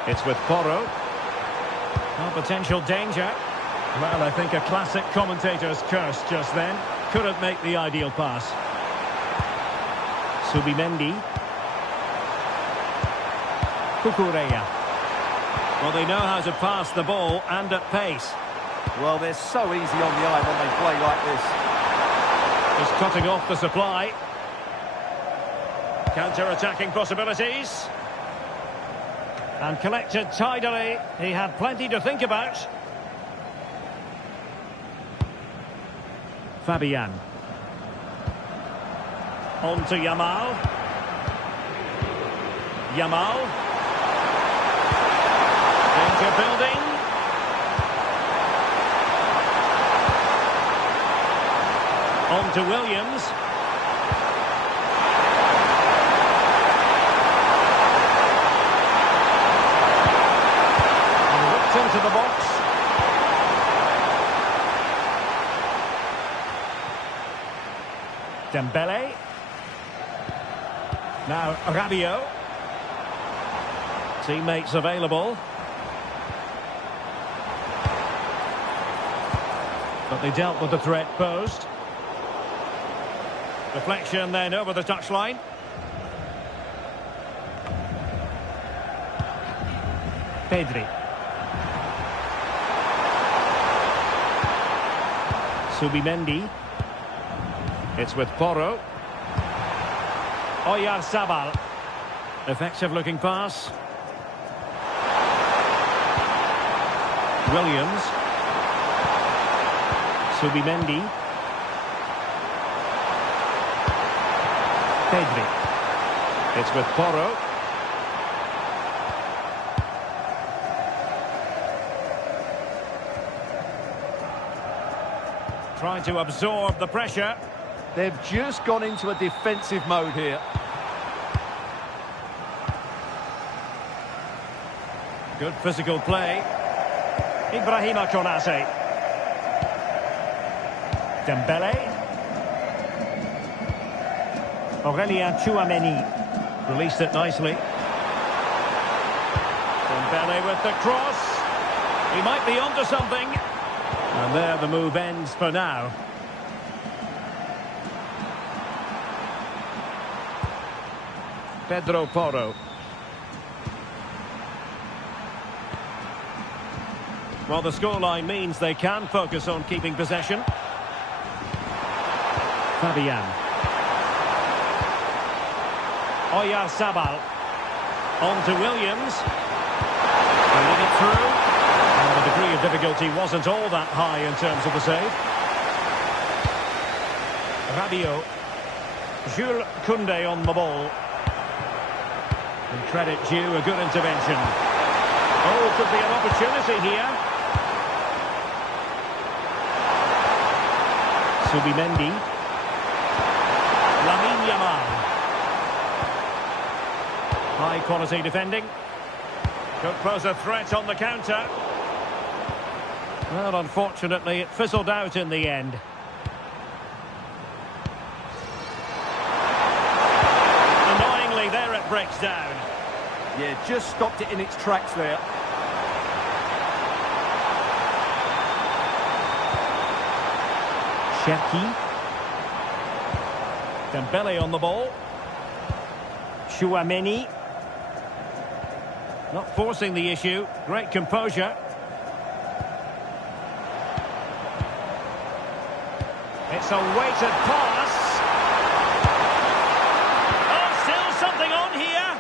It's with Porro. No potential danger. Well, I think a classic commentator's curse just then. Couldn't make the ideal pass. Subimendi. Kukureya. Well, they know how to pass the ball and at pace. Well, they're so easy on the eye when they play like this. Just cutting off the supply. Counter-attacking possibilities. And collected tidily. He had plenty to think about. Fabian. On to Yamal. Yamal. Danger building. On to Williams. And whipped into the box. Dembele. Now Rabiot. Teammates available. But they dealt with the threat posed. Deflection then over the touchline. Pedri. Subimendi. It's with Porro. Oyarzabal. Effective looking pass. Williams. Subimendi. Pedri. It's with Porro. Trying to absorb the pressure. They've just gone into a defensive mode here. Good physical play. Ibrahima Konate. Dembele. Aurelien Tchouameni. Released it nicely. Dembele with the cross. He might be onto something. And there the move ends for now. Pedro Porro. Well, the scoreline means they can focus on keeping possession. Fabian. Oyarzabal. On to Williams. Bringing it through. And the degree of difficulty wasn't all that high in terms of the save. Rabiot. Jules Koundé on the ball. And credit due, a good intervention. Oh, could be an opportunity here. Subimendi. Lamine Yamal. High quality defending. Could pose a threat on the counter. Well, unfortunately, it fizzled out in the end. Annoyingly, there it breaks down. Yeah, just stopped it in its tracks there. Cherki. Dembele on the ball. Tchouameni. Not forcing the issue. Great composure. It's a weighted pass. Oh, still something on here.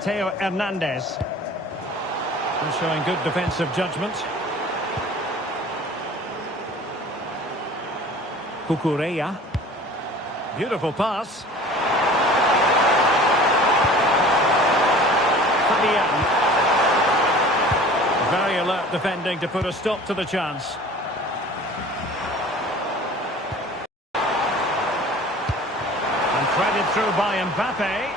Theo Hernandez. They're showing good defensive judgment. Cucurella. Beautiful pass. Fabian. Very alert defending to put a stop to the chance. And threaded through by Mbappé.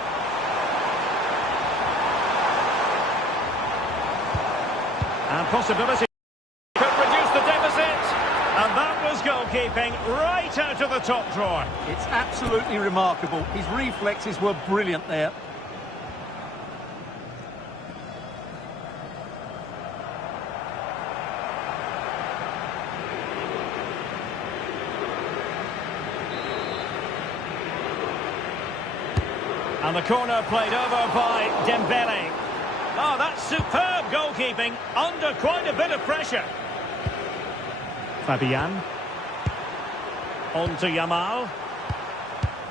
And possibility could reduce the deficit. And that was goalkeeping right out of the top drawer. It's absolutely remarkable. His reflexes were brilliant there. And the corner played over by Dembele. Oh, that's superb goalkeeping under quite a bit of pressure. Fabian. On to Yamal.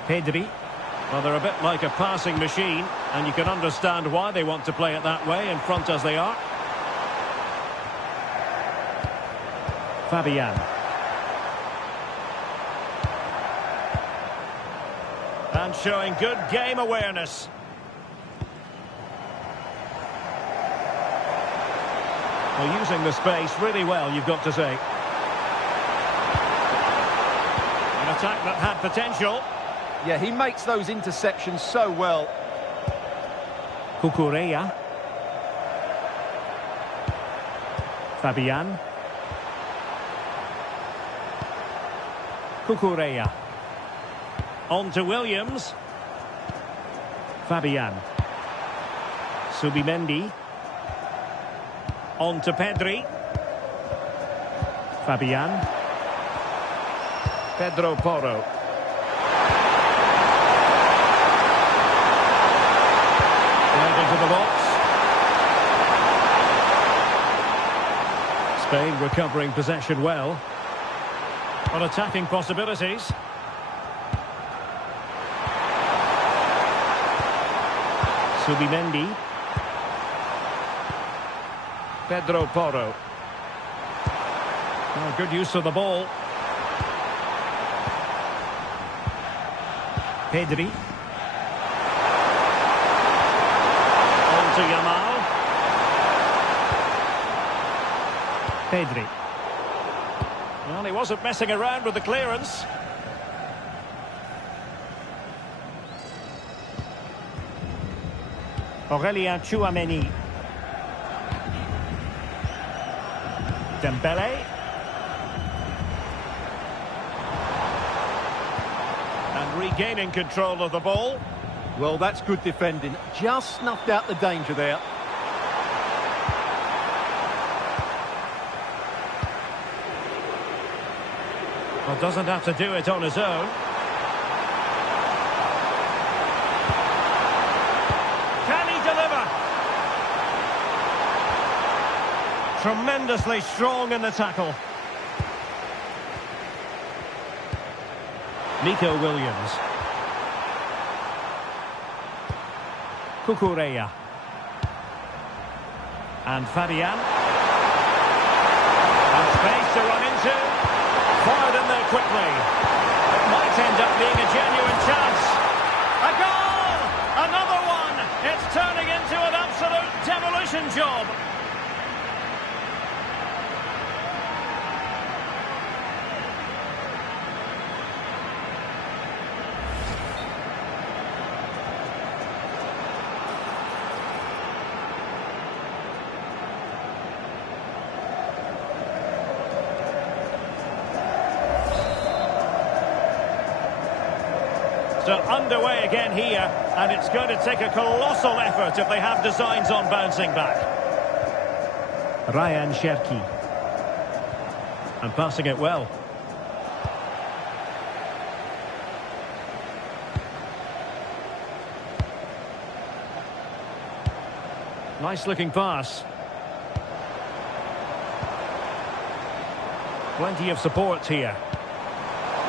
Pedri. Well, they're a bit like a passing machine, and you can understand why they want to play it that way, in front as they are. Fabian. And showing good game awareness. Well, using the space really well, you've got to say. An attack that had potential. Yeah, he makes those interceptions so well. Cucurella. Fabian. Cucurella. On to Williams. Fabian. Subimendi. On to Pedri. Fabian. Pedro Porro. Right into the box. Spain recovering possession well. On attacking possibilities. Subimendi. Pedro Porro. Oh, good use of the ball. Pedri. On to Yamal. Pedri. Well, he wasn't messing around with the clearance. Aurélien Tchouaméni. Dembele. And regaining control of the ball. Well, that's good defending. Just snuffed out the danger there. Well, doesn't have to do it on his own. Can he deliver? Tremendously strong in the tackle. Nico Williams. Cucurella. And Fabian. And space to run into. Fired in there quickly. It might end up being a genuine chance. A goal! Another one! It's turning into an absolute demolition job. So underway again here, and it's going to take a colossal effort if they have designs on bouncing back. Ryan Cherki. And passing it well. Nice looking pass. Plenty of support here.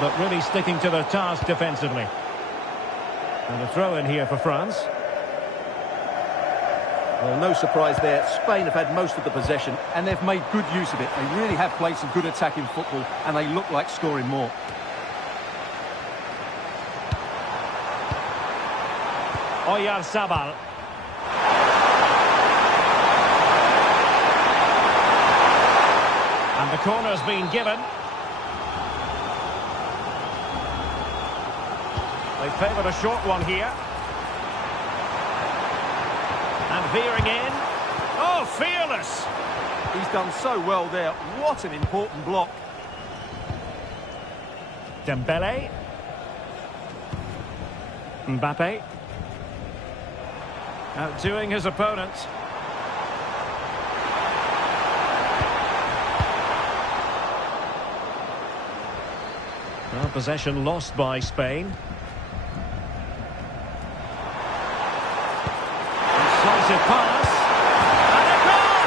But really sticking to their task defensively. And a throw in here for France. Well, no surprise there. Spain have had most of the possession and they've made good use of it. They really have played some good attacking football and they look like scoring more. Oyarzabal. And the corner's been given. They favoured a short one here. And veering in. Oh, fearless! He's done so well there. What an important block. Dembele. Mbappé. Outdoing his opponent. Well, possession lost by Spain. Decisive pass. And a goal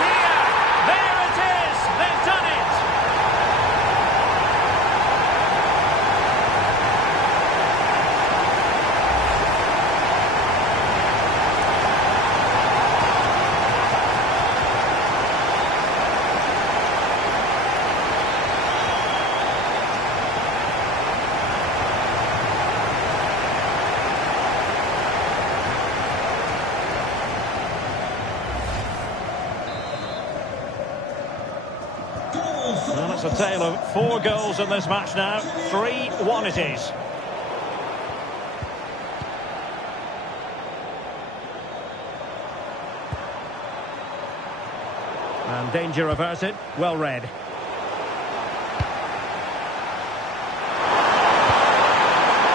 Well, it's a tale of 4 goals in this match now. 3-1 it is. And danger averted. Well read.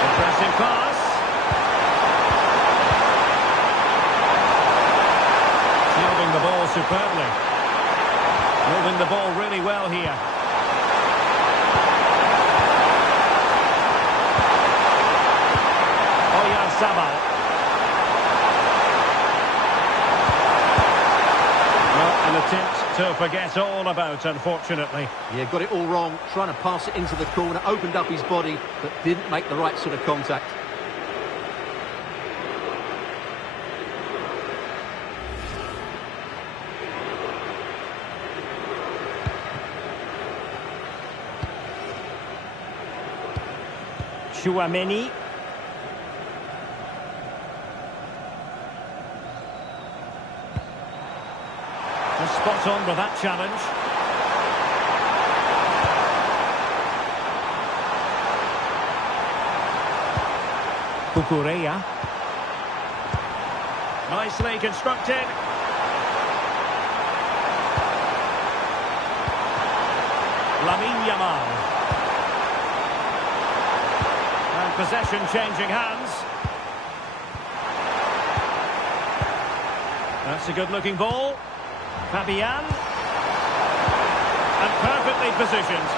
Impressive pass. Shielding the ball superbly. Moving the ball really well here. Oyarzabal. Well, an attempt to forget all about, unfortunately. Yeah, got it all wrong. Trying to pass it into the corner, opened up his body, but didn't make the right sort of contact. Tchouaméni. Spot on with that challenge. Cucurella. Nicely constructed. Lamine Yamal. And possession changing hands. That's a good-looking ball. Fabian. And perfectly positioned.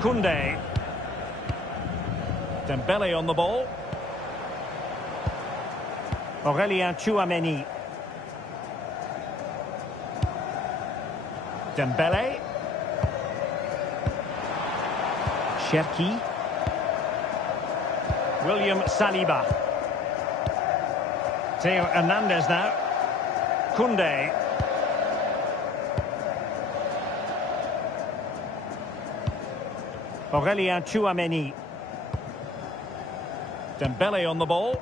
Koundé. Dembele on the ball. Tchouaméni. Dembele. Cherki. William Saliba. Theo Hernandez now. Koundé. Tchouaméni. Dembele on the ball.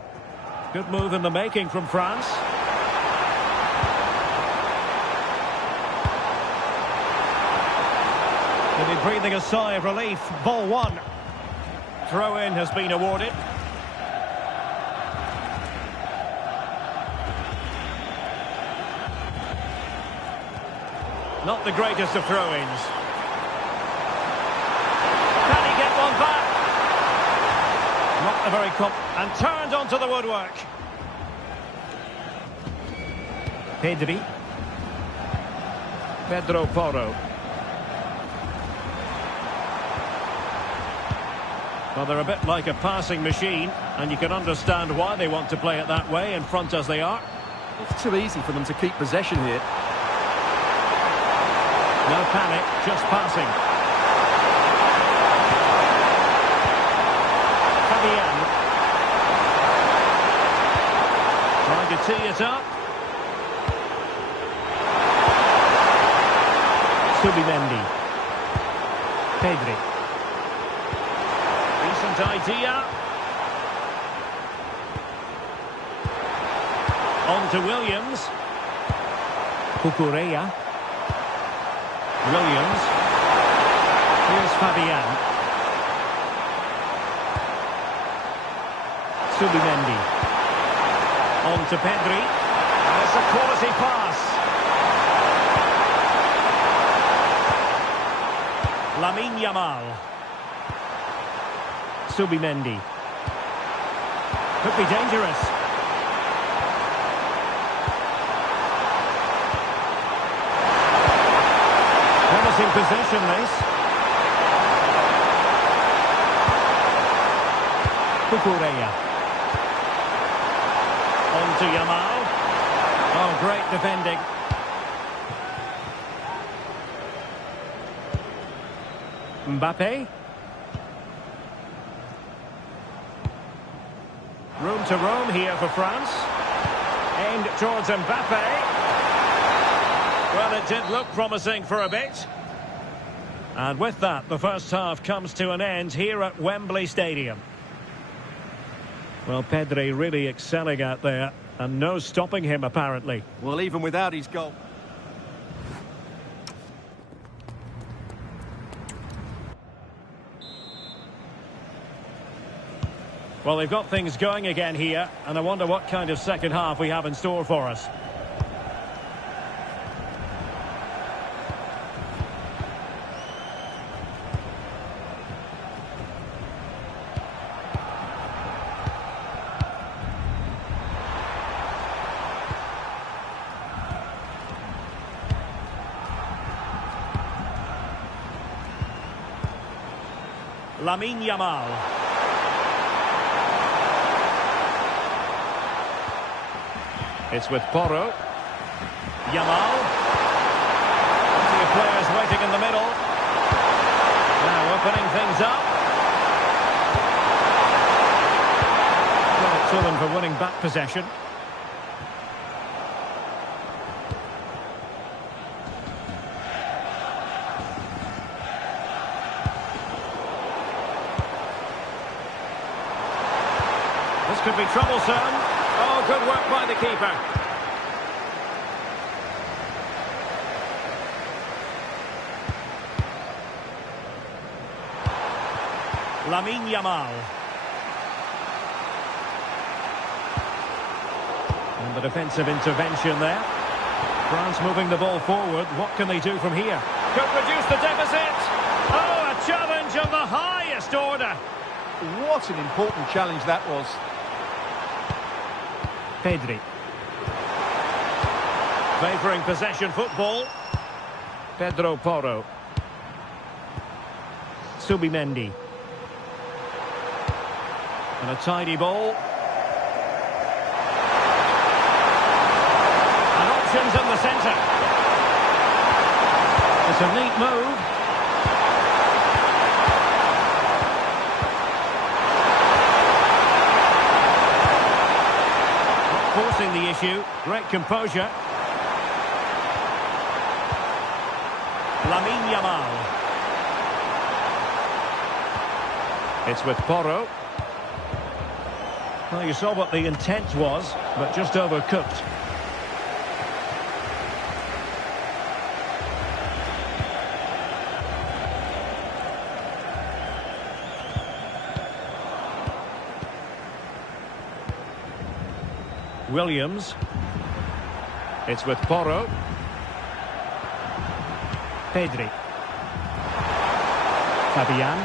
Good move in the making from France. Maybe breathing a sigh of relief. Ball one. Throw-in has been awarded. Not the greatest of throw-ins. Can he get one back? Not a very and turned onto the woodwork. Pedro Porro. Well, they're a bit like a passing machine, and you can understand why they want to play it that way, in front as they are. It's too easy for them to keep possession here. No panic, just passing. Fabian. Trying to tee it up. Subimendi. Pedri. Decent idea. On to Williams. Cucurella. Williams. Here's Fabian. Subimendi. On to Pedri. That's a quality pass. Lamine Yamal. Subimendi. Could be dangerous. Promising possession, this. Cucurella. On to Yamal. Oh, great defending. Mbappé. Room to roam here for France. Aimed towards Mbappé. Well, it did look promising for a bit. And with that, the first half comes to an end here at Wembley Stadium. Well, Pedri really excelling out there. And no stopping him, apparently. Well, even without his goal. Well, they've got things going again here, and I wonder what kind of second half we have in store for us. Lamine Yamal. It's with Porro. Yamal. Plenty of players waiting in the middle. Now opening things up. Credit to them for winning back possession. This could be troublesome. Oh, good work by the keeper. Lamine Yamal. And the defensive intervention there. France moving the ball forward. What can they do from here? Could reduce the deficit. Oh, a challenge of the highest order. What an important challenge that was. Pedri. Favouring possession football. Pedro Porro. Subimendi. And a tidy ball. And options in the centre. It's a neat move. Forcing the issue. Great composure. Lamine Yamal. It's with Porro. Well, you saw what the intent was, but just overcooked. Williams. It's with Porro. Pedri. Fabian.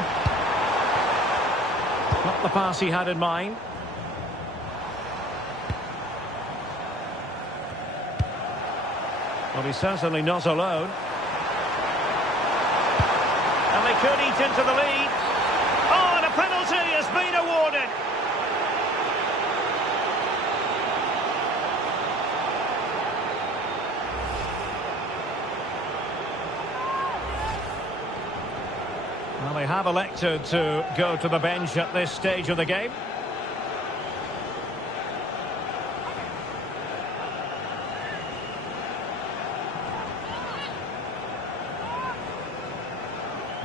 Not the pass he had in mind. Well, he's certainly not alone. And they could eat into the lead. Oh, and a penalty has been awarded. Well, they have elected to go to the bench at this stage of the game.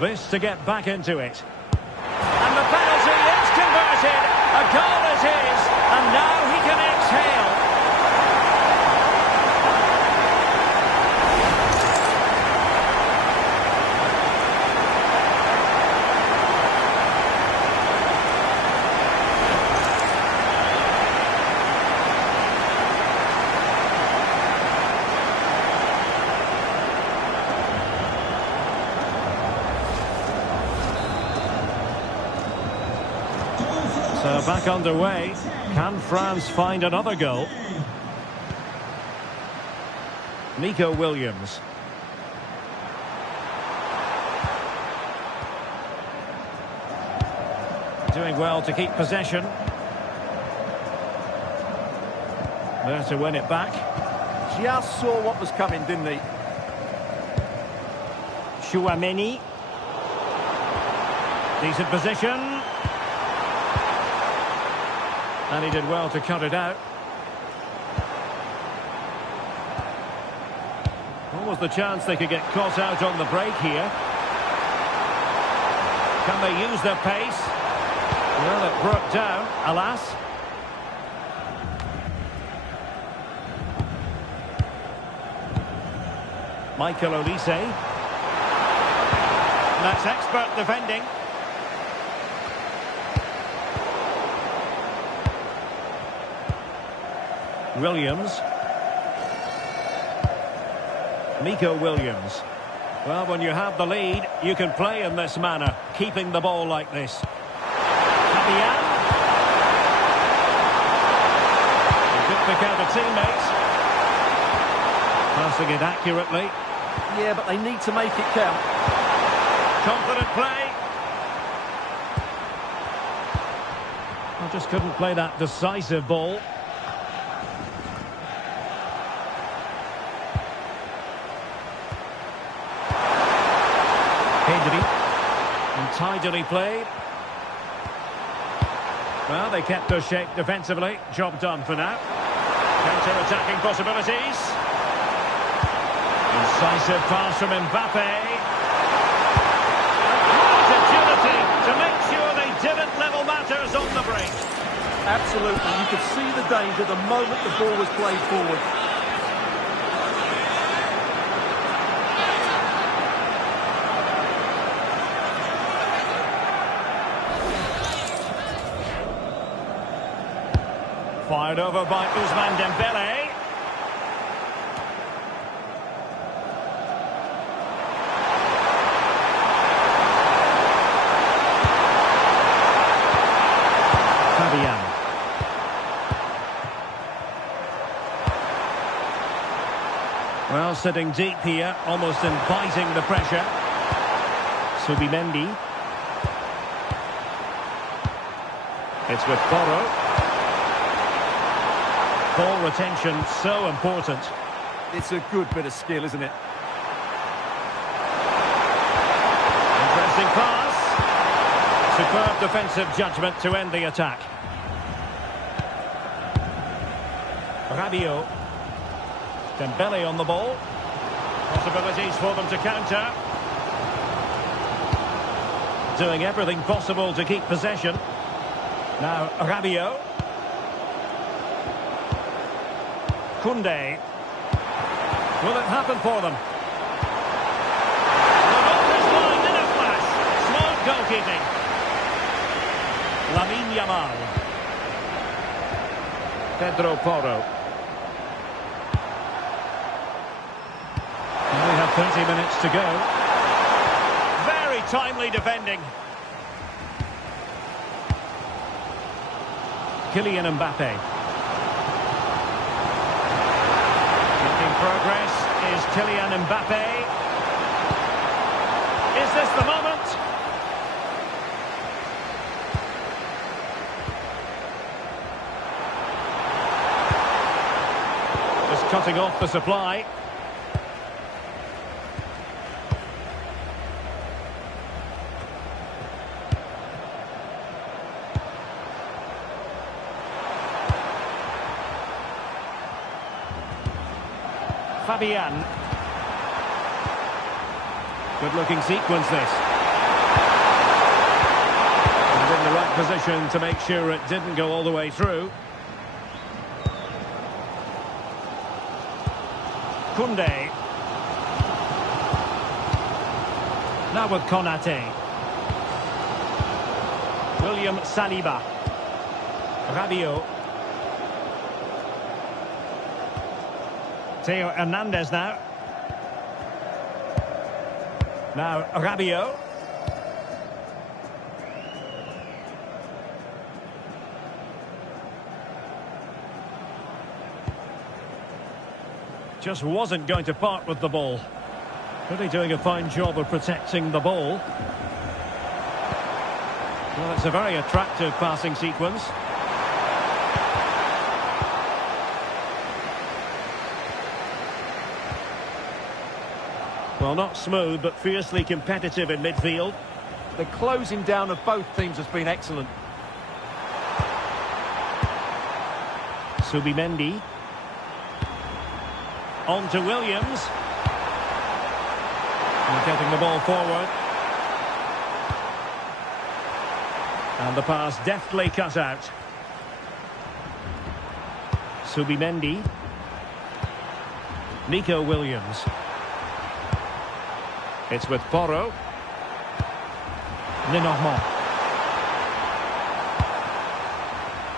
This to get back into it. And the penalty is converted. A goal is his. And now he can exhale. So back underway. Can France find another goal? Nico Williams. Doing well to keep possession. There to win it back. Just saw what was coming, didn't he? Chouameni. Decent position. And he did well to cut it out. What was the chance they could get caught out on the break here? Can they use their pace? Well, it broke down, alas. Michael Olise. That's expert defending. Williams. Nico Williams. Well, when you have the lead, you can play in this manner, keeping the ball like this. Kylian. He could pick out a teammate. Passing it accurately. Yeah, but they need to make it count. Confident play. I just couldn't play that decisive ball. Pedri. And tidily played. Well, they kept their shape defensively. Job done for now. Counter-attacking possibilities. Incisive pass from Mbappé. Great agility to make sure they didn't level matters on the break. Absolutely. You could see the danger the moment the ball was played forward. Fired over by Ousmane Dembélé. Fabian. Well, sitting deep here, almost inviting the pressure. Subimendi. It's with Porro. Ball retention, so important. It's a good bit of skill, isn't it? Interesting pass. Superb defensive judgment to end the attack. Rabiot. Dembele on the ball. Possibilities for them to counter. Doing everything possible to keep possession. Now Rabiot. Koundé. Will it happen for them? The ball is lined in a flash. Smart goalkeeping. Lamine Yamal. Pedro Porro. And we have 20 minutes to go. Very timely defending. Kylian Mbappé. Progress is Kylian Mbappé. Is this the moment? Just cutting off the supply. Fabian. Good looking sequence this. And in the right position to make sure it didn't go all the way through. Koundé. Now with Konate. William Saliba. Rabiot. Theo Hernandez now. Now Rabiot. Just wasn't going to part with the ball. Really doing a fine job of protecting the ball. Well, it's a very attractive passing sequence. Well, not smooth, but fiercely competitive in midfield. The closing down of both teams has been excellent. Subimendi. On to Williams. And getting the ball forward. And the pass deftly cut out. Subimendi. Nico Williams. It's with Porro. Lenormand.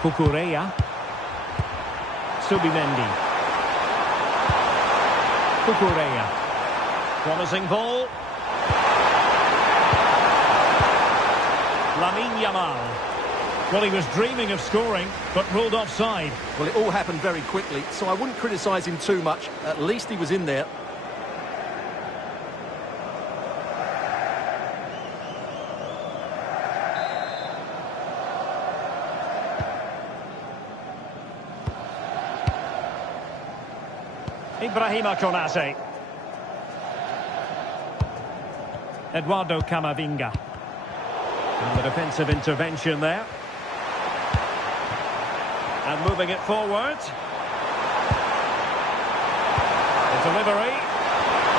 Cucurella. Subimendi. Cucurella. Promising ball. Lamine Yamal. Well, he was dreaming of scoring, but ruled offside. Well, it all happened very quickly, so I wouldn't criticise him too much. At least he was in there. Ibrahima Konate. Eduardo Camavinga. And the defensive intervention there. And moving it forward. The delivery.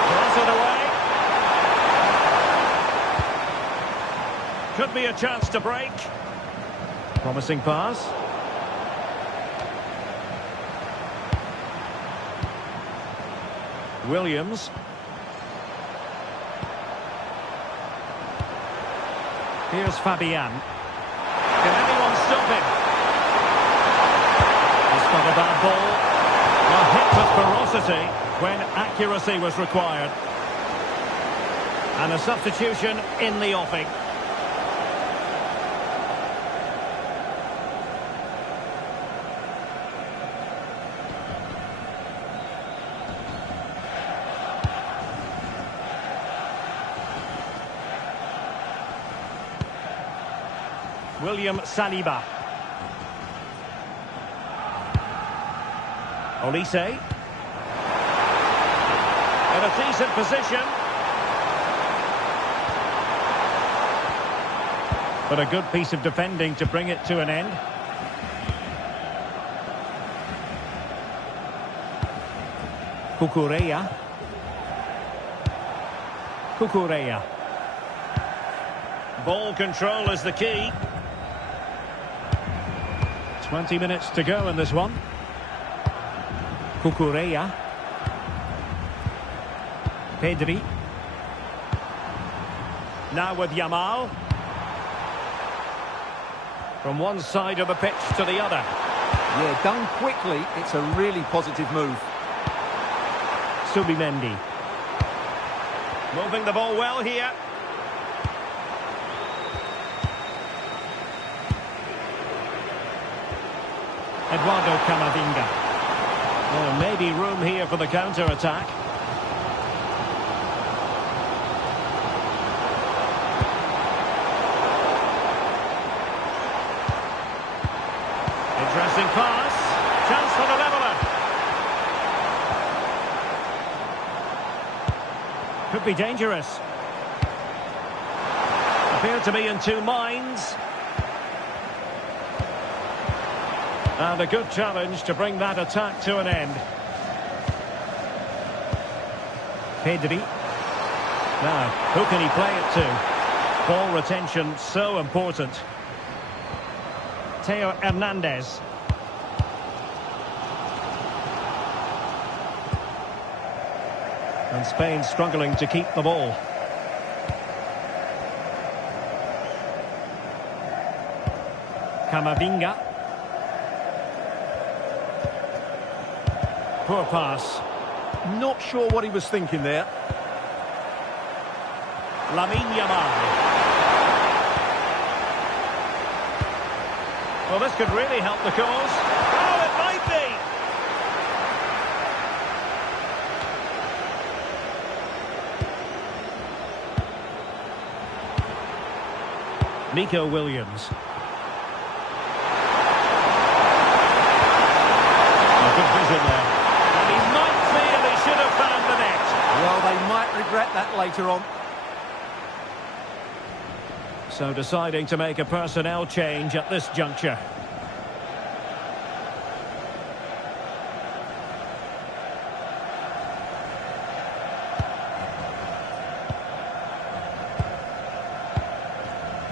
Cross it away. Could be a chance to break. Promising pass. Williams. Here's Fabian. Can anyone stop him? He's got a bad ball. A hit with ferocity when accuracy was required. And a substitution in the offing. William Saliba. Olise. In a decent position. But a good piece of defending to bring it to an end. Cucurella. Cucurella. Ball control is the key. 20 minutes to go in this one. Cucurella. Pedri. Now with Yamal. From one side of the pitch to the other. Yeah, done quickly. It's a really positive move. Subimendi. Moving the ball well here. Eduardo Camavinga. Oh, maybe room here for the counter-attack. Interesting pass. Chance for the leveller. Could be dangerous. Appear to be in two minds. And a good challenge to bring that attack to an end. Pedri. Now, who can he play it to? Ball retention so important. Theo Hernandez. And Spain struggling to keep the ball. Camavinga. Poor pass. Not sure what he was thinking there. Lamine Yamal. Well, this could really help the cause. Oh, it might be. Nico Williams. A good vision there. And he might feel he should have found the net. Well, they might regret that later on. So deciding to make a personnel change at this juncture.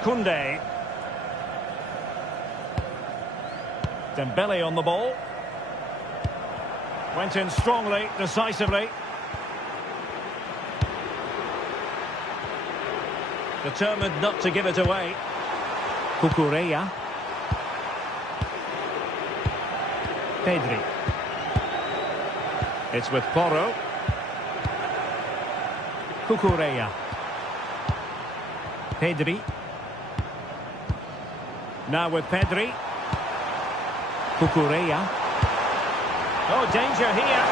Koundé. Dembele on the ball. Went in strongly, decisively. Determined not to give it away. Cucurella. Pedri. It's with Porro. Cucurella. Pedri. Now with Pedri. Cucurella. Oh, danger here.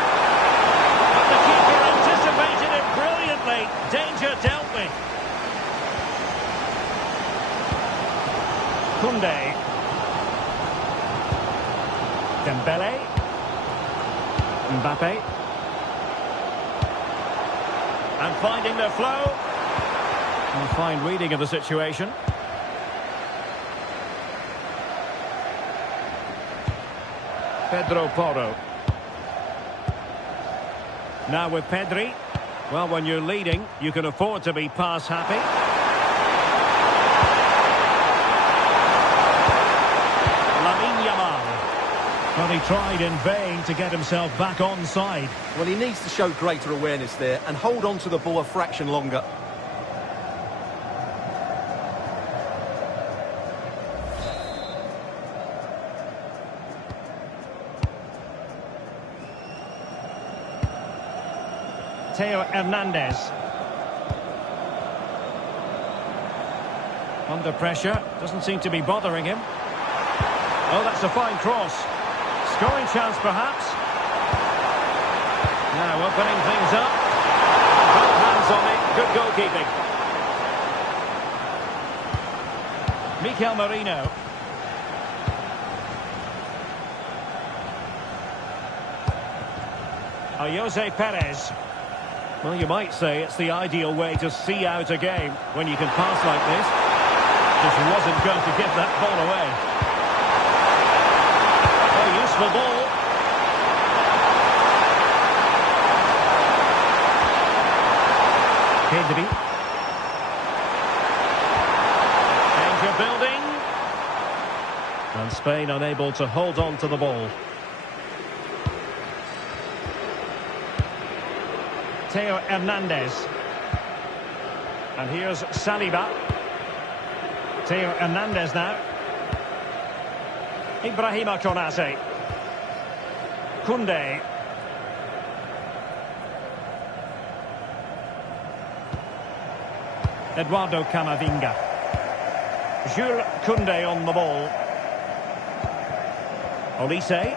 But the keeper anticipated it brilliantly. Danger dealt with. Koundé. Dembele. Mbappé. And finding their flow. And fine reading of the situation. Pedro Porro. Now with Pedri. Well, when you're leading, you can afford to be pass happy. Lamine Yamal. Well, he tried in vain to get himself back on side. Well, he needs to show greater awareness there and hold on to the ball a fraction longer. Theo Hernandez. Under pressure, doesn't seem to be bothering him. Oh, that's a fine cross. Scoring chance, perhaps. Now opening things up. Both hands on it. Good goalkeeping. Mikel Merino. Jose Perez. Well, you might say it's the ideal way to see out a game when you can pass like this. Just wasn't going to give that ball away. A useful ball. Pedri. Danger building. And Spain unable to hold on to the ball. Theo Hernandez. And here's Saliba. Theo Hernandez now. Ibrahima Konate. Koundé. Eduardo Camavinga. Jules Koundé on the ball. Olise.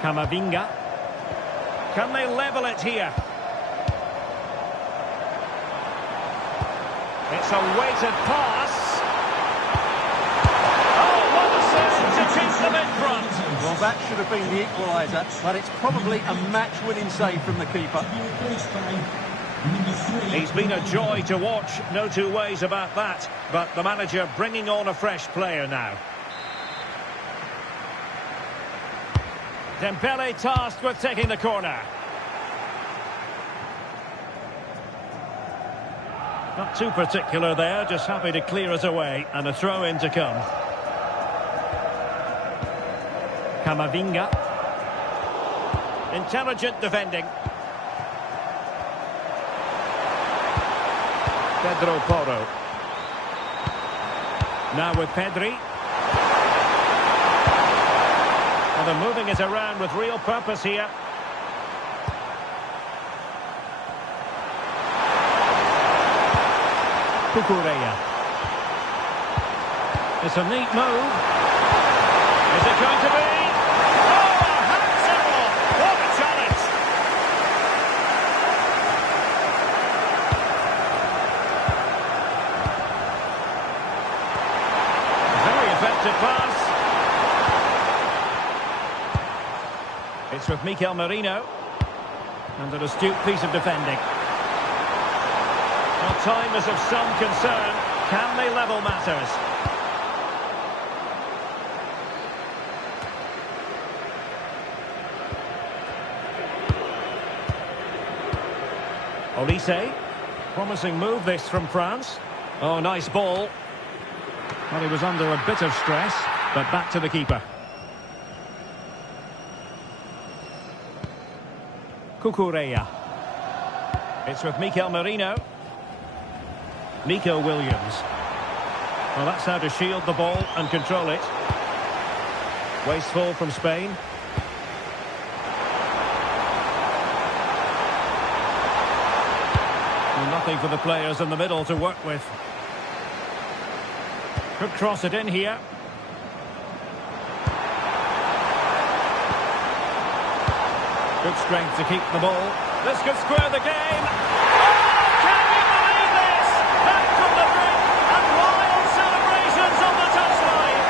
Camavinga. Can they level it here? It's a weighted pass. Oh, what a save to keep them in front. Well, that should have been the equaliser, but it's probably a match-winning save from the keeper. He's been a joy to watch, no two ways about that. But the manager bringing on a fresh player now. Dembele tasked with taking the corner. Not too particular there, just happy to clear it away, and a throw-in to come. Camavinga. Intelligent defending. Pedro Porro. Now with Pedri. And they're moving it around with real purpose here. Cucurella. It's a neat move. Is it going to be? Oh, a hat-trick! What a challenge! Very effective pass. It's with Mikel Merino. And an astute piece of defending. Well, time is of some concern. Can they level matters? Olise. Promising move this from France. Oh, nice ball. Well, he was under a bit of stress, but back to the keeper. Cucurella. It's with Mikel Merino. Nico Williams. Well, that's how to shield the ball and control it. Wasteful from Spain. Well, nothing for the players in the middle to work with. Could cross it in here. Good strength to keep the ball. This could square the game. Oh, can you believe this? Back from the brink and wild celebrations on the touchline.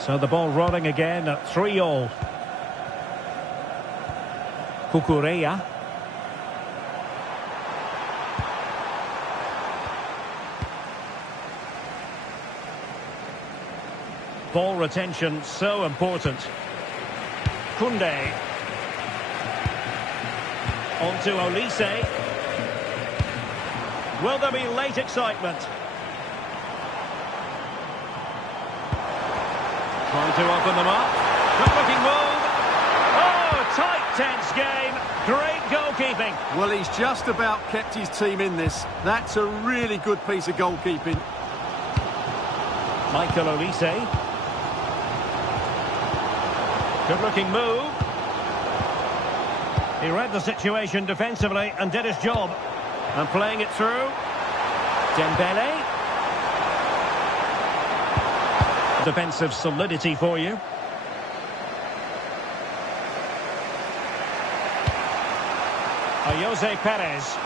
So the ball rolling again at 3-3. Cucurella. Ball retention so important. Koundé. On to Olise. Will there be late excitement? Trying to open them up. Good looking move. Oh, tight, tense game. Great goalkeeping. Well, he's just about kept his team in this. That's a really good piece of goalkeeping. Michael Olise. Good looking move. He read the situation defensively and did his job. And playing it through. Dembele. Defensive solidity for you. Jose Perez.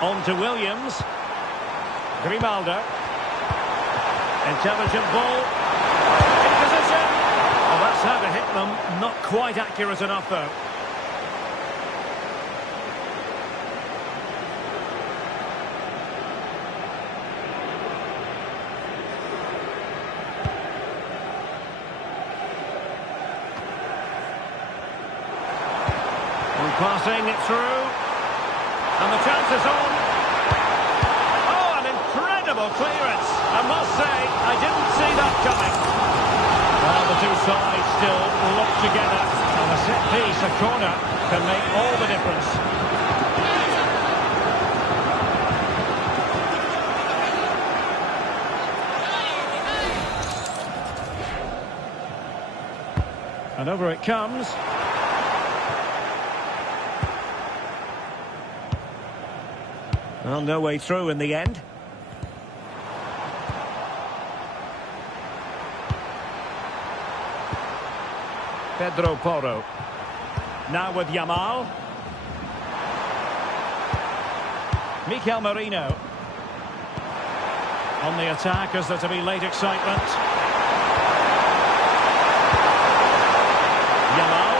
On to Williams. Grimaldo. Intelligent ball. In position. Oh, that's how to hit them. Not quite accurate enough, though. Passing it through, and the chance is on. Oh, an incredible clearance. I must say, I didn't see that coming. Well, the two sides still locked together, and a set piece, a corner, can make all the difference. And over it comes. Well, no way through in the end. Pedro Porro. Now with Yamal. Mikel Merino. On the attack, is there to be late excitement? Yamal.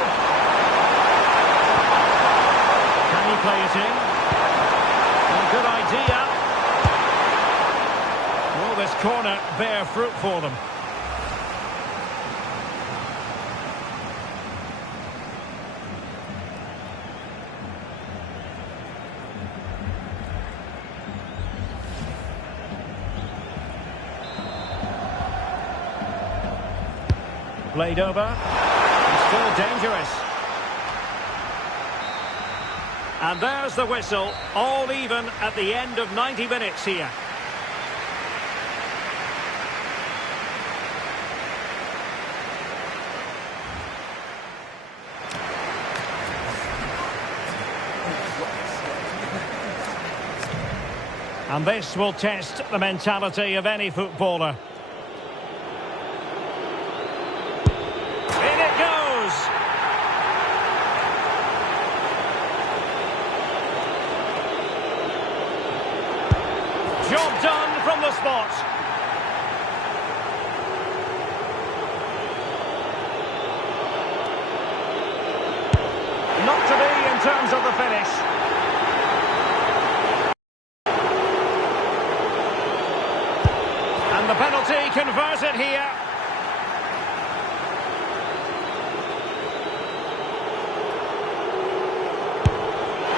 Can he play it in? Good idea. Will this corner bear fruit for them? Played over. It's still dangerous. And there's the whistle, all even at the end of 90 minutes here. And this will test the mentality of any footballer. In it goes! Job done from the spot. Not to be in terms of the finish. And the penalty converted here.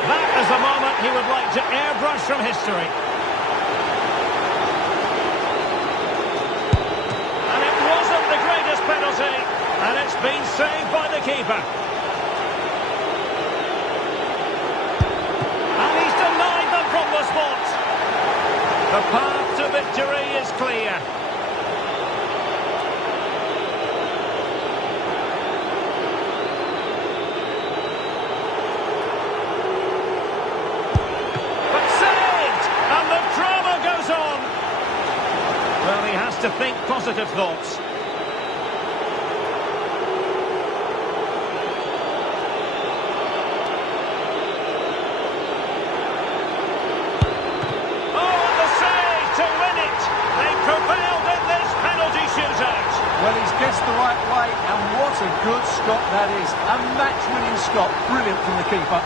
That is the moment he would like to airbrush from history. And it wasn't the greatest penalty, and it's been saved by the keeper. And he's denied them from the spot. The path to victory is clear. But saved! And the drama goes on. Well, he has to think positive thoughts. Well, he's guessed the right way, and what a good stop that is. A match-winning stop. Brilliant from the keeper.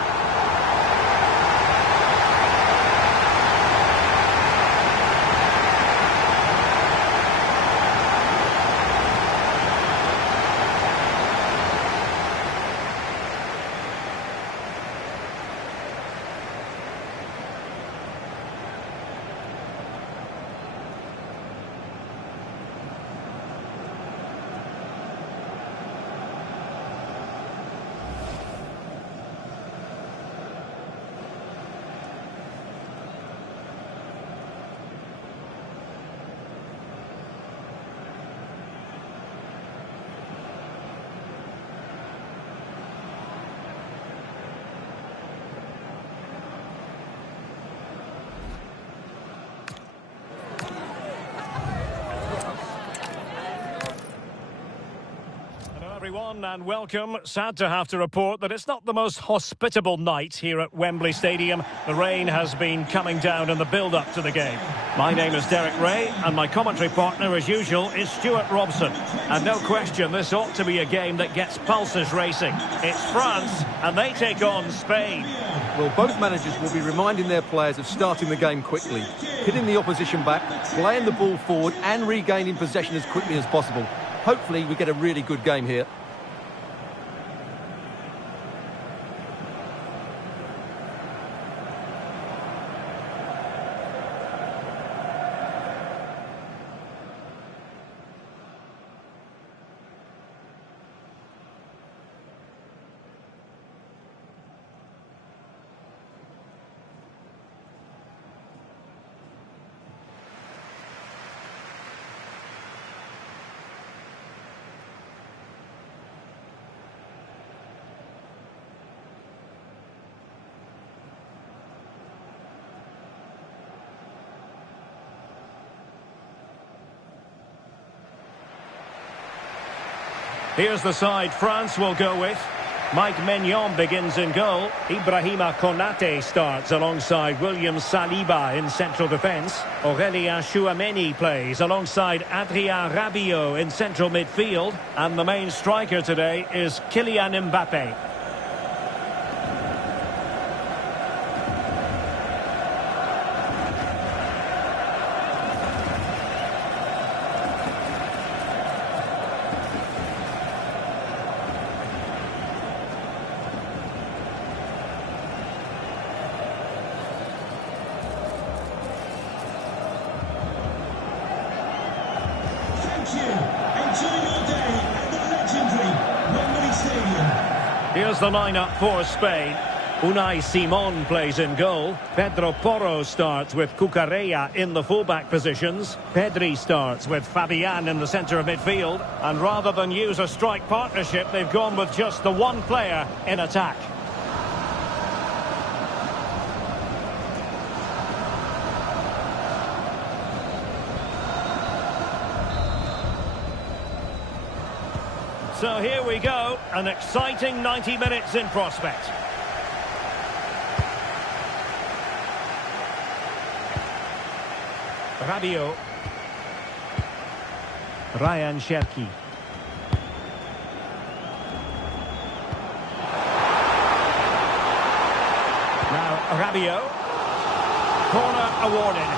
Everyone and welcome. Sad to have to report that it's not the most hospitable night here at Wembley Stadium. The rain has been coming down in the build-up to the game. My name is Derek Ray and my commentary partner as usual is Stuart Robson. And no question this ought to be a game that gets pulses racing. It's France and they take on Spain. Well, both managers will be reminding their players of starting the game quickly, hitting the opposition back, playing the ball forward and regaining possession as quickly as possible. Hopefully we get a really good game here. Here's the side France will go with. Mike Maignan begins in goal. Ibrahima Konate starts alongside William Saliba in central defence. Aurélien Tchouameni plays alongside Adrien Rabiot in central midfield. And the main striker today is Kylian Mbappé. Here's the lineup for Spain. Unai Simon plays in goal. Pedro Porro starts with Cucurella in the fullback positions. Pedri starts with Fabian in the centre of midfield. And rather than use a strike partnership, they've gone with just the one player in attack. So here we go, an exciting 90 minutes in prospect. Rabiot. Ryan Cherki. Now Rabiot. Corner awarded.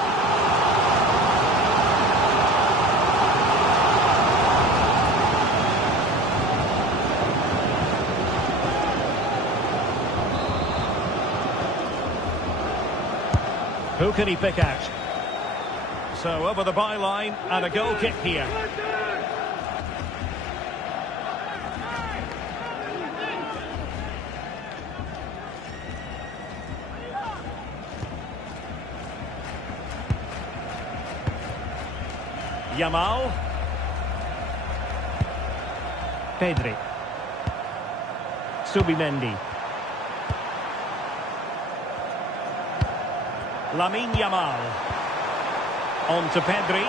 Who can he pick out? So over the byline and a goal kick here. Yamal. Pedri. Subimendi. Lamine Yamal. On to Pedri.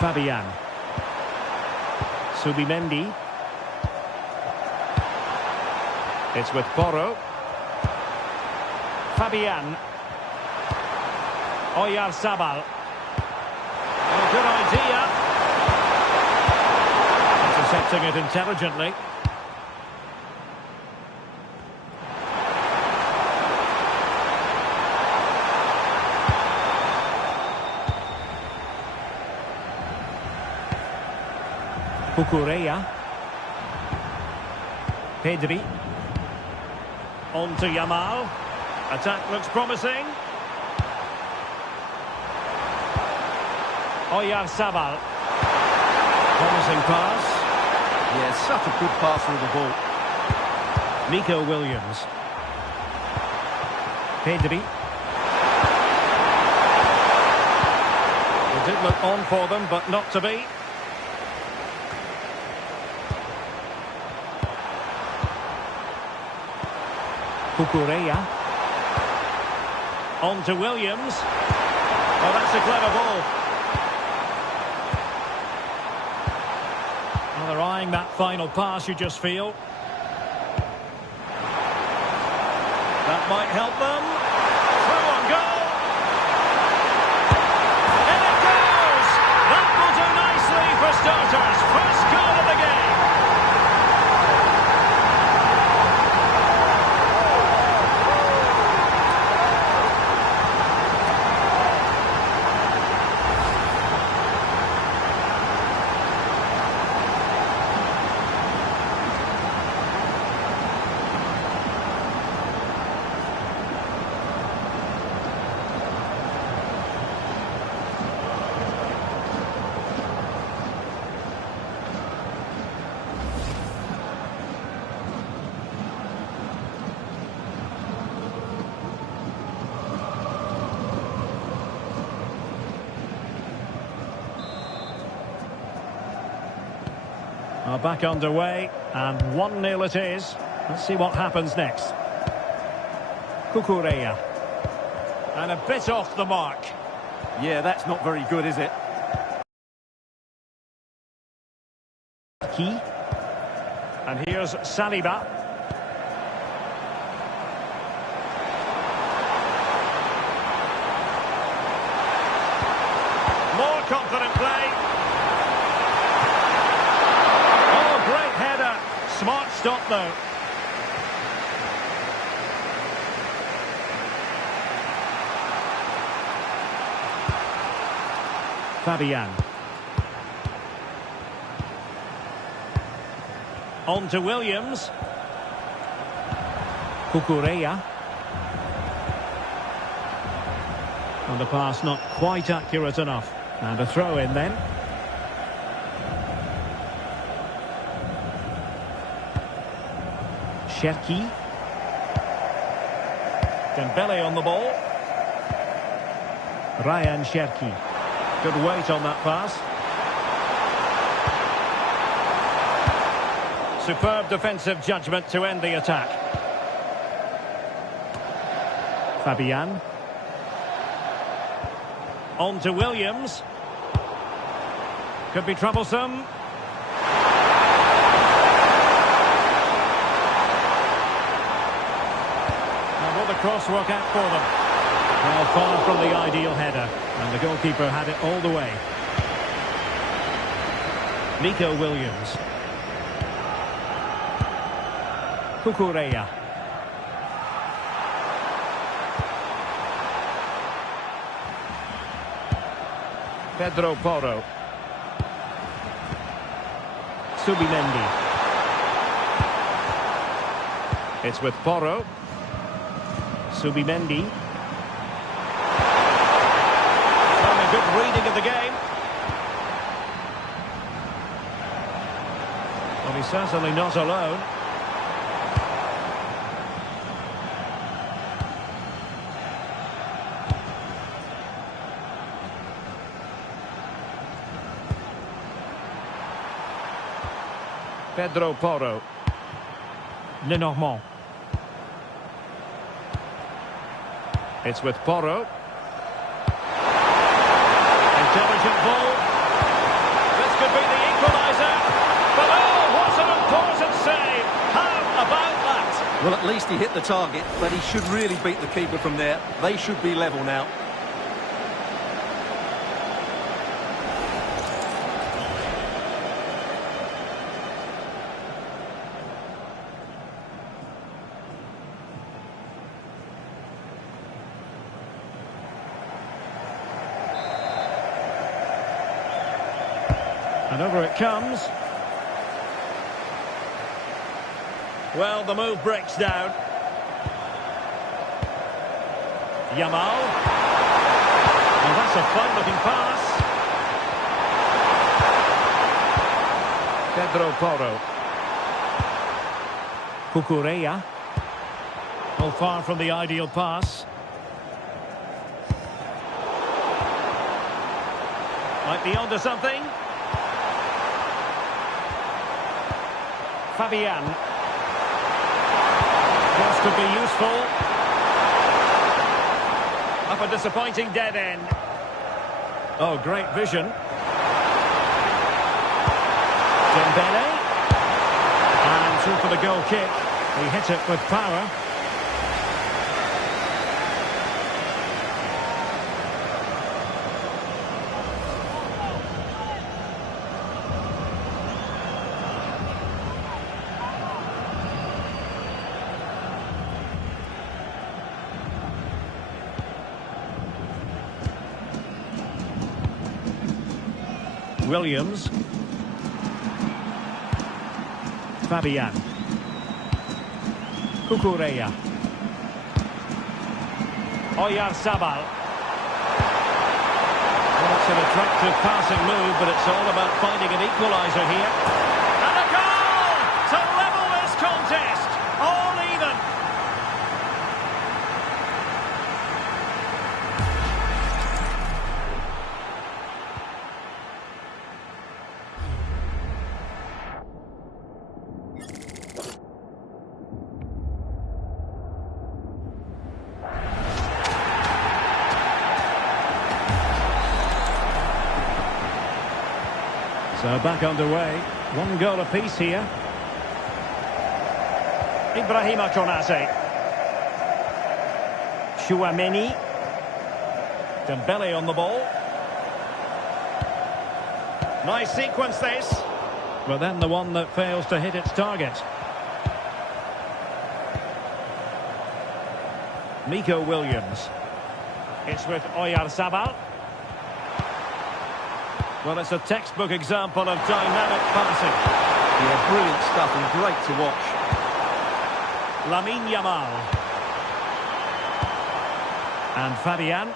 Fabian. Subimendi. It's with Porro. Fabian. Oyarzabal. Oh, good idea. Intercepting it intelligently. Cucurella. Pedri. On to Yamal. Attack looks promising. Oyarzabal. Promising pass. Yeah, such a good pass with the ball. Nico Williams. Pedri. It did look on for them, but not to be. Cucurella. On to Williams. Oh, that's a clever ball. Well, they're eyeing that final pass, you just feel. That might help them. Through on goal. In it goes! That will do nicely for starters. First goal of the game. Back underway, and 1-0 it is. Let's see what happens next. Cucurella. And a bit off the mark. Yeah, that's not very good, is it? Key. And here's Saliba. More confident play. Smart stop, though. Fabian. On to Williams. Cucurella. And the pass not quite accurate enough. And a throw in then. Cherki. Dembele on the ball. Ryan Cherki. Good weight on that pass. Superb defensive judgment to end the attack. Fabian. On to Williams. Could be troublesome. And will the cross work out for them? Well, far from the ideal header, and the goalkeeper had it all the way. Nico Williams. Cucurella. Pedro Porro. Subimendi. It's with Porro. Subimendi. Showing a good reading of the game. Well, he's certainly not alone. Pedro Porro. Lenormand. It's with Porro. Intelligent ball. This could be the equaliser. But oh, what an important save. How about that? Well, at least he hit the target, but he should really beat the keeper from there. They should be level now. And over it comes. Well, the move breaks down. Yamal. And that's a fine-looking pass. Pedro Porro. Cucurella. Well, far from the ideal pass. Might be onto something. Fabian. This could be useful. Up a disappointing dead end. Oh, great vision. Dembele. And through for the goal kick. He hit it with power. Williams. Fabian. Cucurella. Oyarzabal. Well, it's an attractive passing move, but it's all about finding an equaliser here. And a goal to level this contest. All even. So back underway. One goal apiece here. Ibrahima Konate. Chouameni. Dembele on the ball. Nice sequence this. But then the one that fails to hit its target. Nico Williams. It's with Oyarzabal. Well, it's a textbook example of dynamic passing. Yeah, brilliant stuff and great to watch. Lamine Yamal. And Fabian.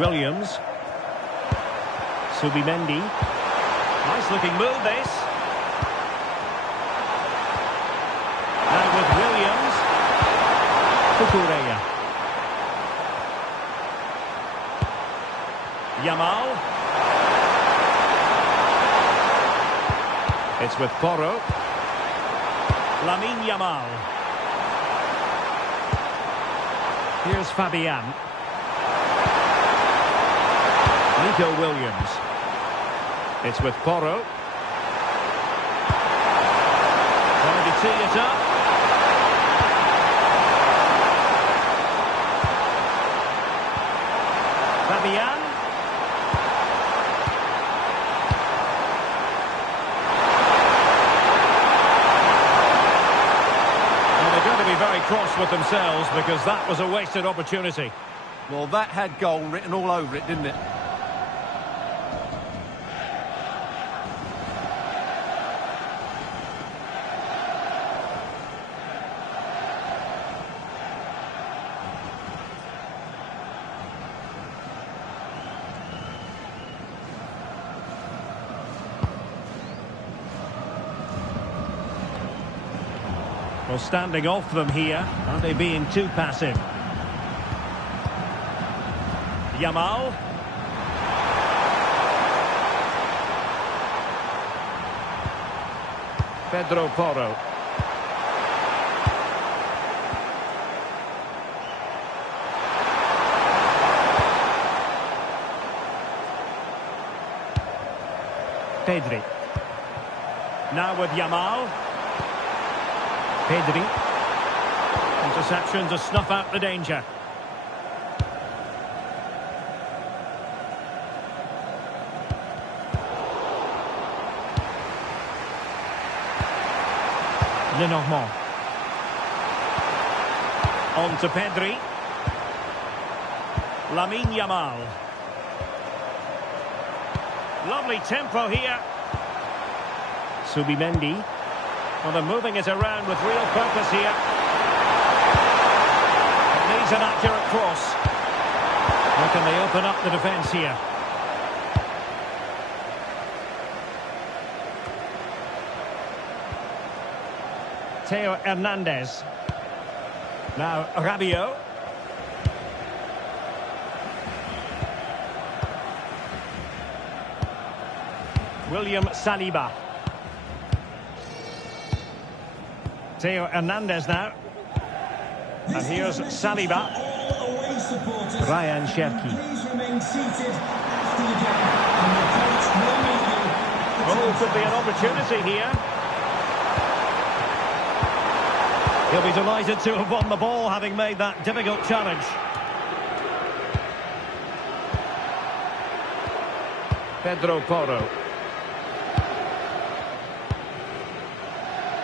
Williams. Subimendi. Nice looking move this. And with Williams. Cucurella. Yamal. It's with Porro. Lamine Yamal. Here's Fabian. Nico Williams. It's with Porro. Trying to tee it up. cross with themselves because that was a wasted opportunity. Well, that had goal written all over it, didn't it? Well, standing off them here. Are they being too passive? Yamal. Pedro Porro. Pedri. Now with Yamal. Pedri. Interception to snuff out the danger. Lenormand. On to Pedri. Lamine Yamal. Lovely tempo here. Subimendi. Well, they're moving it around with real purpose here. It needs an accurate cross. How can they open up the defence here? Theo Hernandez. Now Rabiot. William Saliba. Theo Hernandez now. And here's Saliba. Ryan Cherki. Please remain seated after the game, and the coach will meet you. Oh, could be an opportunity here. He'll be delighted to have won the ball, having made that difficult challenge. Pedro Porro.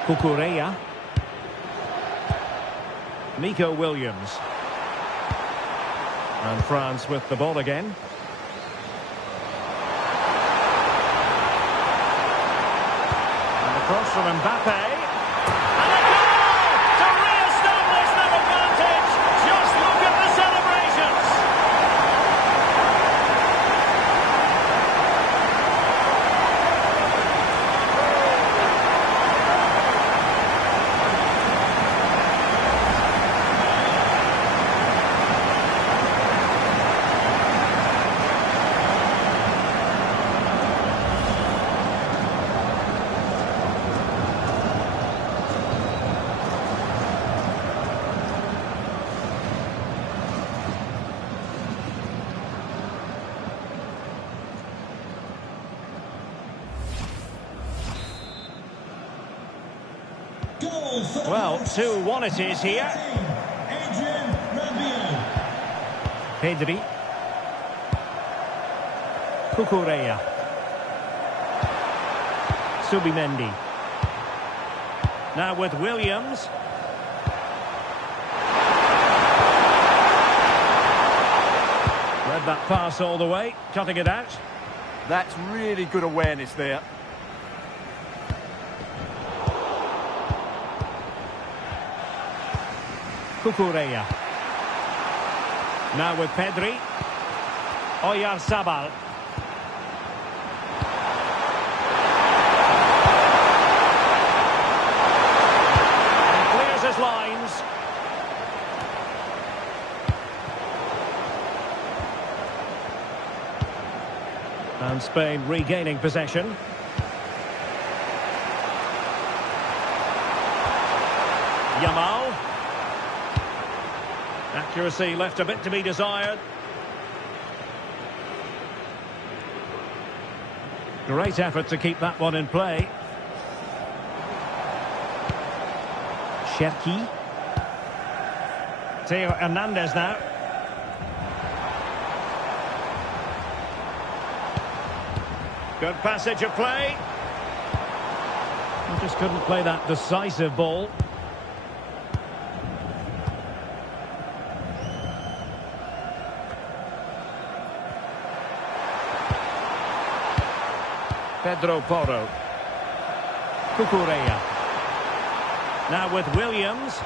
Cucurella. Nico Williams. And France with the ball again. And the cross from Mbappé. And a goal to re-establish that advantage. Just look at the celebrations. Well, 2-1 it is here. Pedri. Cucurella. Subimendi. Now with Williams. Read that pass all the way, cutting it out. That's really good awareness there. Cucurella. Now with Pedri. Oyarzabal. And clears his lines. And Spain regaining possession. Yamal. Accuracy left a bit to be desired. Great effort to keep that one in play. Cherki. Theo Hernandez now. Good passage of play. He just couldn't play that decisive ball. Pedro Porro. Cucurella. Now with Williams.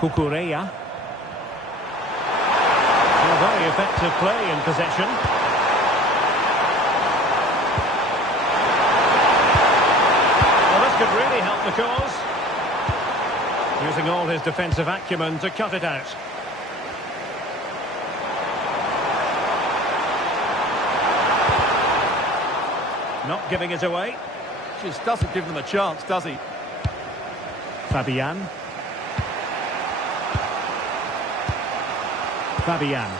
Cucurella. A very effective play in possession. Well, this could really help the cause. Using all his defensive acumen to cut it out. Not giving it away. Just doesn't give them a chance, does he? Fabian. Fabian.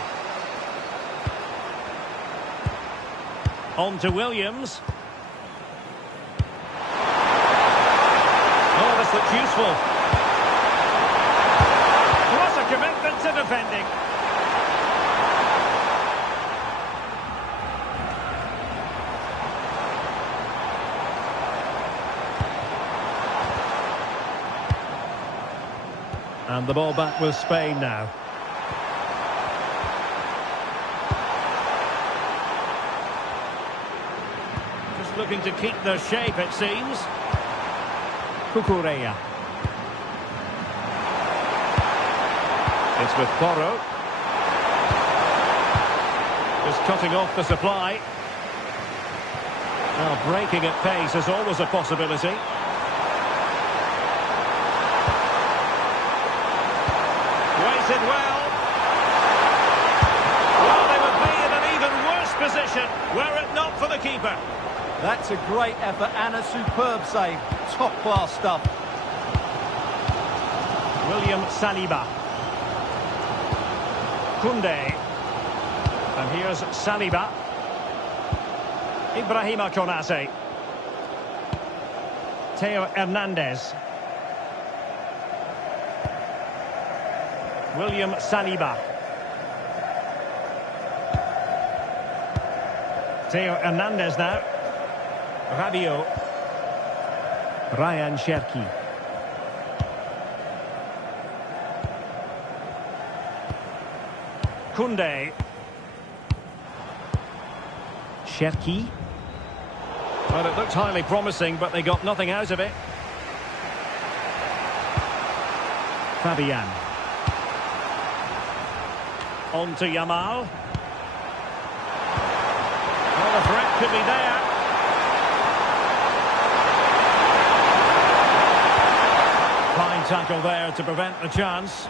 On to Williams. Oh, this looks useful. What a commitment to defending. And the ball back with Spain now. Just looking to keep their shape, it seems. Cucurella. It's with Porro. Just cutting off the supply. Now breaking at pace is always a possibility. Waited well. Well, they would be in an even worse position were it not for the keeper. That's a great effort and a superb save. Top-class stuff. William Saliba. Koundé. And here's Saliba. Ibrahima Konate. Theo Hernandez. William Saliba. Theo Hernandez now. Rabiot. Ryan Cherki. Koundé. Cherki. Well, it looked highly promising, but they got nothing out of it. Fabian. On to Yamal. Well, the threat could be there. Fine tackle there to prevent the chance.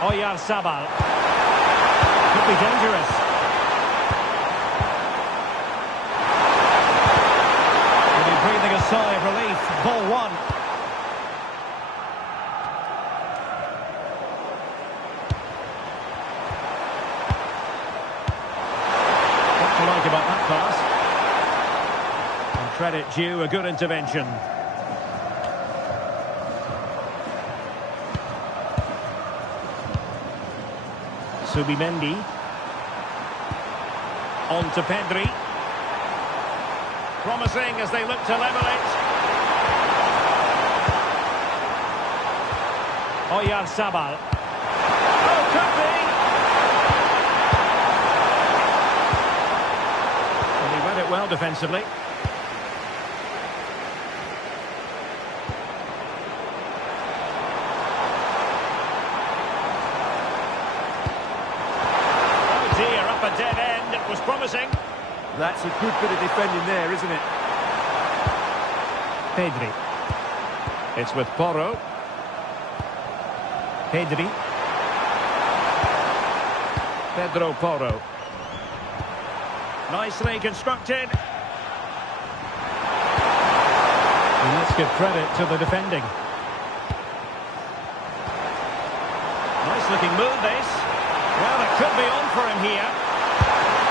Oyarzabal. Could be dangerous. Will be breathing a sigh of relief. Ball one. What do you like about that pass? And credit due, a good intervention. Subimendi. On to Pedri. Promising as they look to level it. Oyarzabal. Oh, could be! And he read it well defensively. A dead end, it was promising. That's a good bit of defending there, isn't it? Pedri. It's with Porro. Pedri. Pedro Porro. Nicely constructed. And let's give credit to the defending. Nice looking move this. Well, it could be on for him here.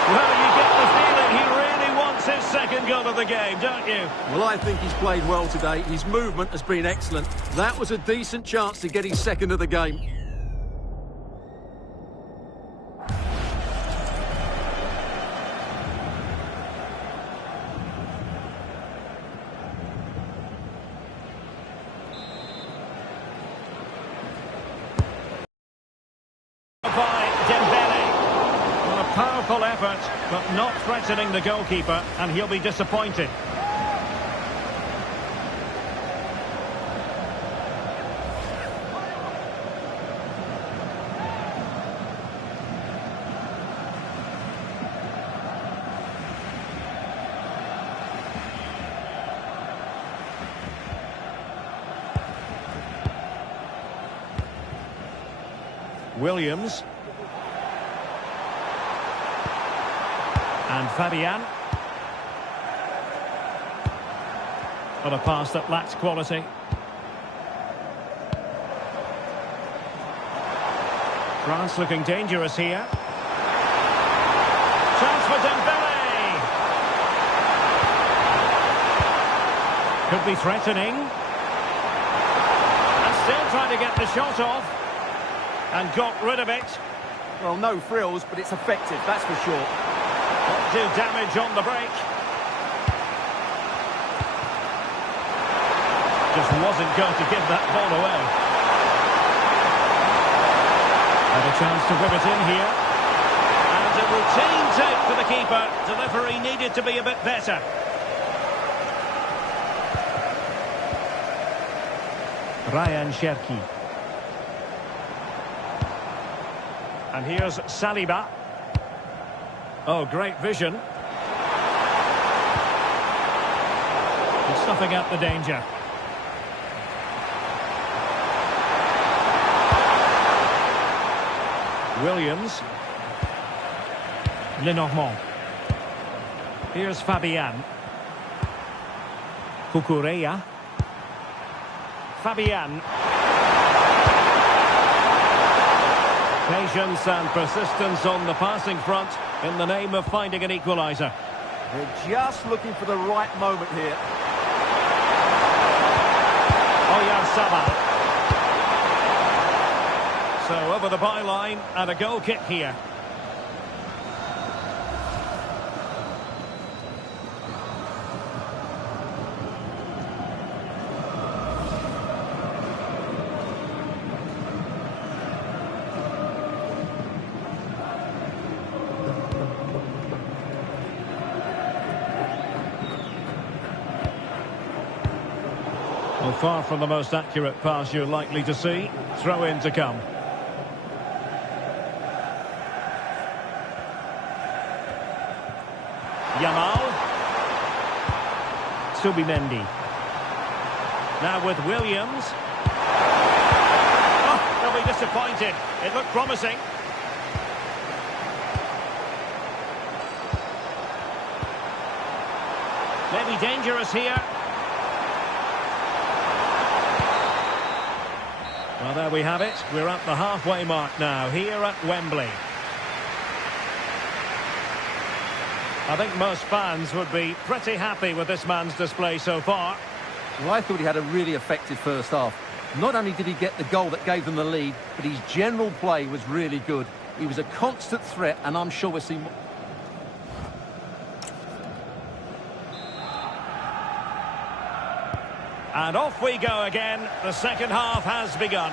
Well, you get the feeling he really wants his second goal of the game, don't you? Well, I think he's played well today. His movement has been excellent. That was a decent chance to get his second of the game. Skillful effort, but not threatening the goalkeeper, and he'll be disappointed. Williams. And Fabian. But a pass that lacks quality. France looking dangerous here. Chance for Dembele. Could be threatening. And still trying to get the shot off. And got rid of it. Well, no frills, but it's effective, that's for sure. Not do damage on the break. Just wasn't going to give that ball away. Had a chance to whip it in here. And a routine take for the keeper. Delivery needed to be a bit better. Ryan Cherki. And here's Saliba. Oh, great vision. He's snuffing out the danger. Williams. Lenormand. Here's Fabian. Cucurella. Fabian. Patience and persistence on the passing front in the name of finding an equaliser. They're just looking for the right moment here. Oyarzabal. So over the byline and a goal kick here. Well, far from the most accurate pass you're likely to see. Throw in to come. Yamal. Subimendi. Now with Williams. Oh, they'll be disappointed. It looked promising. Maybe dangerous here. Well, there we have it. We're at the halfway mark now, here at Wembley. I think most fans would be pretty happy with this man's display so far. Well, I thought he had a really effective first half. Not only did he get the goal that gave them the lead, but his general play was really good. He was a constant threat, and I'm sure we'll see more. And off we go again. The second half has begun.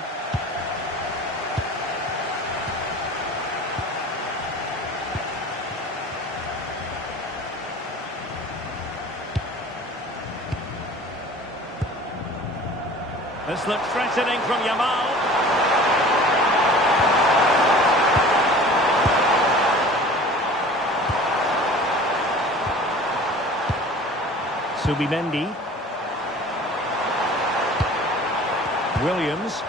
This looks threatening from Yamal. Subimendi. Williams.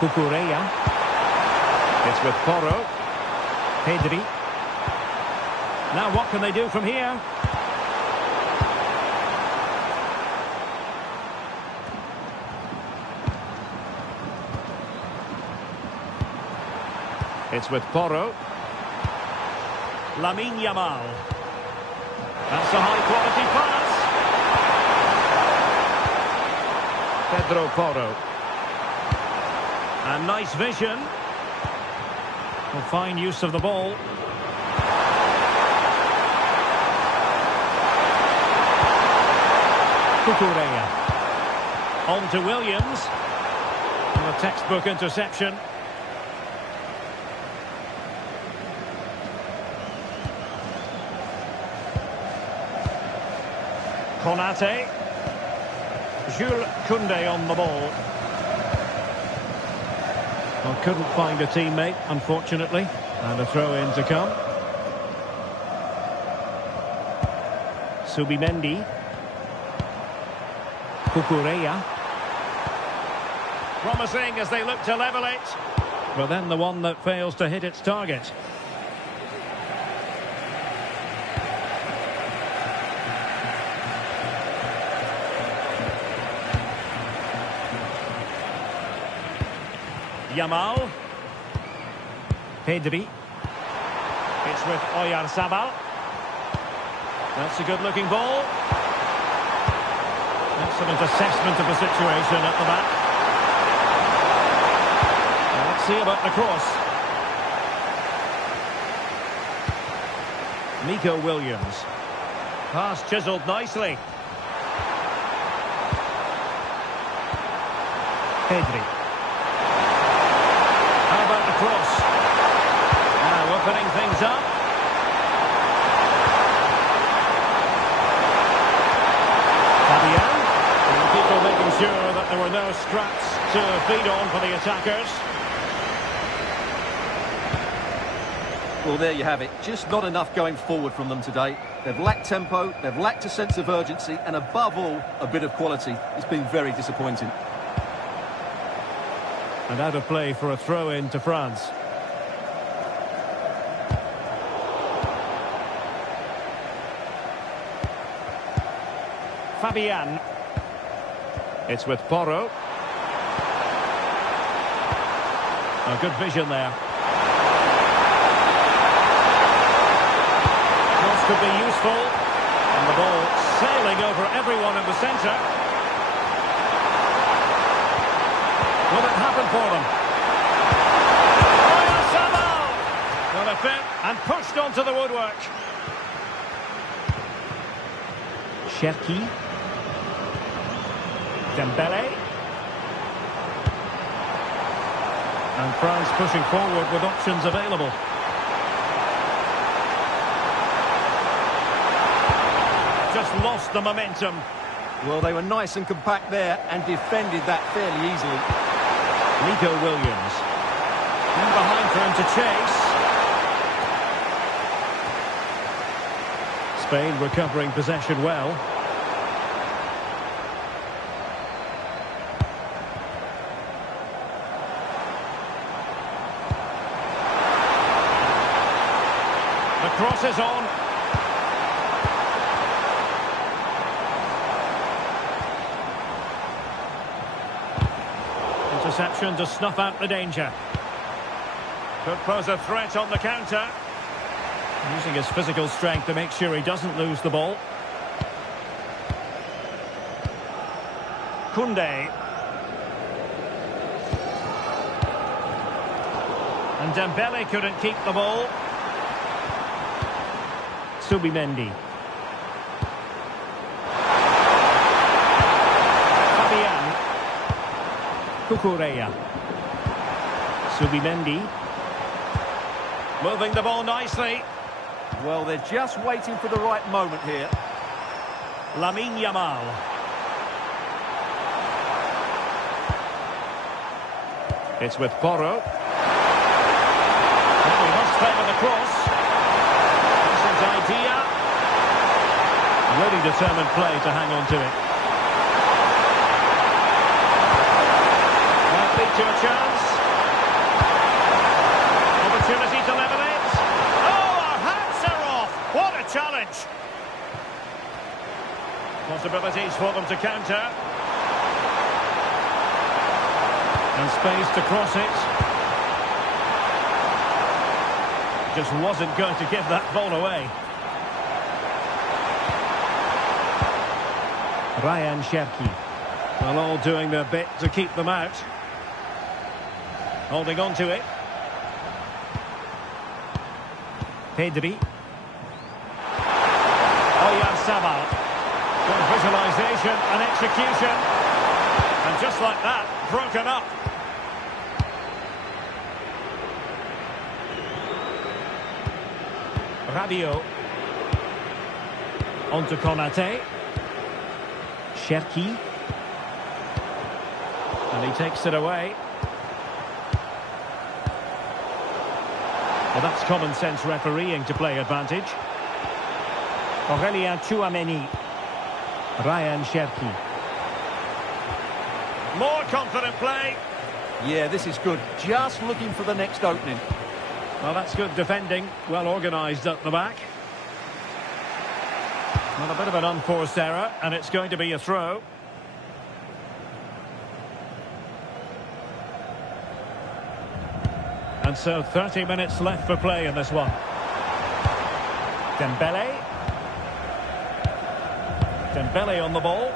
Cucurella. It's with Porro. Pedri. Now what can they do from here? It's with Porro. Lamine Yamal. That's a high-quality pass. Pedro Porro. And nice vision. Well, fine use of the ball. Cucurella. On to Williams. And a textbook interception. Konate. Jules Koundé on the ball. Well, couldn't find a teammate, unfortunately. And a throw-in to come. Subimendi. Cucurella. Promising as they look to level it. But then the one that fails to hit its target. Yamal. Pedri. It's with Oyarzabal. That's a good-looking ball. Excellent assessment of the situation at the back. Now let's see about the cross. Nico Williams. Pass chiselled nicely. Pedri. How about the cross? Now opening things up. Fabian. And people making sure that there were no straps to feed on for the attackers. Well, there you have it. Just not enough going forward from them today. They've lacked tempo, they've lacked a sense of urgency, and above all, a bit of quality. It's been very disappointing. And out of play for a throw-in to France. Fabian. It's with Porro. A good vision there. Cross could be useful. And the ball sailing over everyone in the centre. Will it happen for them? Well, a fit and pushed onto the woodwork. Cherki. Dembele. And France pushing forward with options available. Just lost the momentum. Well, they were nice and compact there and defended that fairly easily. Nico Williams. In behind for him to chase. Spain recovering possession well. The cross is on. Interception to snuff out the danger. Could pose a threat on the counter. Using his physical strength to make sure he doesn't lose the ball. Koundé. And Dembele couldn't keep the ball. Subimendi. Fabian. Cucurella. Subimendi. Moving the ball nicely. Well, they're just waiting for the right moment here. Lamine Yamal. It's with Porro. We must favour the cross. Decent idea. Really determined play to hang on to it. Might lead to a chance. Opportunity to level it. What a challenge! Possibilities for them to counter. And space to cross it. Just wasn't going to give that ball away. Ryan Cherki. Well, all doing their bit to keep them out. Holding on to it. Pedri. Oyarzabal. Good visualisation and execution. And just like that, broken up. Rabiot. On to Konate. Cherki. And he takes it away. Well, that's common sense refereeing to play advantage. Aurélien Tchouameni. Ryan Cherki. More confident play. Yeah, this is good. Just looking for the next opening. Well, that's good defending. Well organised at the back. Well, a bit of an unforced error, and it's going to be a throw. And so 30 minutes left for play in this one. Dembele. Dembele on the ball.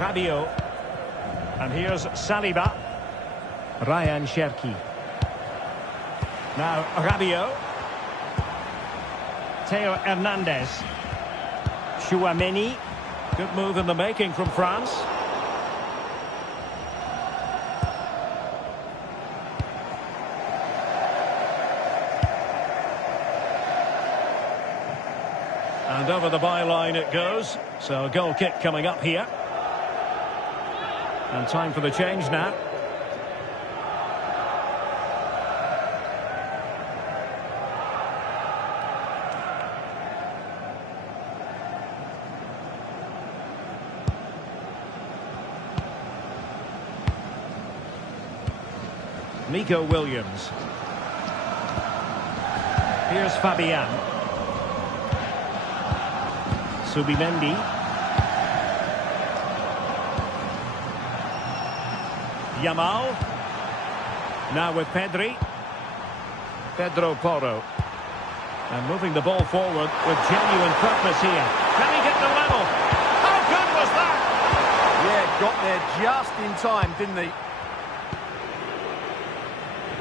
Rabiot. And here's Saliba. Ryan Cherki. Now Rabiot. Theo Hernandez. Tchouameni. Good move in the making from France. And over the byline it goes. So a goal kick coming up here. And time for the change now. Nico Williams. Here's Fabian. Subimendi. Yamal. Now with Pedri. Pedro Porro. And moving the ball forward with genuine purpose here. Can he get the level? How good was that? Yeah, got there just in time, didn't he?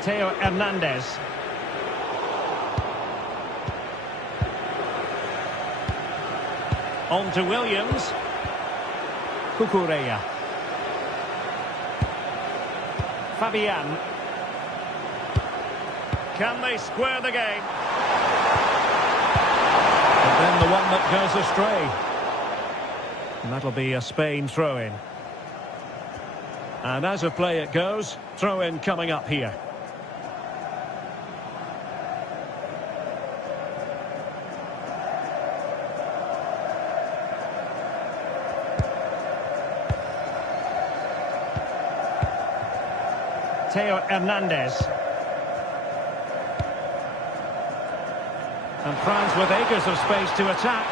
Theo Hernandez. On to Williams. Cucurella. Fabian. Can they square the game? And then the one that goes astray. And that'll be a Spain throw-in. And as of play it goes, throw-in coming up here. Theo Hernandez. And France with acres of space to attack.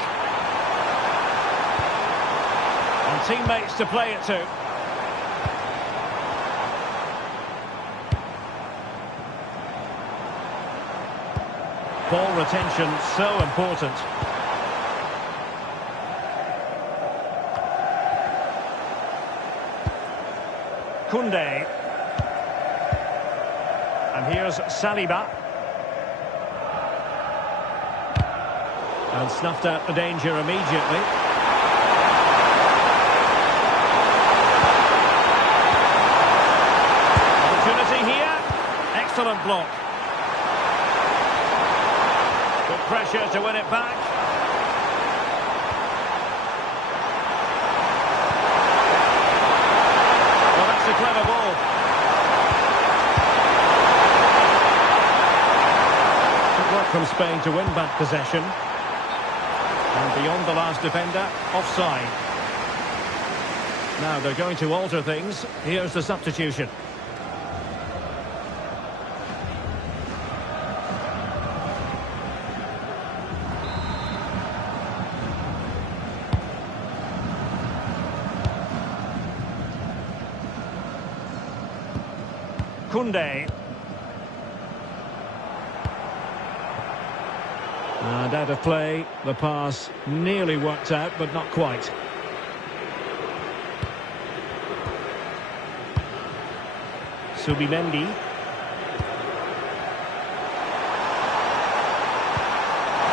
And teammates to play it to. Ball retention so important. Koundé. And here's Saliba. And snuffed out the danger immediately. Opportunity here. Excellent block. Good pressure to win it back. Well, that's a clever ball. Work from Spain to win back possession. And beyond the last defender, offside. Now they're going to alter things. Here's the substitution. Koundé. And out of play, the pass nearly worked out, but not quite. Subimendi.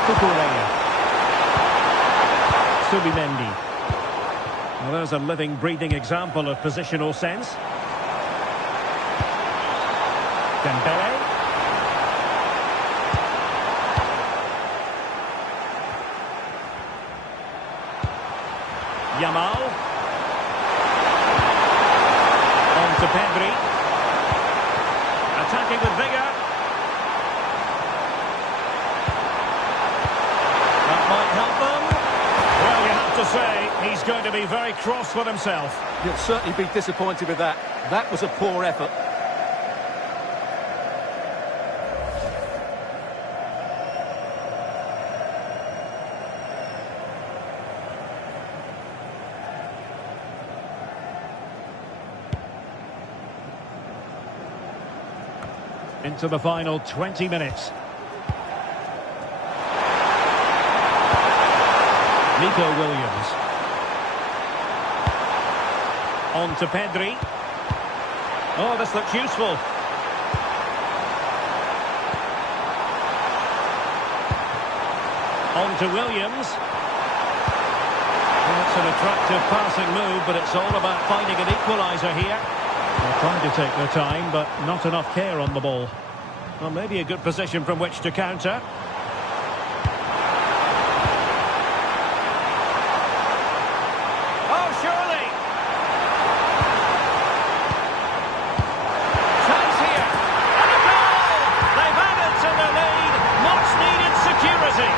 Cucurella. Subimendi. Well, there's a living, breathing example of positional sense. Dembele. Yamal. On to Pedri. Attacking with vigour. That might help them. Well, you have to say, he's going to be very cross with himself. You'll certainly be disappointed with that. That was a poor effort. Into the final 20 minutes. Nico Williams. On to Pedri. Oh, this looks useful. On to Williams. Well, it's an attractive passing move, but it's all about finding an equaliser here. They're trying to take their time, but not enough care on the ball. Well, maybe a good position from which to counter. Oh, surely! Chance here! And a goal! They've added to the lead. Much-needed security.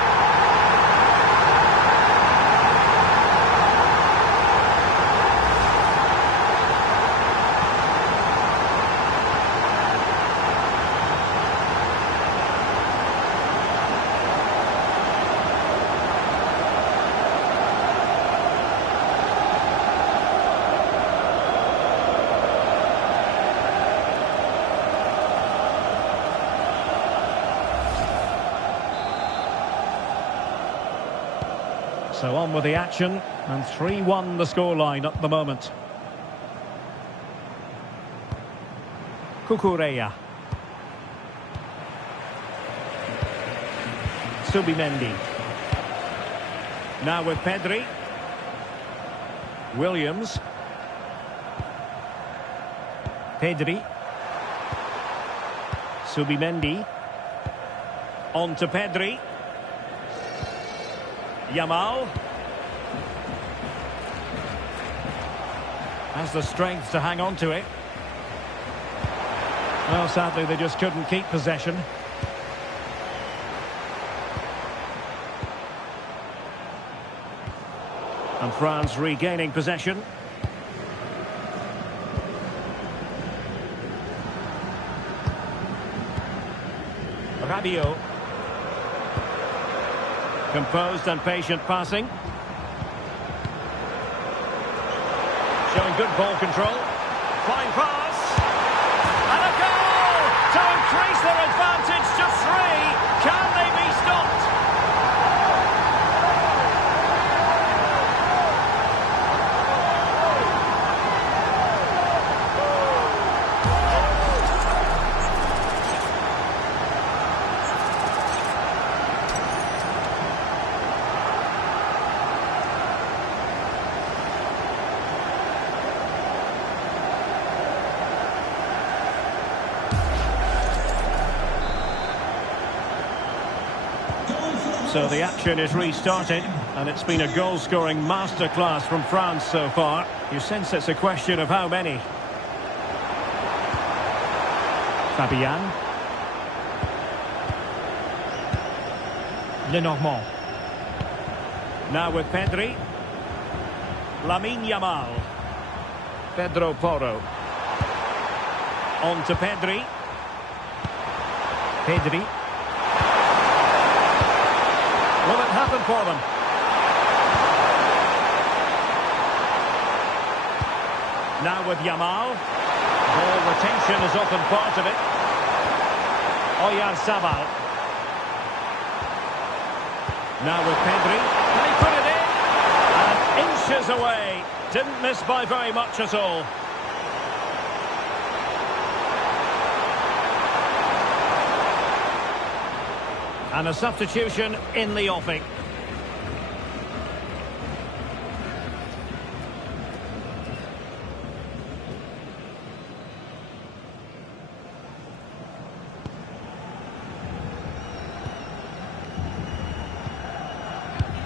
So on with the action, and 3-1 the scoreline at the moment. Cucurella. Subimendi. Now with Pedri. Williams. Pedri. Subimendi. On to Pedri. Yamal has the strength to hang on to it. Well, sadly, they just couldn't keep possession. And France regaining possession. Rabiot. Composed and patient passing. Showing good ball control. Fine pass. And a goal to increase their advantage to 3. Can they be stopped? So the action is restarted, and it's been a goal-scoring masterclass from France so far. You sense it's a question of how many. Fabian. Lenormand. Now with Pedri. Lamine Yamal. Pedro Porro. On to Pedri. Pedri. Will it happen for them? Now with Yamal. Ball retention is often part of it. Oyarzabal. Now with Pedri. Can he put it in? And inches away. Didn't miss by very much at all. And a substitution in the offing.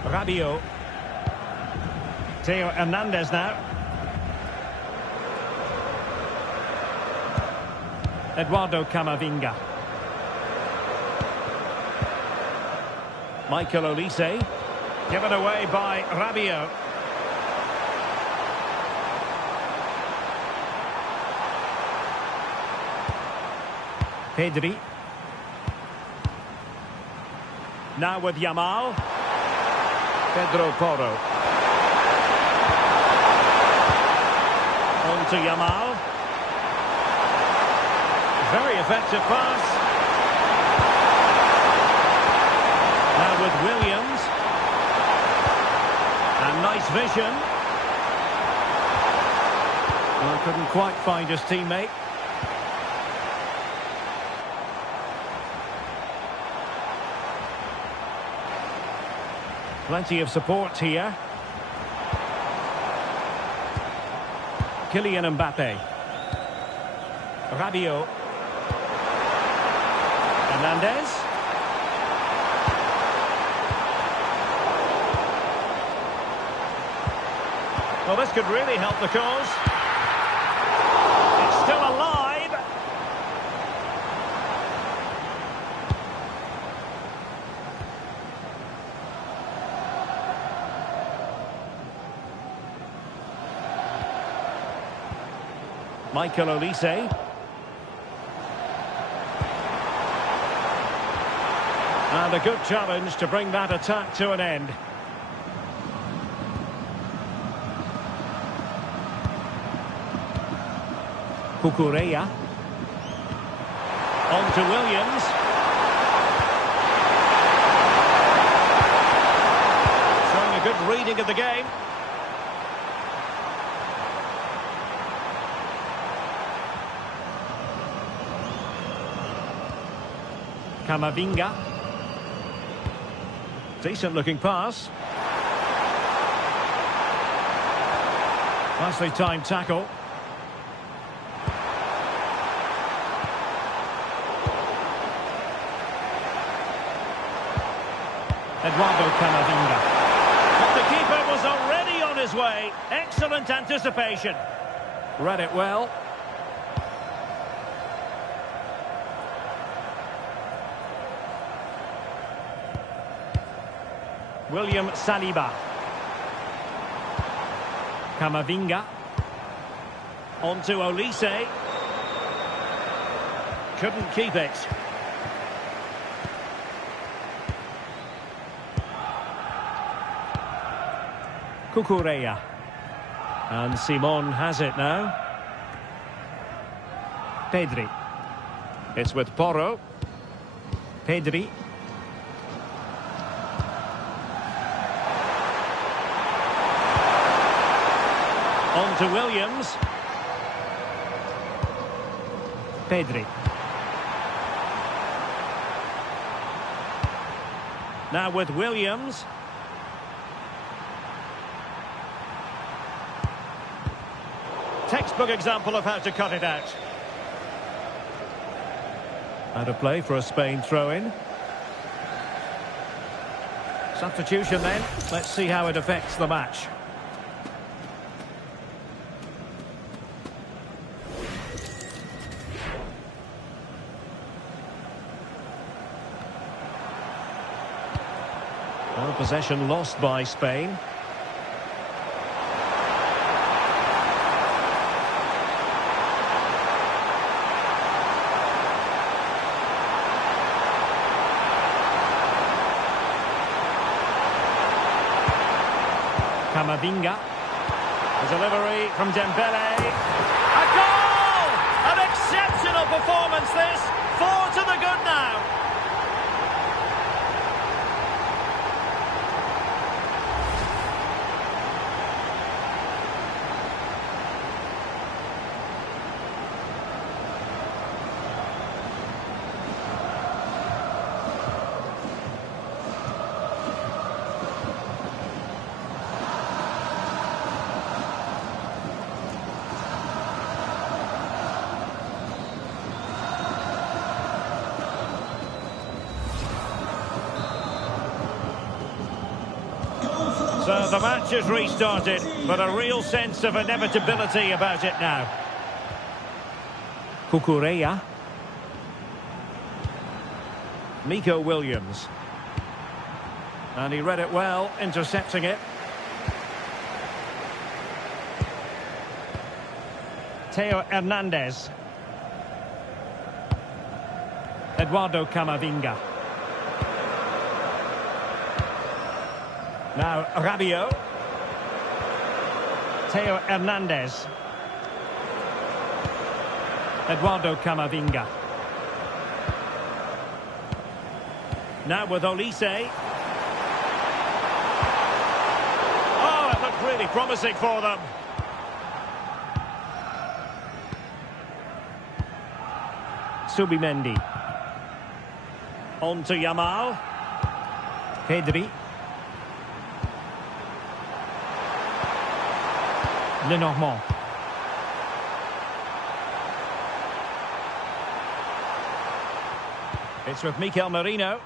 Rabiot. Theo Hernandez now. Eduardo Camavinga. Michael Olise. Given away by Rabiot. Pedri. Now with Yamal. Pedro Porro. On to Yamal. Very effective pass. Now with Williams. And nice vision. Well, couldn't quite find his teammate. Plenty of support here. Kylian Mbappé. Rabiot. Hernandez. Well, this could really help the cause. It's still alive. Michael Olise. And a good challenge to bring that attack to an end. Cucurella. On to Williams. Showing a good reading of the game. Camavinga. Decent looking pass. Nicely timed tackle. Eduardo Camavinga. But the keeper was already on his way. Excellent anticipation. Read it well. William Saliba. Camavinga. On to Olise. Couldn't keep it. Cucurella. And Simon has it now. Pedri. It's with Porro. Pedri. On to Williams. Pedri. Now with Williams. Textbook example of how to cut it out. Out of play for a Spain throw-in. Substitution then. Let's see how it affects the match. Well, possession lost by Spain. Camavinga. The delivery from Dembele. A goal! An exceptional performance this. 4 to the good now. So the match is restarted, but a real sense of inevitability about it now. Cucurella. Nico Williams. And he read it well, intercepting it. Theo Hernandez. Eduardo Camavinga. Now Rabiot. Theo Hernandez. Eduardo Camavinga. Now with Olise. Oh, it looked really promising for them. Subimendi. On to Yamal. Pedri. Lenormand. It's with Mikel Merino.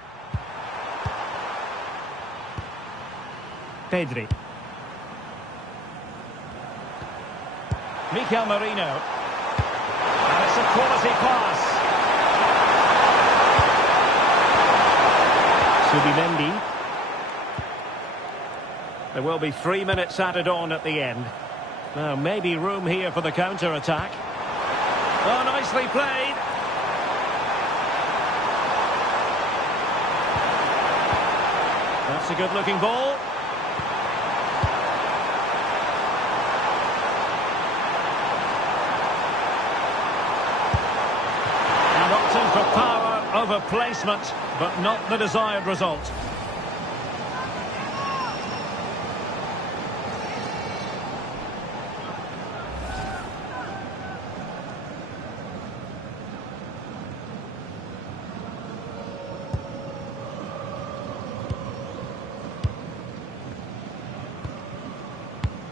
Pedri. Mikel Merino. And it's a quality pass. Subimendi. There will be 3 minutes added on at the end. Now, maybe room here for the counter-attack. Oh, nicely played. That's a good-looking ball. And opting for power over placement, but not the desired result.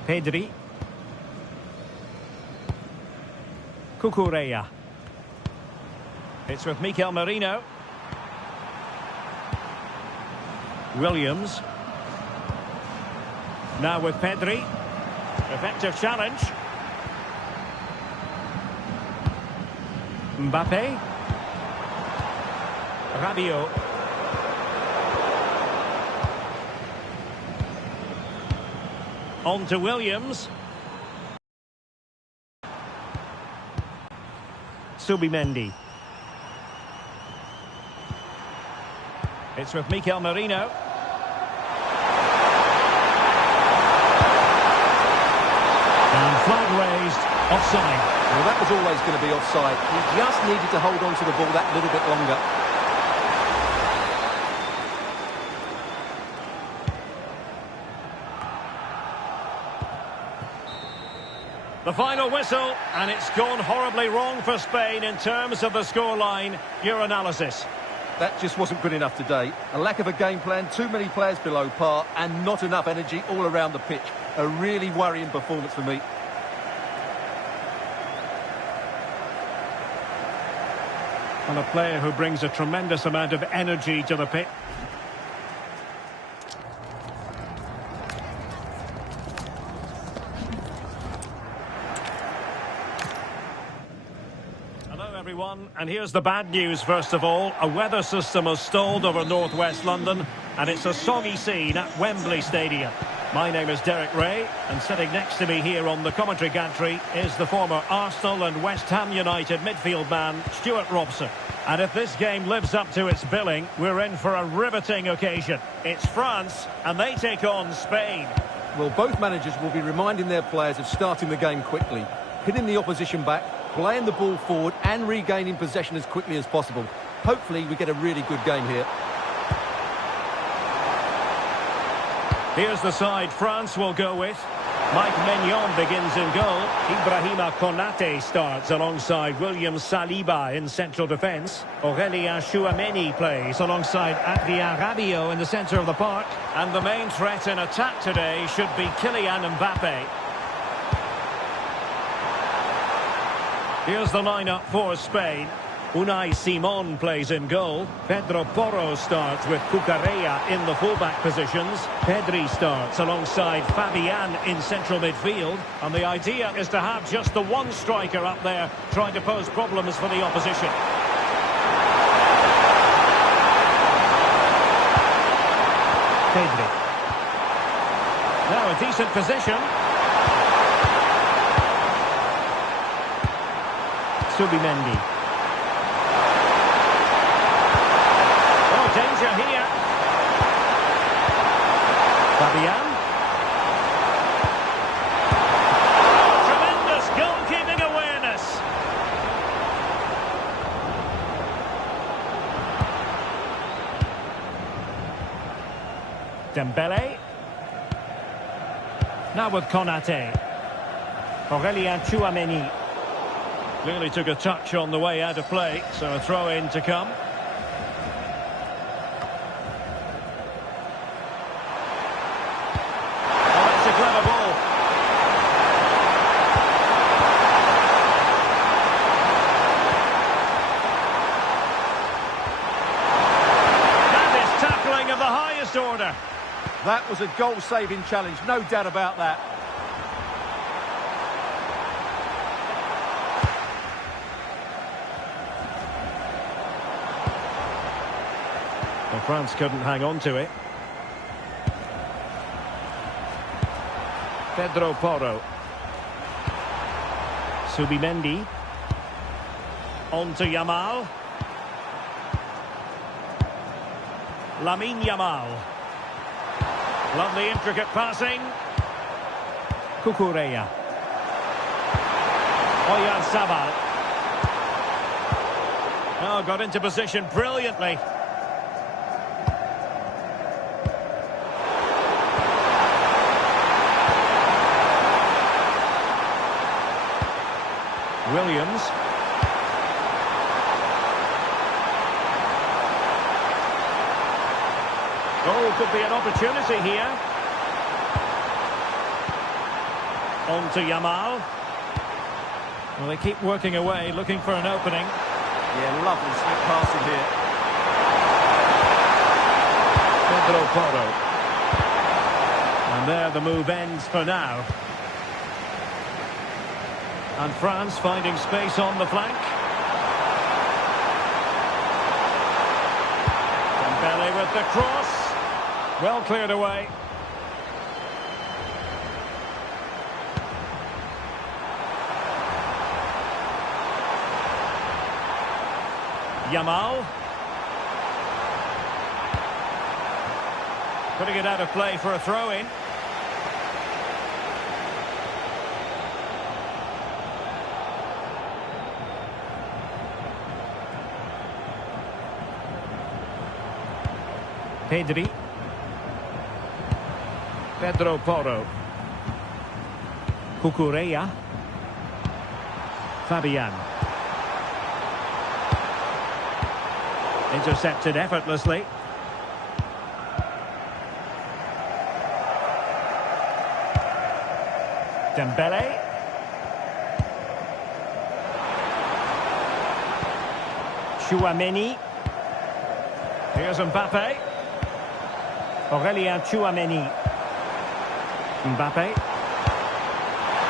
Pedri. Cucurella. It's with Mikel Merino. Williams. Now with Pedri. Effective challenge. Mbappé. Rabiot. On to Williams. Subimendi. It's with Mikel Merino. And flag raised. Offside. Well, that was always going to be offside. He just needed to hold on to the ball that little bit longer. The final whistle, and it's gone horribly wrong for Spain in terms of the scoreline. Your analysis. That just wasn't good enough today. A lack of a game plan, too many players below par, and not enough energy all around the pitch. A really worrying performance for me. And a player who brings a tremendous amount of energy to the pitch. Everyone, and here's the bad news first of all. A weather system has stalled over northwest London, and it's a soggy scene at Wembley Stadium. My name is Derek Ray, and sitting next to me here on the commentary gantry is the former Arsenal and West Ham United midfield man, Stuart Robson. And if this game lives up to its billing, we're in for a riveting occasion. It's France, and they take on Spain. Well, both managers will be reminding their players of starting the game quickly, hitting the opposition back, playing the ball forward and regaining possession as quickly as possible. Hopefully we get a really good game here. Here's the side France will go with. Mike Maignan begins in goal. Ibrahima Konate starts alongside William Saliba in central defence. Aurélien Tchouameni plays alongside Adrien Rabiot in the centre of the park. And the main threat in attack today should be Kylian Mbappé. Here's the lineup for Spain. Unai Simon plays in goal. Pedro Porro starts with Cucurella in the fullback positions. Pedri starts alongside Fabian in central midfield. And the idea is to have just the one striker up there trying to pose problems for the opposition. Pedri. Now a decent position. Subimendi. Oh, danger here. Fabian. Oh, tremendous goalkeeping awareness. Dembele. Now with Konate. Aurelien Tchouameni. Clearly took a touch on the way out of play, so a throw-in to come. Oh, that's a clever ball. That is tackling of the highest order. That was a goal-saving challenge, no doubt about that. Well, France couldn't hang on to it. Pedro Porro. Subimendi. On to Yamal. Lamine Yamal. Lovely intricate passing. Cucurella. Oyarzabal. Oh, got into position brilliantly. Williams. Oh, could be an opportunity here. On to Yamal. Well, they keep working away, looking for an opening. Yeah, lovely slick passing here. Pedro Porro. And there the move ends for now. And France finding space on the flank. Dembele with the cross. Well cleared away. Yamal. Putting it out of play for a throw-in. Pedri. Pedro Porro. Cucurella. Fabian. Intercepted effortlessly. Dembele. Tchouameni. Here's Mbappé. Aurelien Tchouameni. Mbappé.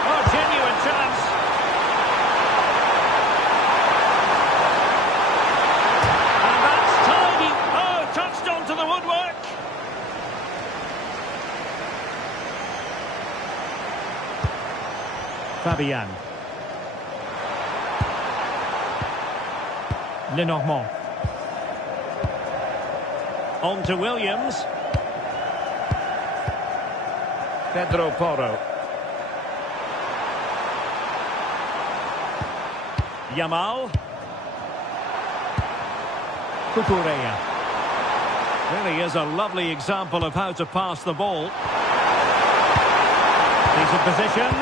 Oh, genuine chance. And that's tidy. Oh, touched onto the woodwork. Fabian. Lenormand. On to Williams. Pedro Porro. Yamal. Cucurella. Really is a lovely example of how to pass the ball. Decent position.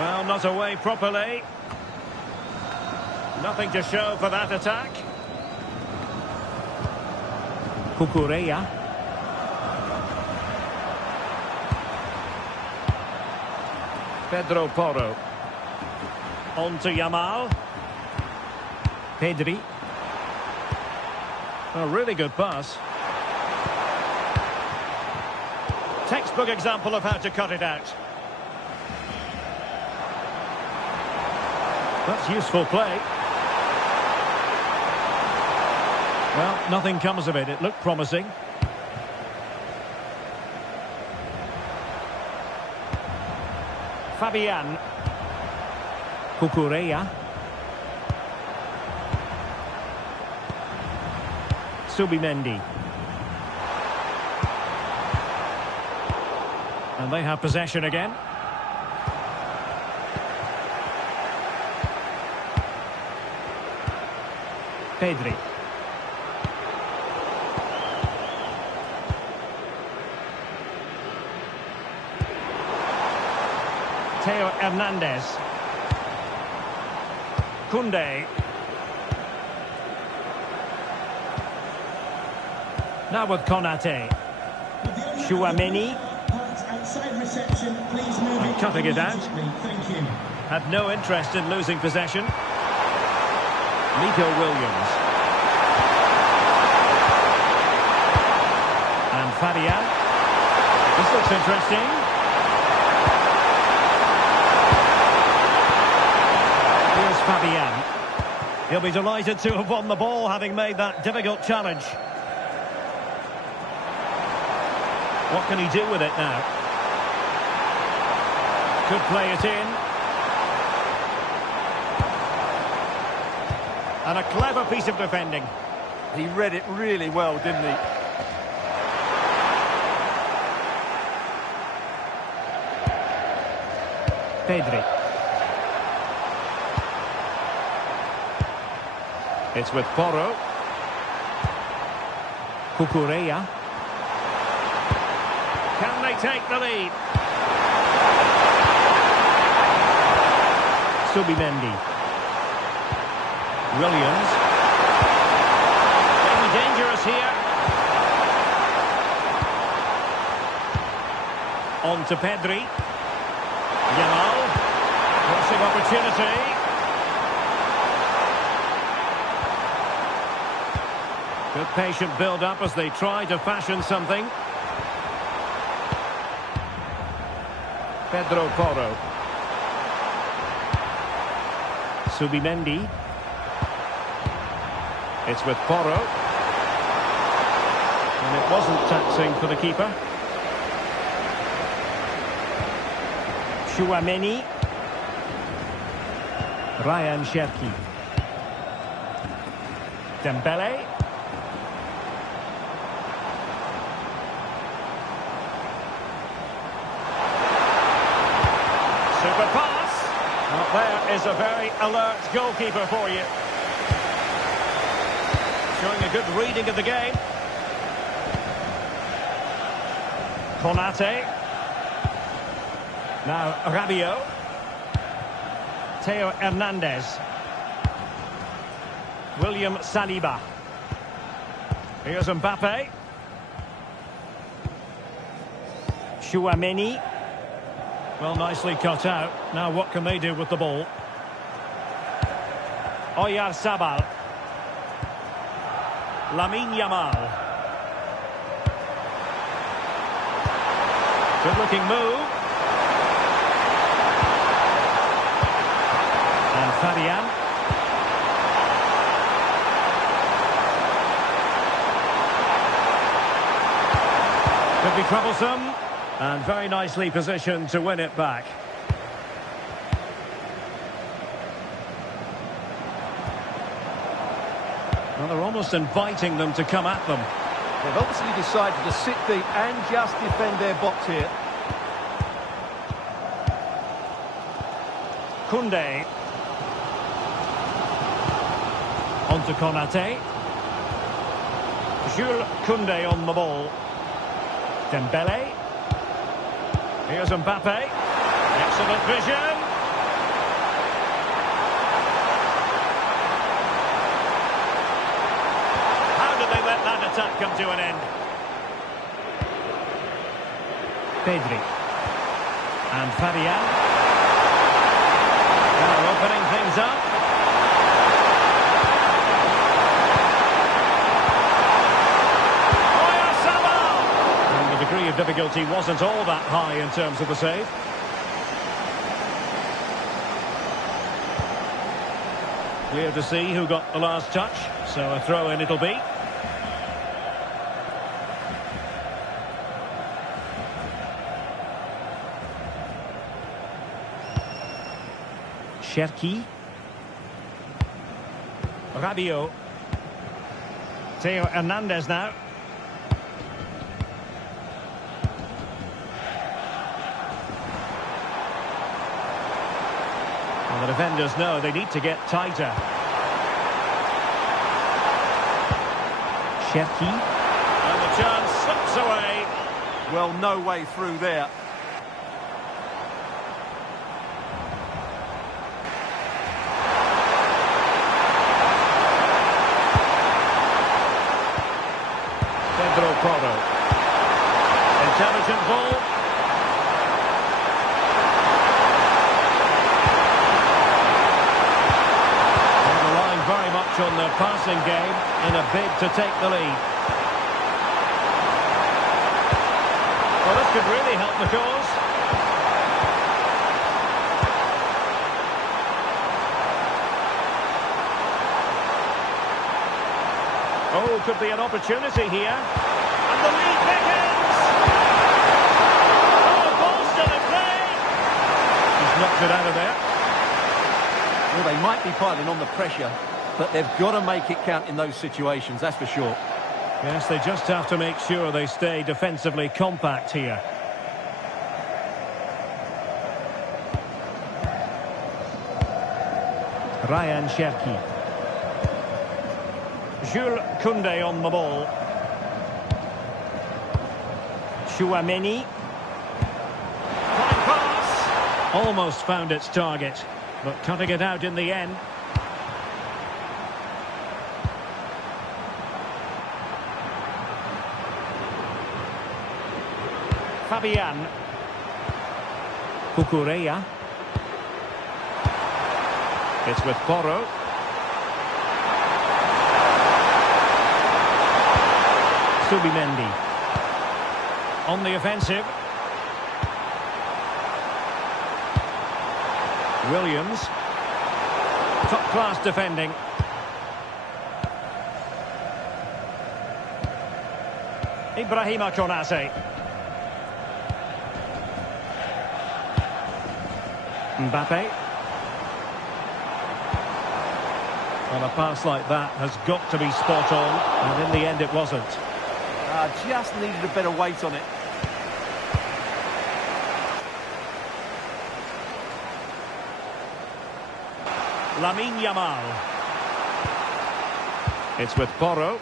Well, not away properly. Nothing to show for that attack. Cucurella. Pedro Porro. On to Yamal. Pedri. A really good pass. Textbook example of how to cut it out. That's useful play. Well, nothing comes of it. It looked promising. Fabian. Cucurella. Subimendi. And they have possession again. Pedri. Theo Hernandez. Koundé. Now with Konate. Chouameni. Reception, please move it. Cutting it out. Thank you. Had no interest in losing possession. Nico Williams. And Fabian. This looks interesting. Here's Fabian. He'll be delighted to have won the ball, having made that difficult challenge. What can he do with it now? Could play it in. And a clever piece of defending. He read it really well, didn't he? Pedri. It's with Porro. Cucurella. Can they take the lead? Subimendi. Williams. Maybe dangerous here. On to Pedri. Yamal. Crossing opportunity. Good patient build-up as they try to fashion something. Pedro Porro. Subimendi. It's with Porro. And it wasn't taxing for the keeper. Chouameni. Ryan Cherki. Dembele. Super pass. Well, there is a very alert goalkeeper for you. Showing a good reading of the game. Konate. Now Rabiot. Theo Hernandez. William Saliba. Here's Mbappé. Chouameni. Well, nicely cut out. Now what can they do with the ball? Oyarzabal. Lamine Yamal. Good-looking move. And Fabian. Could be troublesome. And very nicely positioned to win it back. Well, they're almost inviting them to come at them. They've obviously decided to sit deep and just defend their box here. Koundé. On to Konate. Jules Koundé on the ball. Dembele. Here's Mbappé. Excellent vision. that attack come to an end. Pedri. And Fabian. Now opening things up. And the degree of difficulty wasn't all that high in terms of the save. Clear to see who got the last touch, so a throw-in it'll be. Cherki. Rabiot. Theo Hernandez now. Well, the defenders know they need to get tighter. Cherki. And the chance slips away. Well, no way through there. Porro. Intelligent ball. And relying very much on their passing game in a bid to take the lead. Well, this could really help the cause. Oh, could be an opportunity here. And the lead begins! Oh, ball still in play! He's knocked it out of there. Well, they might be piling on the pressure, but they've got to make it count in those situations, that's for sure. Yes, they just have to make sure they stay defensively compact here. Ryan Cherki. Jules Koundé on the ball. Chouameni. Fine pass. Almost found its target, but cutting it out in the end. Fabian. Cucurella. It's with Porro. Subimendi. On the offensive. Williams. Top-class defending. Ibrahima Konate. Mbappé. Well, a pass like that has got to be spot on, and in the end it wasn't. Just needed a better weight on it. Lamine Yamal. It's with Porro.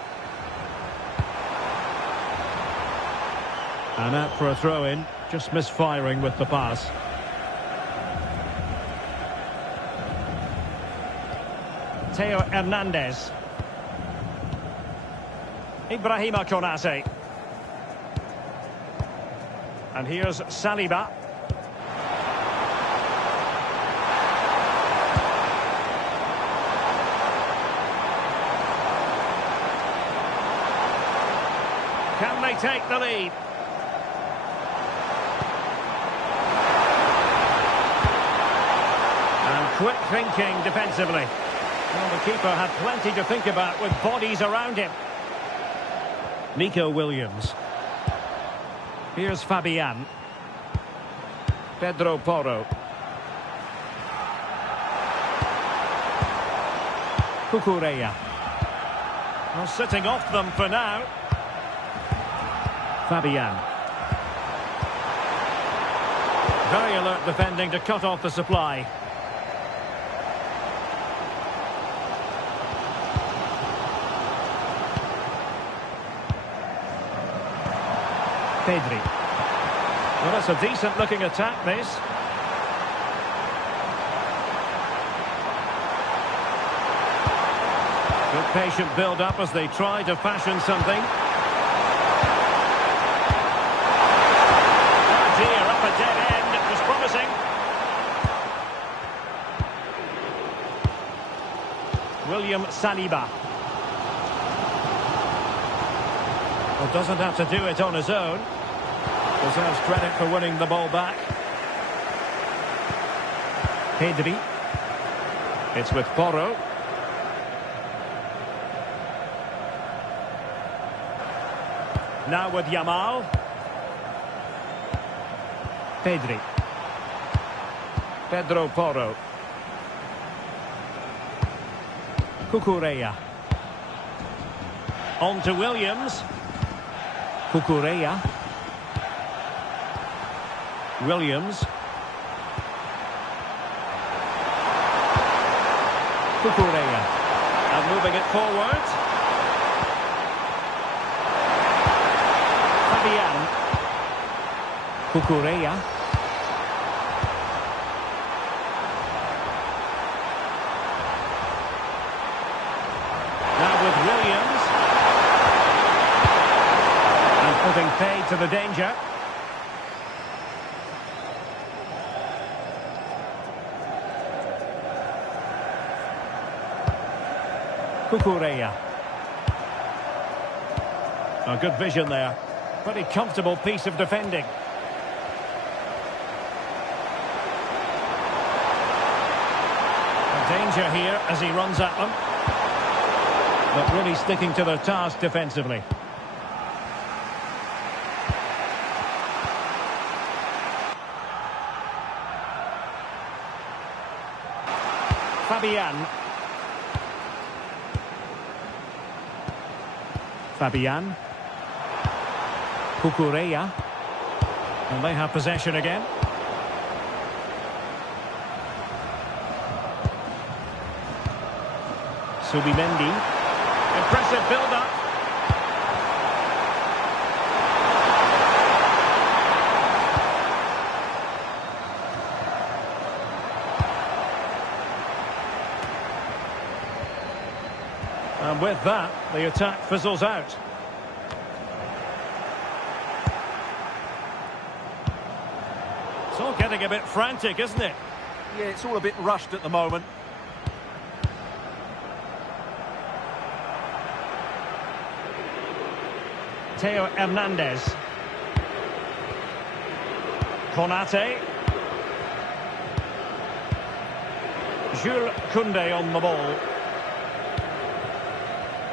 And out for a throw-in, just misfiring with the pass. Theo Hernandez. Ibrahima Konate. And here's Saliba. Can they take the lead? And quick thinking defensively. Well, the keeper had plenty to think about with bodies around him. Nico Williams. Here's Fabian. Pedro Porro. Cucurella. Well, sitting off them for now. Fabian. Very alert defending to cut off the supply. Pedri. Well, that's a decent-looking attack, this. Good patient build-up as they try to fashion something. Oh dear, up a dead end. It was promising. William Saliba. Well, doesn't have to do it on his own. Deserves credit for winning the ball back. Pedri. It's with Porro. Now with Yamal. Pedri. Pedro Porro. Cucurella. On to Williams. Cucurella. Williams. Cucurella. And moving it forward. Fabian. Cucurella. Now with Williams. And putting paid to the danger. Cucurella. A good vision there. Pretty comfortable piece of defending. A danger here as he runs at them. But really sticking to their task defensively. Fabian. Fabian. Cucurella. And they have possession again. Subimendi. Impressive build-up. And with that, the attack fizzles out. It's all getting a bit frantic, isn't it? Yeah, it's all a bit rushed at the moment. Theo Hernandez. Konate. Jules Koundé on the ball.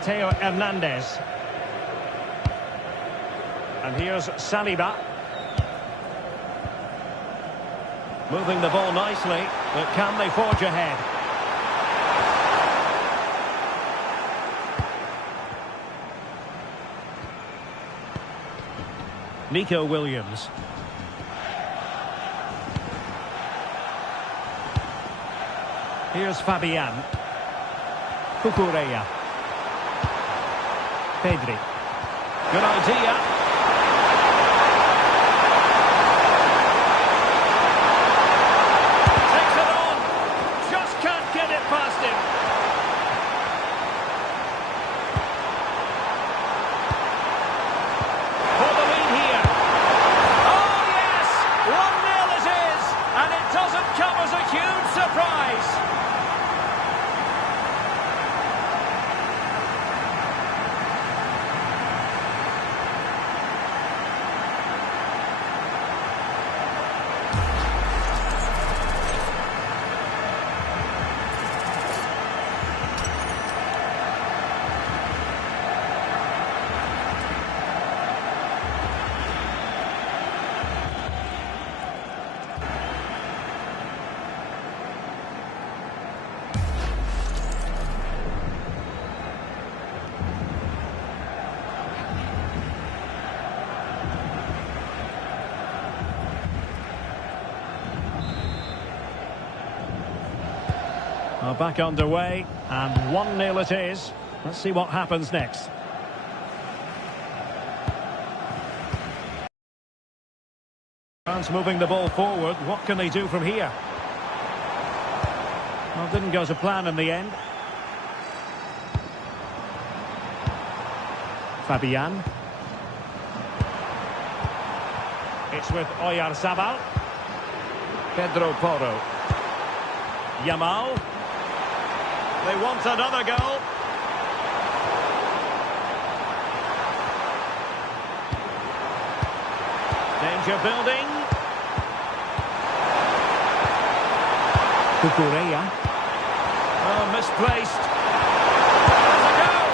Theo Hernandez. And here's Saliba. Moving the ball nicely, but can they forge ahead? Nico Williams. Here's Fabian. Cucurella. Pedri. Good idea. Takes it on. Just can't get it past him. For the lead here. Oh yes! 1-0 it is. And it doesn't come as a huge surprise. Well, back underway, and 1-0 it is. Let's see what happens next. France moving the ball forward. What can they do from here? Well, didn't go to plan in the end. Fabian. It's with Oyarzabal. Pedro Porro. Yamal. They want another goal. Danger building. Cucurella. Oh, misplaced. There's a goal!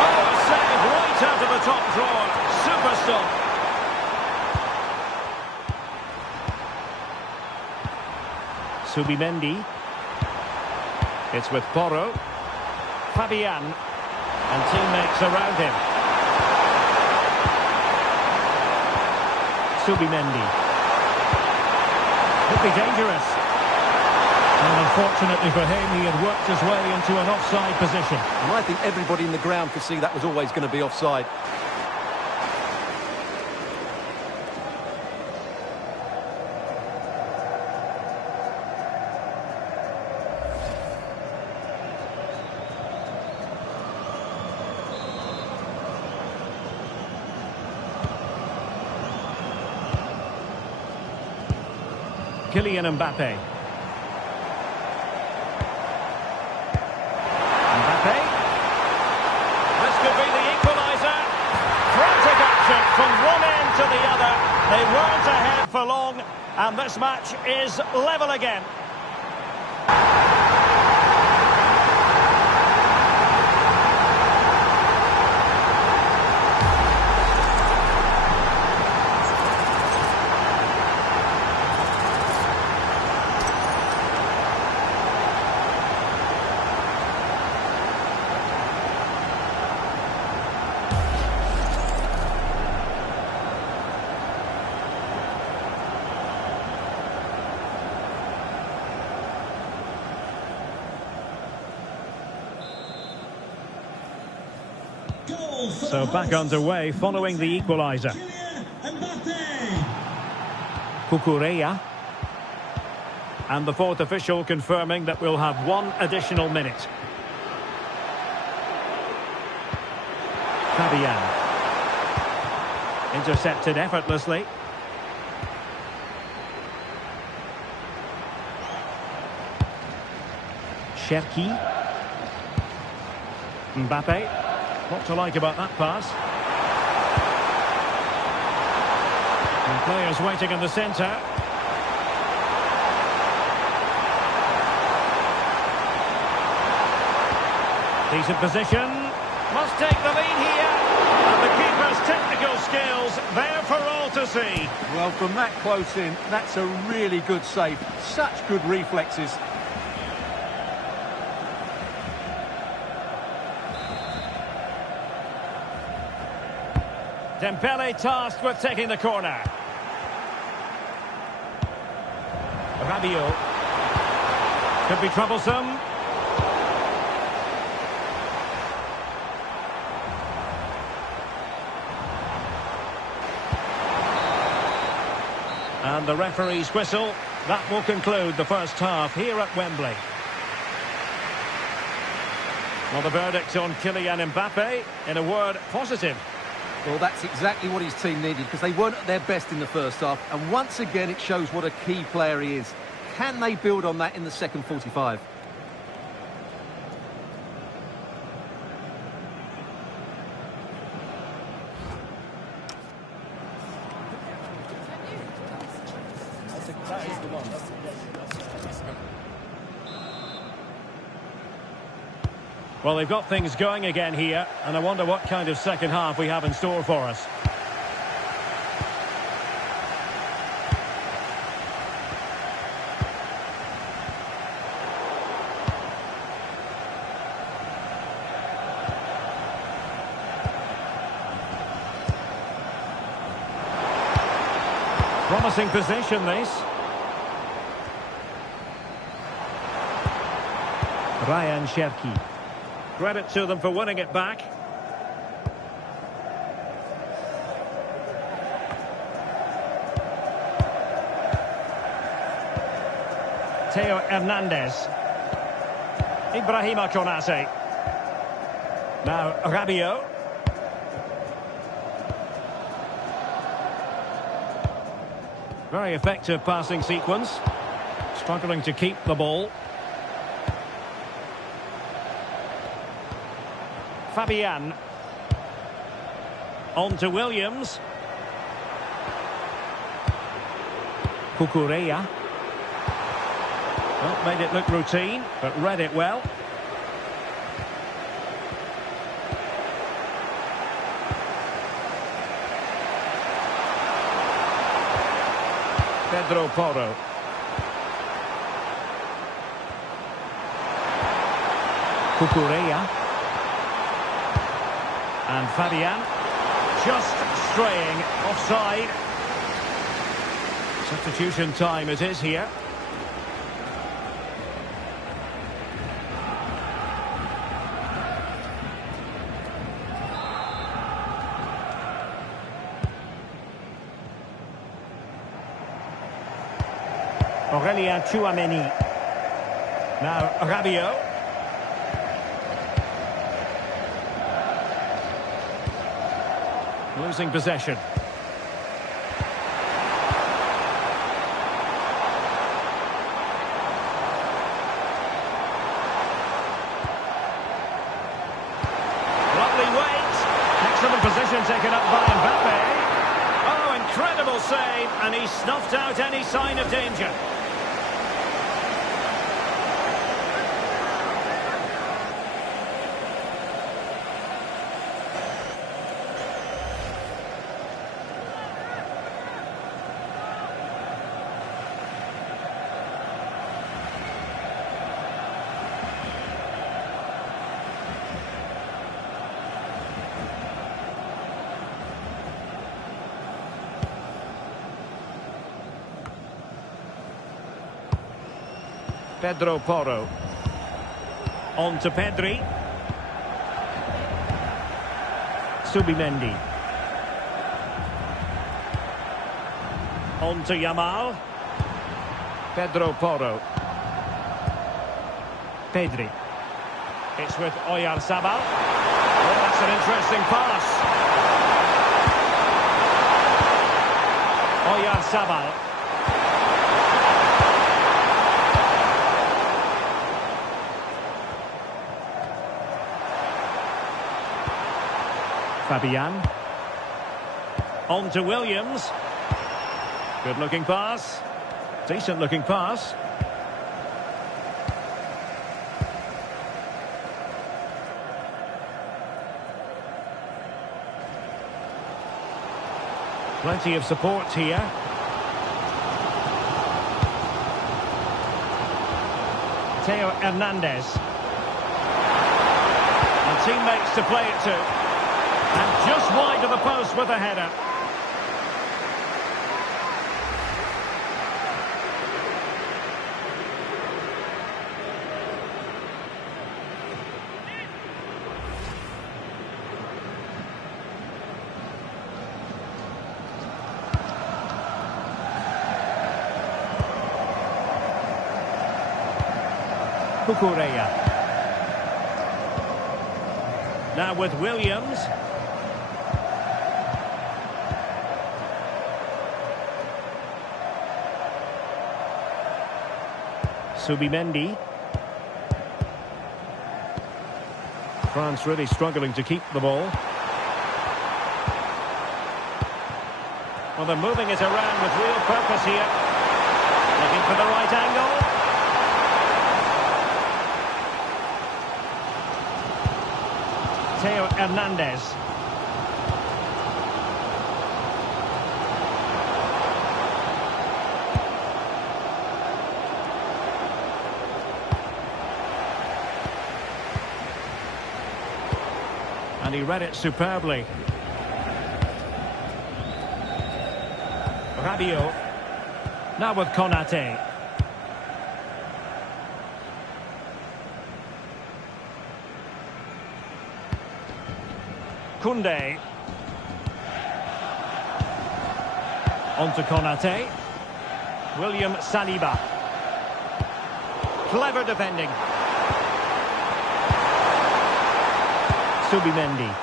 Oh, a save right out of the top drawer. Super stop. Subimendi. It's with Porro. Fabian. And teammates around him. Subimendi. Could be dangerous. And unfortunately for him, he had worked his way into an offside position. And I think everybody in the ground could see that was always going to be offside. Kylian Mbappé. Mbappé. This could be the equaliser. Frantic action from one end to the other. They weren't ahead for long, and this match is level again. So back underway following the equaliser. Cucurella. And the fourth official confirming that we'll have one additional minute. Fabian. Intercepted effortlessly. Cherki. Mbappé. What to like about that pass? And players waiting in the centre. Decent position. Must take the lead here. And the keeper's technical skills there for all to see. Well, from that close in, that's a really good save. Such good reflexes. Dembele tasked with taking the corner. Rabiot. Could be troublesome. And the referee's whistle. That will conclude the first half here at Wembley. Well, the verdict on Kylian Mbappé, in a word, positive. Well, that's exactly what his team needed, because they weren't at their best in the first half. And once again, it shows what a key player he is. Can they build on that in the second 45? Well, they've got things going again here, and I wonder what kind of second half we have in store for us. Promising possession, this. Ryan Cherki. Credit to them for winning it back. Theo Hernandez. Ibrahima Konate. Now Rabiot. Very effective passing sequence. Struggling to keep the ball. Fabian. On to Williams. Cucurella. Well, made it look routine, but read it well. Pedro Porro. Cucurella. And Fabian. Just straying offside. Substitution time it is here. Aurelien Tchouameni. Now Rabiot. Losing possession. Lovely weight. Excellent position taken up by Mbappé. Oh, incredible save, and he snuffed out any sign of danger. Pedro Porro. On to Pedri. Subimendi. On to Yamal. Pedro Porro. Pedri. It's with Oyarzabal. Oh, that's an interesting pass. Oyarzabal. Fabian. On to Williams. Good looking pass. Decent looking pass. Plenty of support here. Theo Hernandez. And teammates to play it to. And just wide of the post with a header. Cucurella. Now with Williams. Subimendi. France really struggling to keep the ball. Well, they're moving it around with real purpose here. Looking for the right angle. Theo Hernandez. And he read it superbly. Rabiot. Now with Konate. Koundé. On to Konate. William Saliba. Clever defending. Subimendi.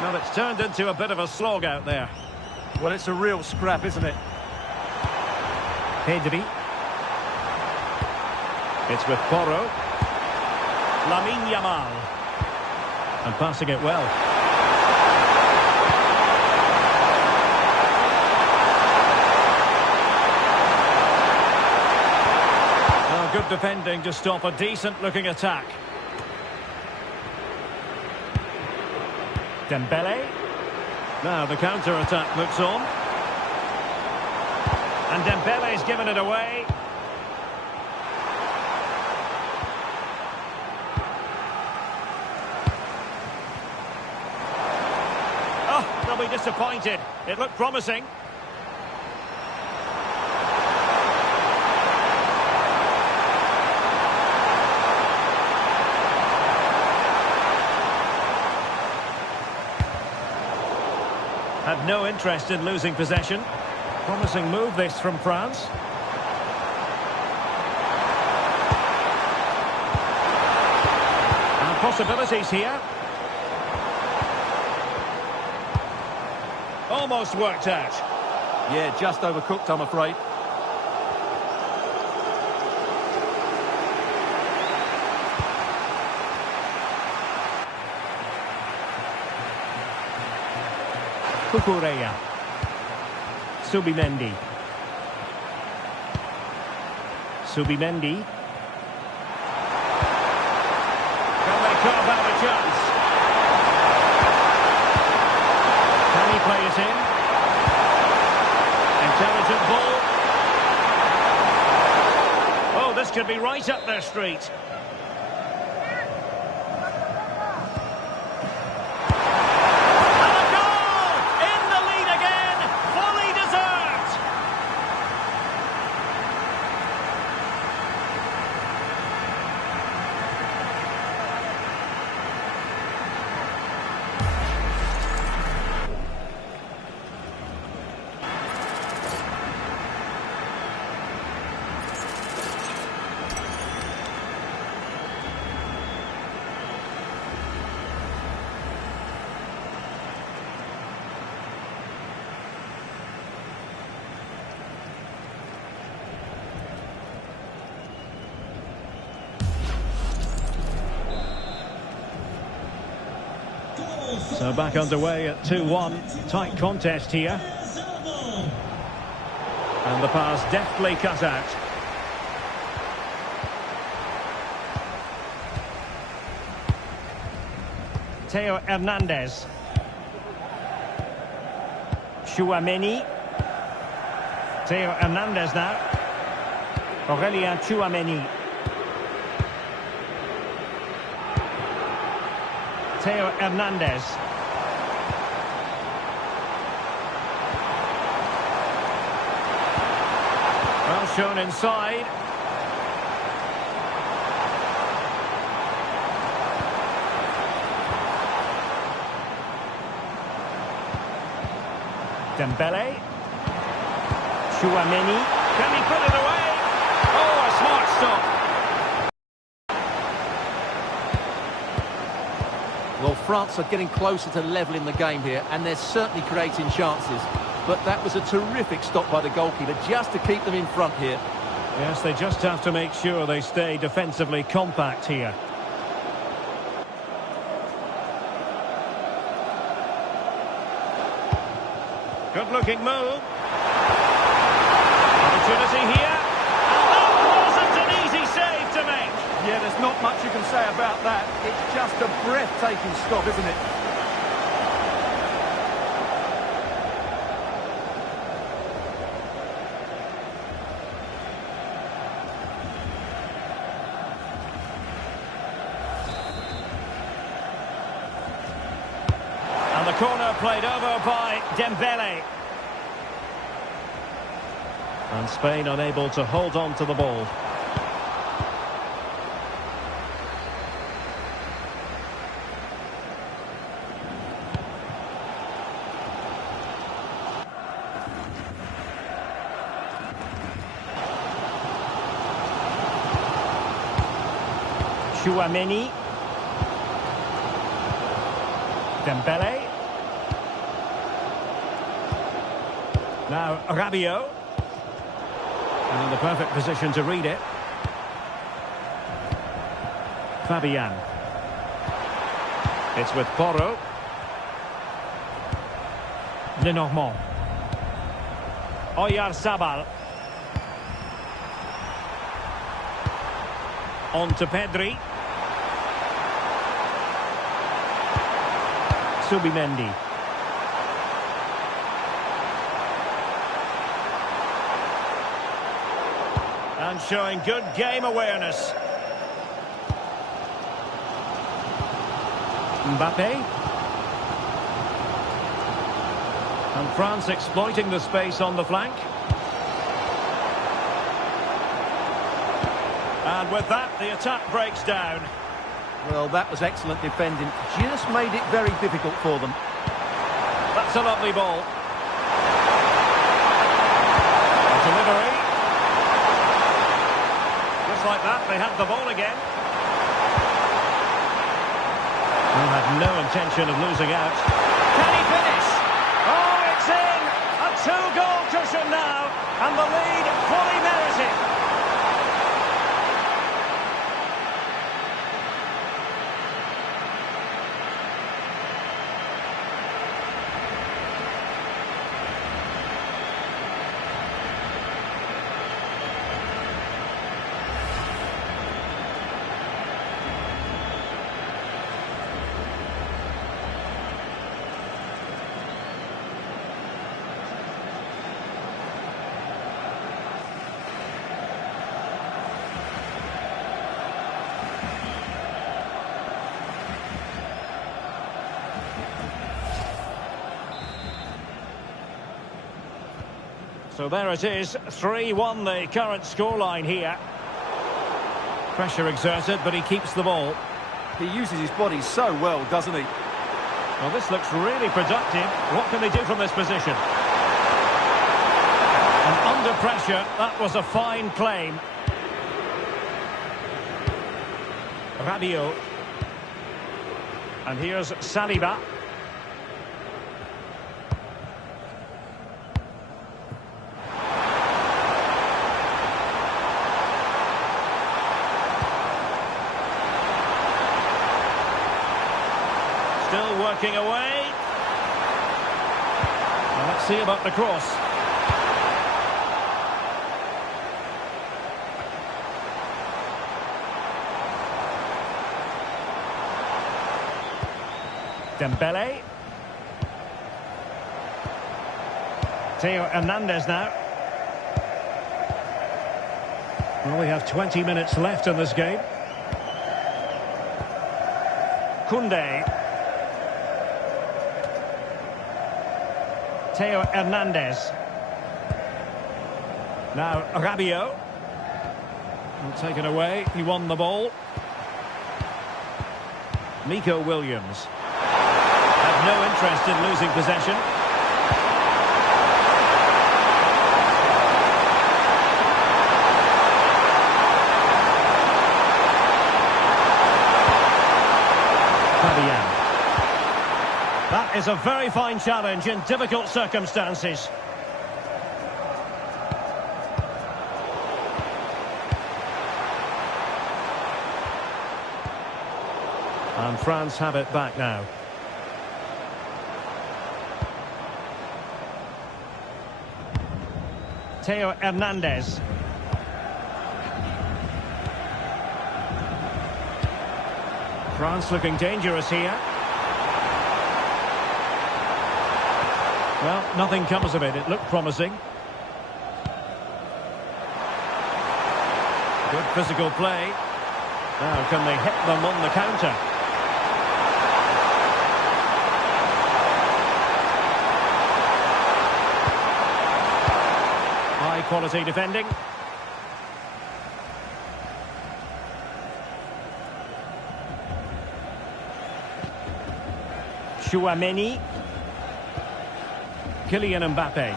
Well, it's turned into a bit of a slog out there. Well, it's a real scrap, isn't it? Pedri. It's with Porro. Lamine Yamal. And passing it well. Oh, good defending to stop a decent-looking attack. Dembele. Now the counter-attack looks on. And Dembele's given it away. Oh, they'll be disappointed. It looked promising. Had no interest in losing possession. Promising move this from France. And possibilities here. Almost worked out. Yeah, just overcooked, I'm afraid. Cucurella. Subimendi. Subimendi. Can they carve out a chance? Can he play it in? Intelligent ball. Oh, this could be right up their street. So back underway at 2-1. Tight contest here. And the pass deftly cut out. Theo Hernandez. Chouameni. Theo Hernandez now. Aurelien Chouameni. Theo Hernandez. Well shown inside. Dembele. Chouameni. Can he put it away? Oh, a smart stop. Well, France are getting closer to levelling the game here, and they're certainly creating chances. But that was a terrific stop by the goalkeeper, just to keep them in front here. Yes, they just have to make sure they stay defensively compact here. Good-looking move. Opportunity here. And that wasn't an easy save to make. Yeah, there's not much you can say about that. It's just a breathtaking stop, isn't it? And the corner played over by Dembele. And Spain unable to hold on to the ball. Chouameni. Dembele. Now Rabiot. And in the perfect position to read it. Fabian. It's with Porro. Lenormand. Oyarzabal. On to Pedri. Subimendi. And showing good game awareness. Mbappé. And France exploiting the space on the flank. And with that, the attack breaks down. Well, that was excellent defending. Just made it very difficult for them. That's a lovely ball. Delivery. Just like that, they have the ball again. They had no intention of losing out. Can he finish? Oh, it's in! A two-goal cushion now, and the lead fully merited. So there it is, 3-1 the current scoreline here. Pressure exerted, but he keeps the ball. He uses his body so well, doesn't he? Well, this looks really productive. What can they do from this position? And under pressure, that was a fine claim. Rabiot. And here's Saliba. Still working away. Well, let's see about the cross. Dembele. Theo Hernandez now. Well, we have 20 minutes left in this game. Koundé. Theo Hernandez. Now Rabiot. Well, taken away. He won the ball. Nico Williams. Had no interest in losing possession. Fabian. That is a very fine challenge in difficult circumstances. And France have it back now. Theo Hernandez. France looking dangerous here. Well, nothing comes of it. It looked promising. Good physical play. Now, can they hit them on the counter? High quality defending. Chouameni. Kylian Mbappé.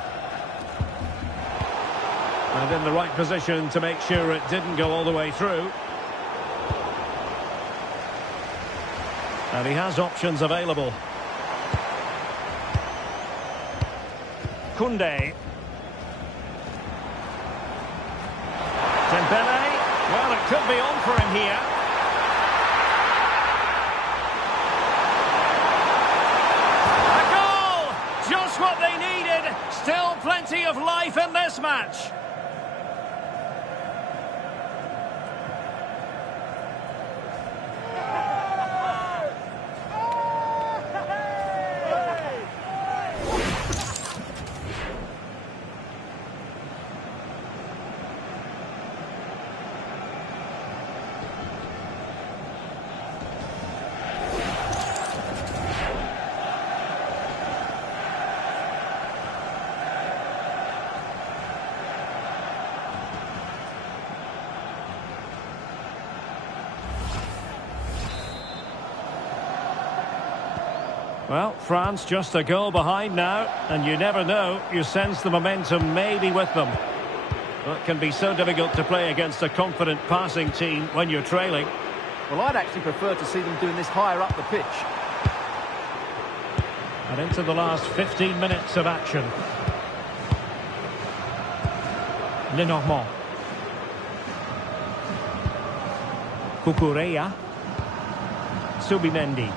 And in the right position to make sure it didn't go all the way through. And he has options available. Koundé. Dembele. Well, it could be on for him here. A goal! Just what they needed. Still plenty of life in this match. Well, France just a goal behind now, and you never know, you sense the momentum may be with them. It can be so difficult to play against a confident passing team when you're trailing. Well, I'd actually prefer to see them doing this higher up the pitch. And into the last 15 minutes of action. Lenormand. Cucurella. Subimendi.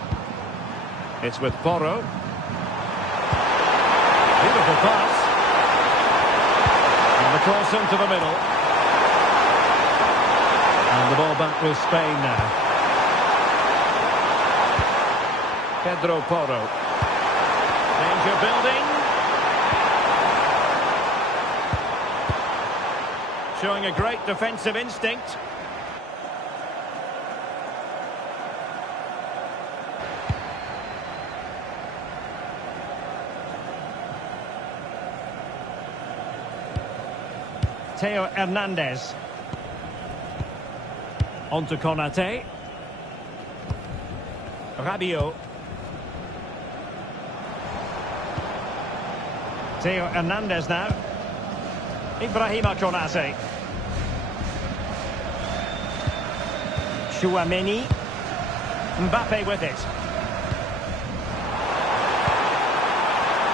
It's with Porro. Beautiful pass. And the cross into the middle. And the ball back with Spain now. Pedro Porro. Danger building. Showing a great defensive instinct. Theo Hernandez. On to Konate. Rabiot. Theo Hernandez now. Ibrahima Konate. Chouameni. Mbappé with it.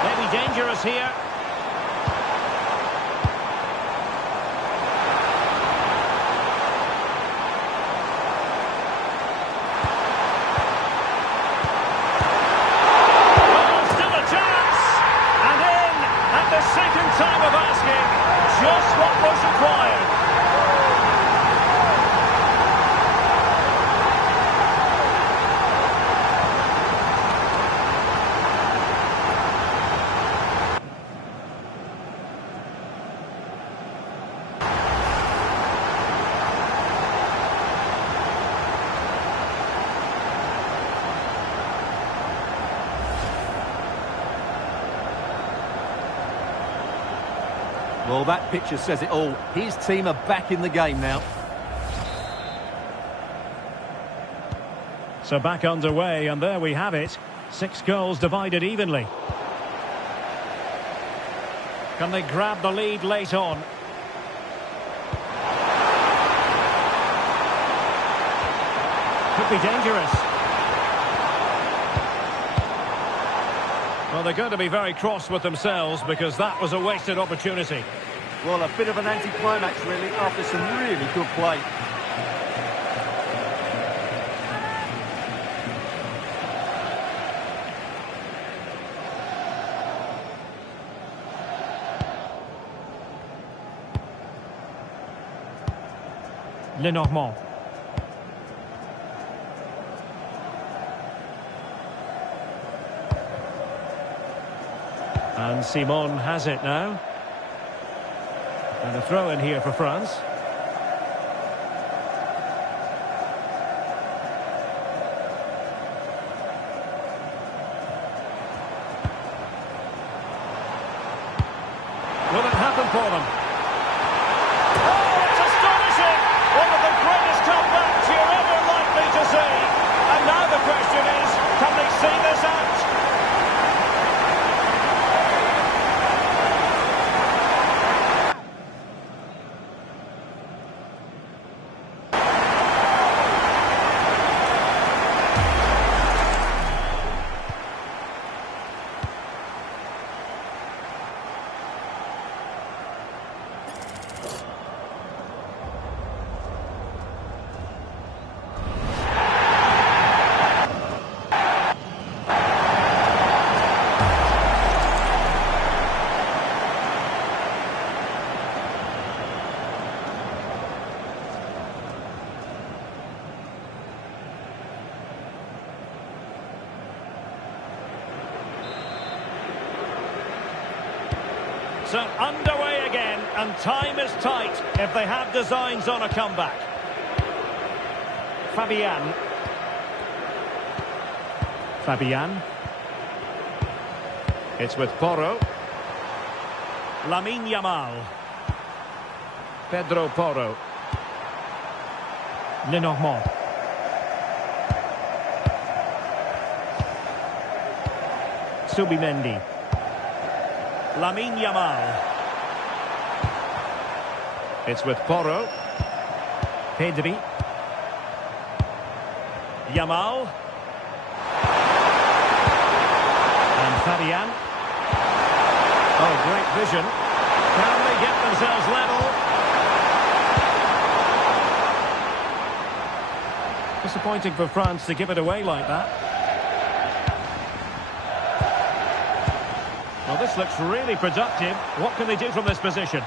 Maybe dangerous here. Time of asking, just what was required. Well, that picture says it all. His team are back in the game now. So back underway, and there we have it. 6 goals divided evenly. Can they grab the lead late on? Could be dangerous. Well, they're going to be very cross with themselves because that was a wasted opportunity. Well, a bit of an anticlimax, really, after some really good play. Lenormand. And Simon has it now. And a throw in here for France. Will it happen for them? Oh, it's astonishing! One of the greatest comebacks you're ever likely to see. And now the question is, can they see this out? So underway again, and time is tight if they have designs on a comeback. Fabian. It's with Porro. Lamine Yamal. Pedro Porro. Lenormand. Subimendi. Lamine Yamal. It's with Porro. Pedri. Yamal. And Fabian. Oh, great vision. Can they get themselves level? Disappointing for France to give it away like that. Well, this looks really productive. What can they do from this position?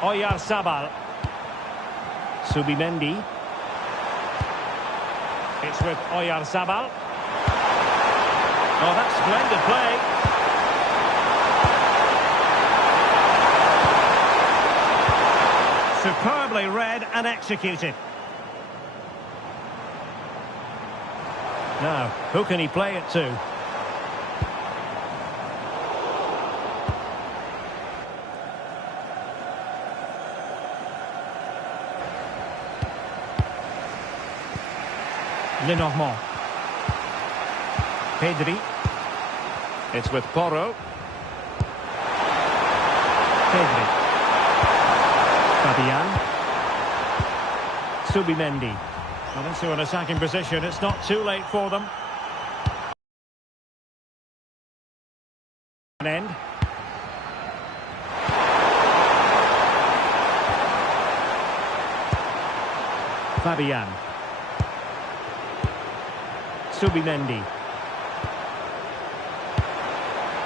Oyarzabal. Subimendi. It's with Oyarzabal. Oh, that's splendid play. Superbly read and executed. Now, who can he play it to? Lenormand. Pedri. It's with Porro. Pedri. Fabian. Subimendi. Well, into an attacking position. It's not too late for them. An end. Fabian. Subimendi.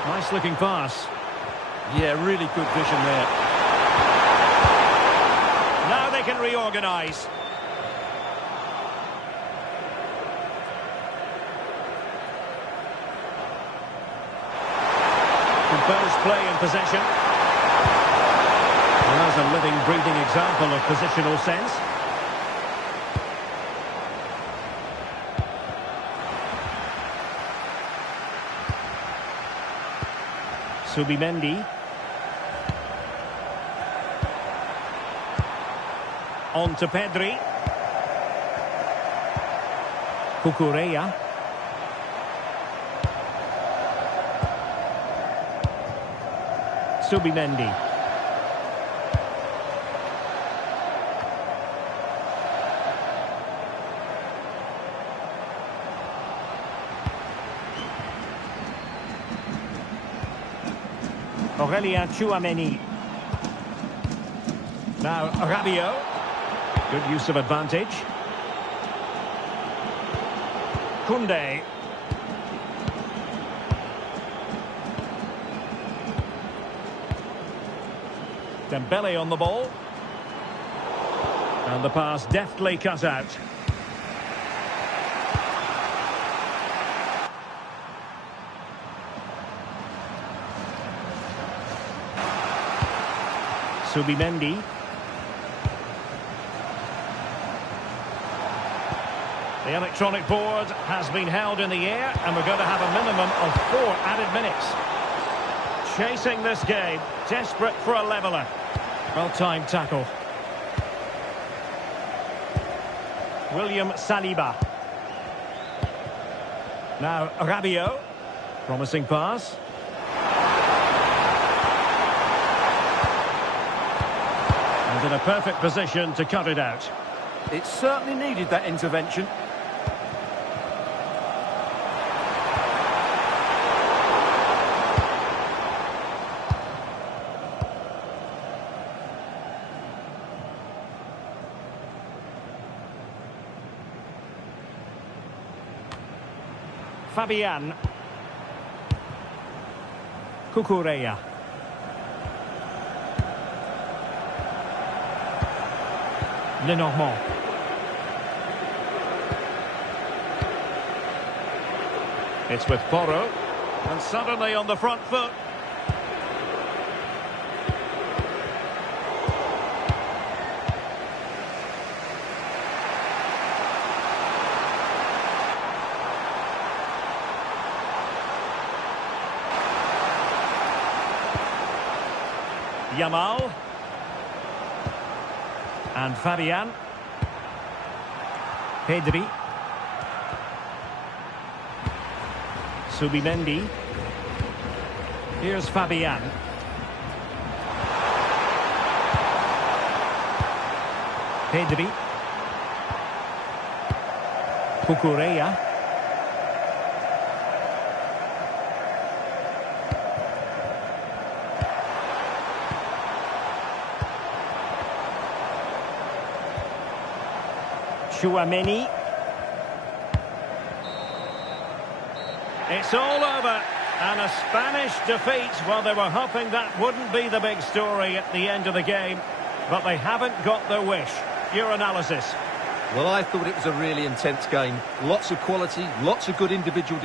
Nice looking pass. Yeah, really good vision there. Now they can reorganise. Composed play in possession. Well, that's a living, breathing example of positional sense. Subimendi. On to Pedri. Cucurella. Subimendi. Aurelien Tchouameni. Now Rabiot. Good use of advantage. Koundé. Dembele on the ball. And the pass deftly cut out. Subimendi. The electronic board has been held in the air, and we're going to have a minimum of 4 added minutes. Chasing this game, desperate for a leveller. Well-timed tackle. William Saliba. Now Rabiot. Promising pass. And in a perfect position to cut it out. It certainly needed that intervention. Fabian. Cucurella. Lenormand. It's with Porro. And suddenly on the front foot. Yamal. And Fabian. Pedri. Subimendi. Here's Fabian. Pedri. Cucurella. Chouameni. It's all over. And a Spanish defeat. Well, they were hoping that wouldn't be the big story at the end of the game. But they haven't got their wish. Your analysis? Well, I thought it was a really intense game. Lots of quality, lots of good individual